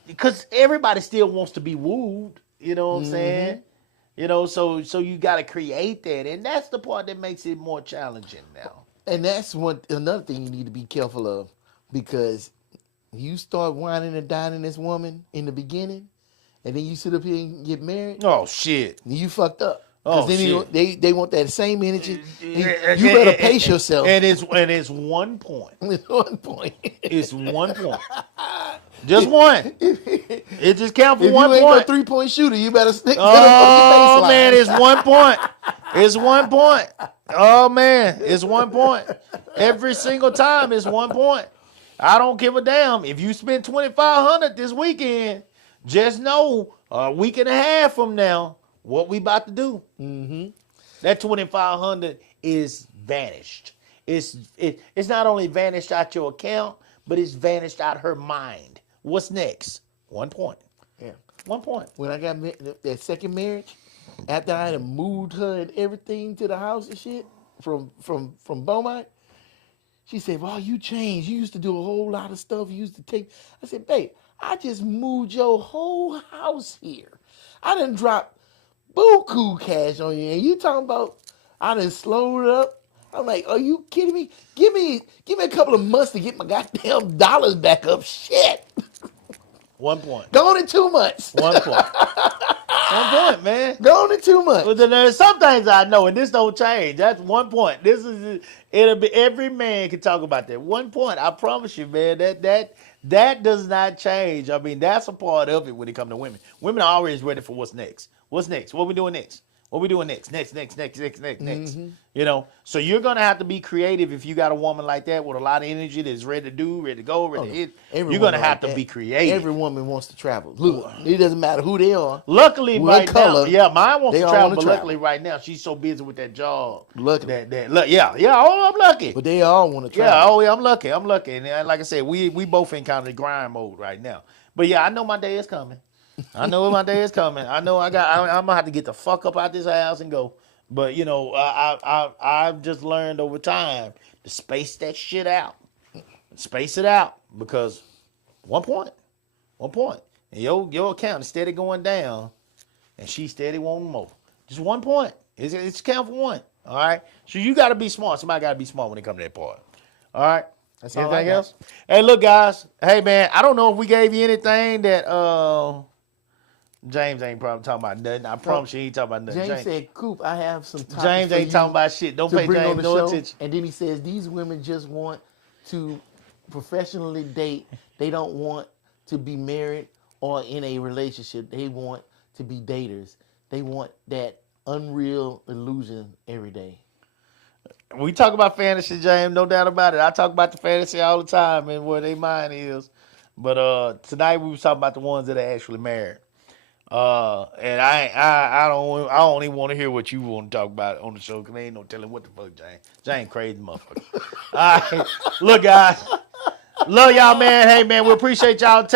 because everybody still wants to be wooed. You know what I'm saying? You know, so you got to create that, and that's the part that makes it more challenging now. And that's another thing you need to be careful of, because you start whining and dining this woman in the beginning, and then you sit up here and get married. Oh shit! You fucked up. Oh then shit! They want that same energy. You better pace yourself. And it's 1 point. It's 1 point. It's 1 point. Just one. It just counts for 1 point. If you ain't no 3-point shooter, you better stick. Oh man, it's 1 point. It's 1 point. Oh man, it's 1 point. Every single time, it's 1 point. I don't give a damn if you spend $2,500 this weekend. Just know a week and a half from now, what we about to do. Mm-hmm. That $2,500 is vanished. It's not only vanished out your account, but it's vanished out her mind. What's next? 1 point. Yeah, 1 point. When I got that second marriage, after I had moved her and everything to the house and shit from Beaumont, she said, "Well, you changed. You used to do a whole lot of stuff. You used to take." I said, "Babe, I just moved your whole house here. I done dropped buku cash on you, and you talking about I done slowed it up." I'm like, "Are you kidding me? Give me a couple of months to get my goddamn dollars back up." Shit. 1 point. Gone in 2 months. 1 point. 1 point, man. Gone in 2 months. Well, then there's some things I know, and this don't change. That's 1 point. It'll be, every man can talk about that. 1 point. I promise you, man. That does not change. I mean, that's a part of it when it comes to women. Women are always ready for what's next. What's next? What we doing next? What we doing next? Next. Mm-hmm. You know, so you're gonna have to be creative if you got a woman like that with a lot of energy that's ready to do, ready to go, ready to hit. You're gonna have to be creative. Every woman wants to travel. Look, it doesn't matter who they are. Luckily, what right color, now, mine wants to travel, but travel. luckily, right now, she's so busy with that job. Luckily, I'm lucky. But they all want to travel. I'm lucky. And like I said, we both in kind of grind mode right now. But yeah, I know my day is coming. I know my day is coming. I know I'm gonna have to get the fuck up out this house and go. But you know, I've just learned over time to space that shit out. Space it out, because 1 point. And your account is steady going down, and she's steady wanting more. Just 1 point. It's count for one. All right. So you got to be smart. Somebody got to be smart when it comes to that part. All right. That's all. Anything else? Hey, look, guys. Hey, man. I don't know if we gave you anything that James ain't probably talking about nothing. I promise you he ain't talking about nothing. James said, "Coop, I have some topics James ain't talking about shit. Don't pay James no attention." And then he says, "These women just want to professionally date. They don't want to be married or in a relationship. They want to be daters. They want that unreal illusion every day." We talk about fantasy, James, no doubt about it. I talk about the fantasy all the time and where their mind is. But tonight we was talking about the ones that are actually married. And I don't even want to hear what you want to talk about on the show, because there ain't no telling what the fuck, James. James crazy motherfucker. All right. Look, guys. Love y'all, man. Hey, man, we appreciate y'all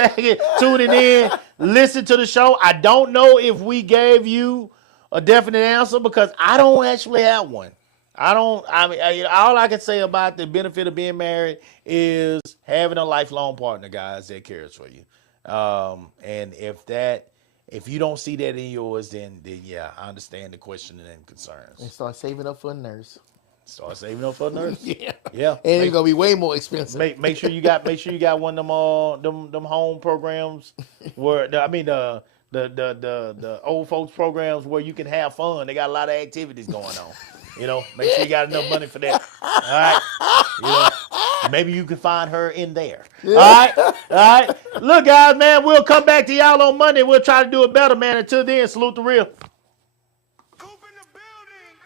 tuning in. Listen to the show. I don't know if we gave you a definite answer because I don't actually have one. All I can say about the benefit of being married is having a lifelong partner, guys, that cares for you. And if you don't see that in yours, then yeah, I understand the questioning and concerns. And start saving up for a nurse. Start saving up for a nurse. Yeah. Yeah. And it's gonna be way more expensive. Make sure you got one of them home programs where the old folks programs where you can have fun. They got a lot of activities going on. Make sure you got enough money for that. All right. Maybe you can find her in there. All right. Look, guys, man, we'll come back to y'all on Monday. We'll try to do it better, man. Until then, salute the real. Coop in the building.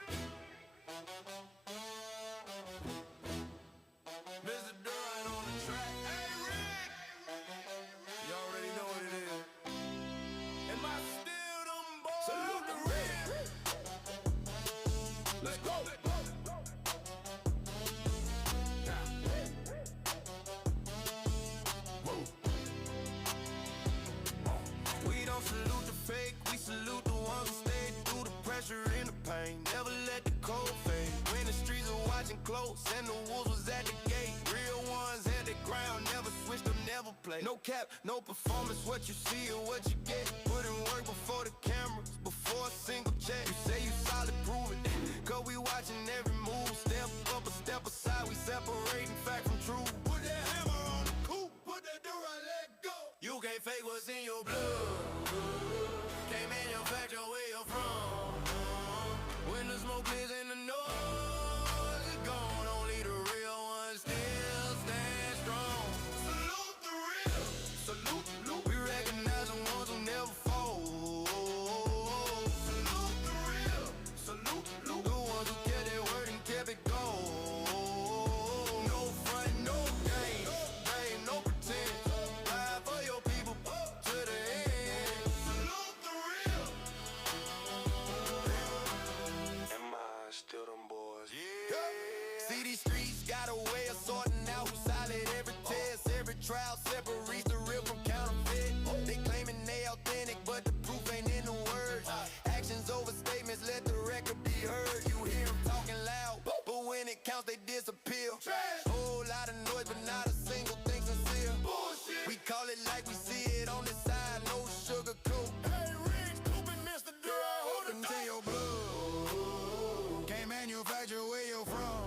Mr. Durant on the track. Hey, Rick. You already know what it is. Am I still them boys? Salute the real. Let's go. We don't salute the fake, we salute the ones who stay through the pressure and the pain. Never let the cold fade. When the streets are watching close and the wolves was at the gate. Real ones had the ground, never switched up, never play. No cap, no performance, what you see or what you get. Put in work before the cameras, before a single check. You say you solid, prove it. Cause we watching every move. Step up, a step aside, we separating fact from truth. Put that hammer on the coupe, put that Durant, let go. You can't fake what's in your blood. Can't manufacture where you're from. When the smoke clears and the noise is gone, only the real ones still stand strong. Salute the real. Salute. We recognize the ones who never fold. Salute the real. Salute. The ones who kept their word and kept it gold. No front, no game. No pretend. Ride for your people to the end. Salute the real. Am I still them boys? Yeah. See, these streets got a way of sorting out who's solid. Every test, every trial separates the real from counterfeit. They claiming they authentic, but the proof ain't in the words. Actions over statements, let the record be heard. You hear them talking loud, but when it counts, they disappear. Whole lot of noise, but not a single thing sincere. Bullshit. We call it like we see it on the side, no sugar coat. Hey, Rick, Coop and Mr. Durant, hold it to your blood. Can't manufacture where you're from.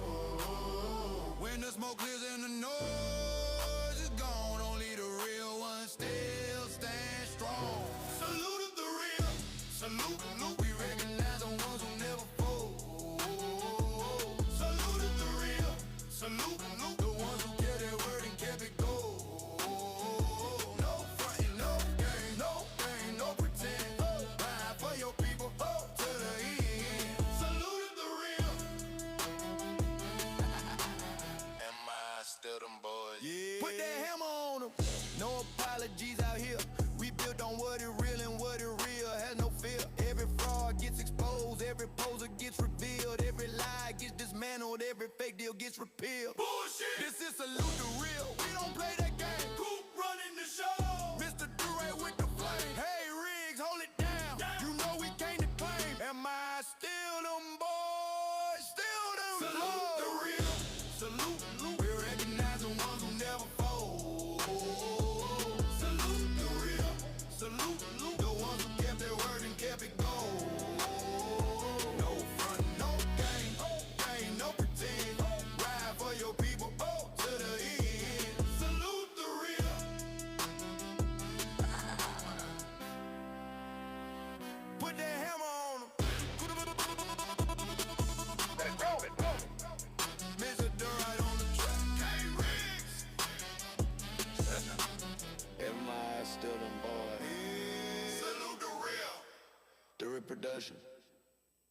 When the smoke clears and the noise is gone, only the real ones still stand strong. Salute the real. Salute. We recognize the ones who never fold. Salute the real. Salute. The ones who kept their word and kept it gold. No frontin', no game, no pretend. Ride for your people to the end. Salute the real. Am I still them boys? Yeah. Put that hammer on them. No apologies out here. We built on what is real and what is real has no fear. Every fraud gets exposed, every poser gets revealed, every lie gets dismantled, every fake deal gets repealed. Bullshit. This is salute the real. We don't play that game. Coop running the show.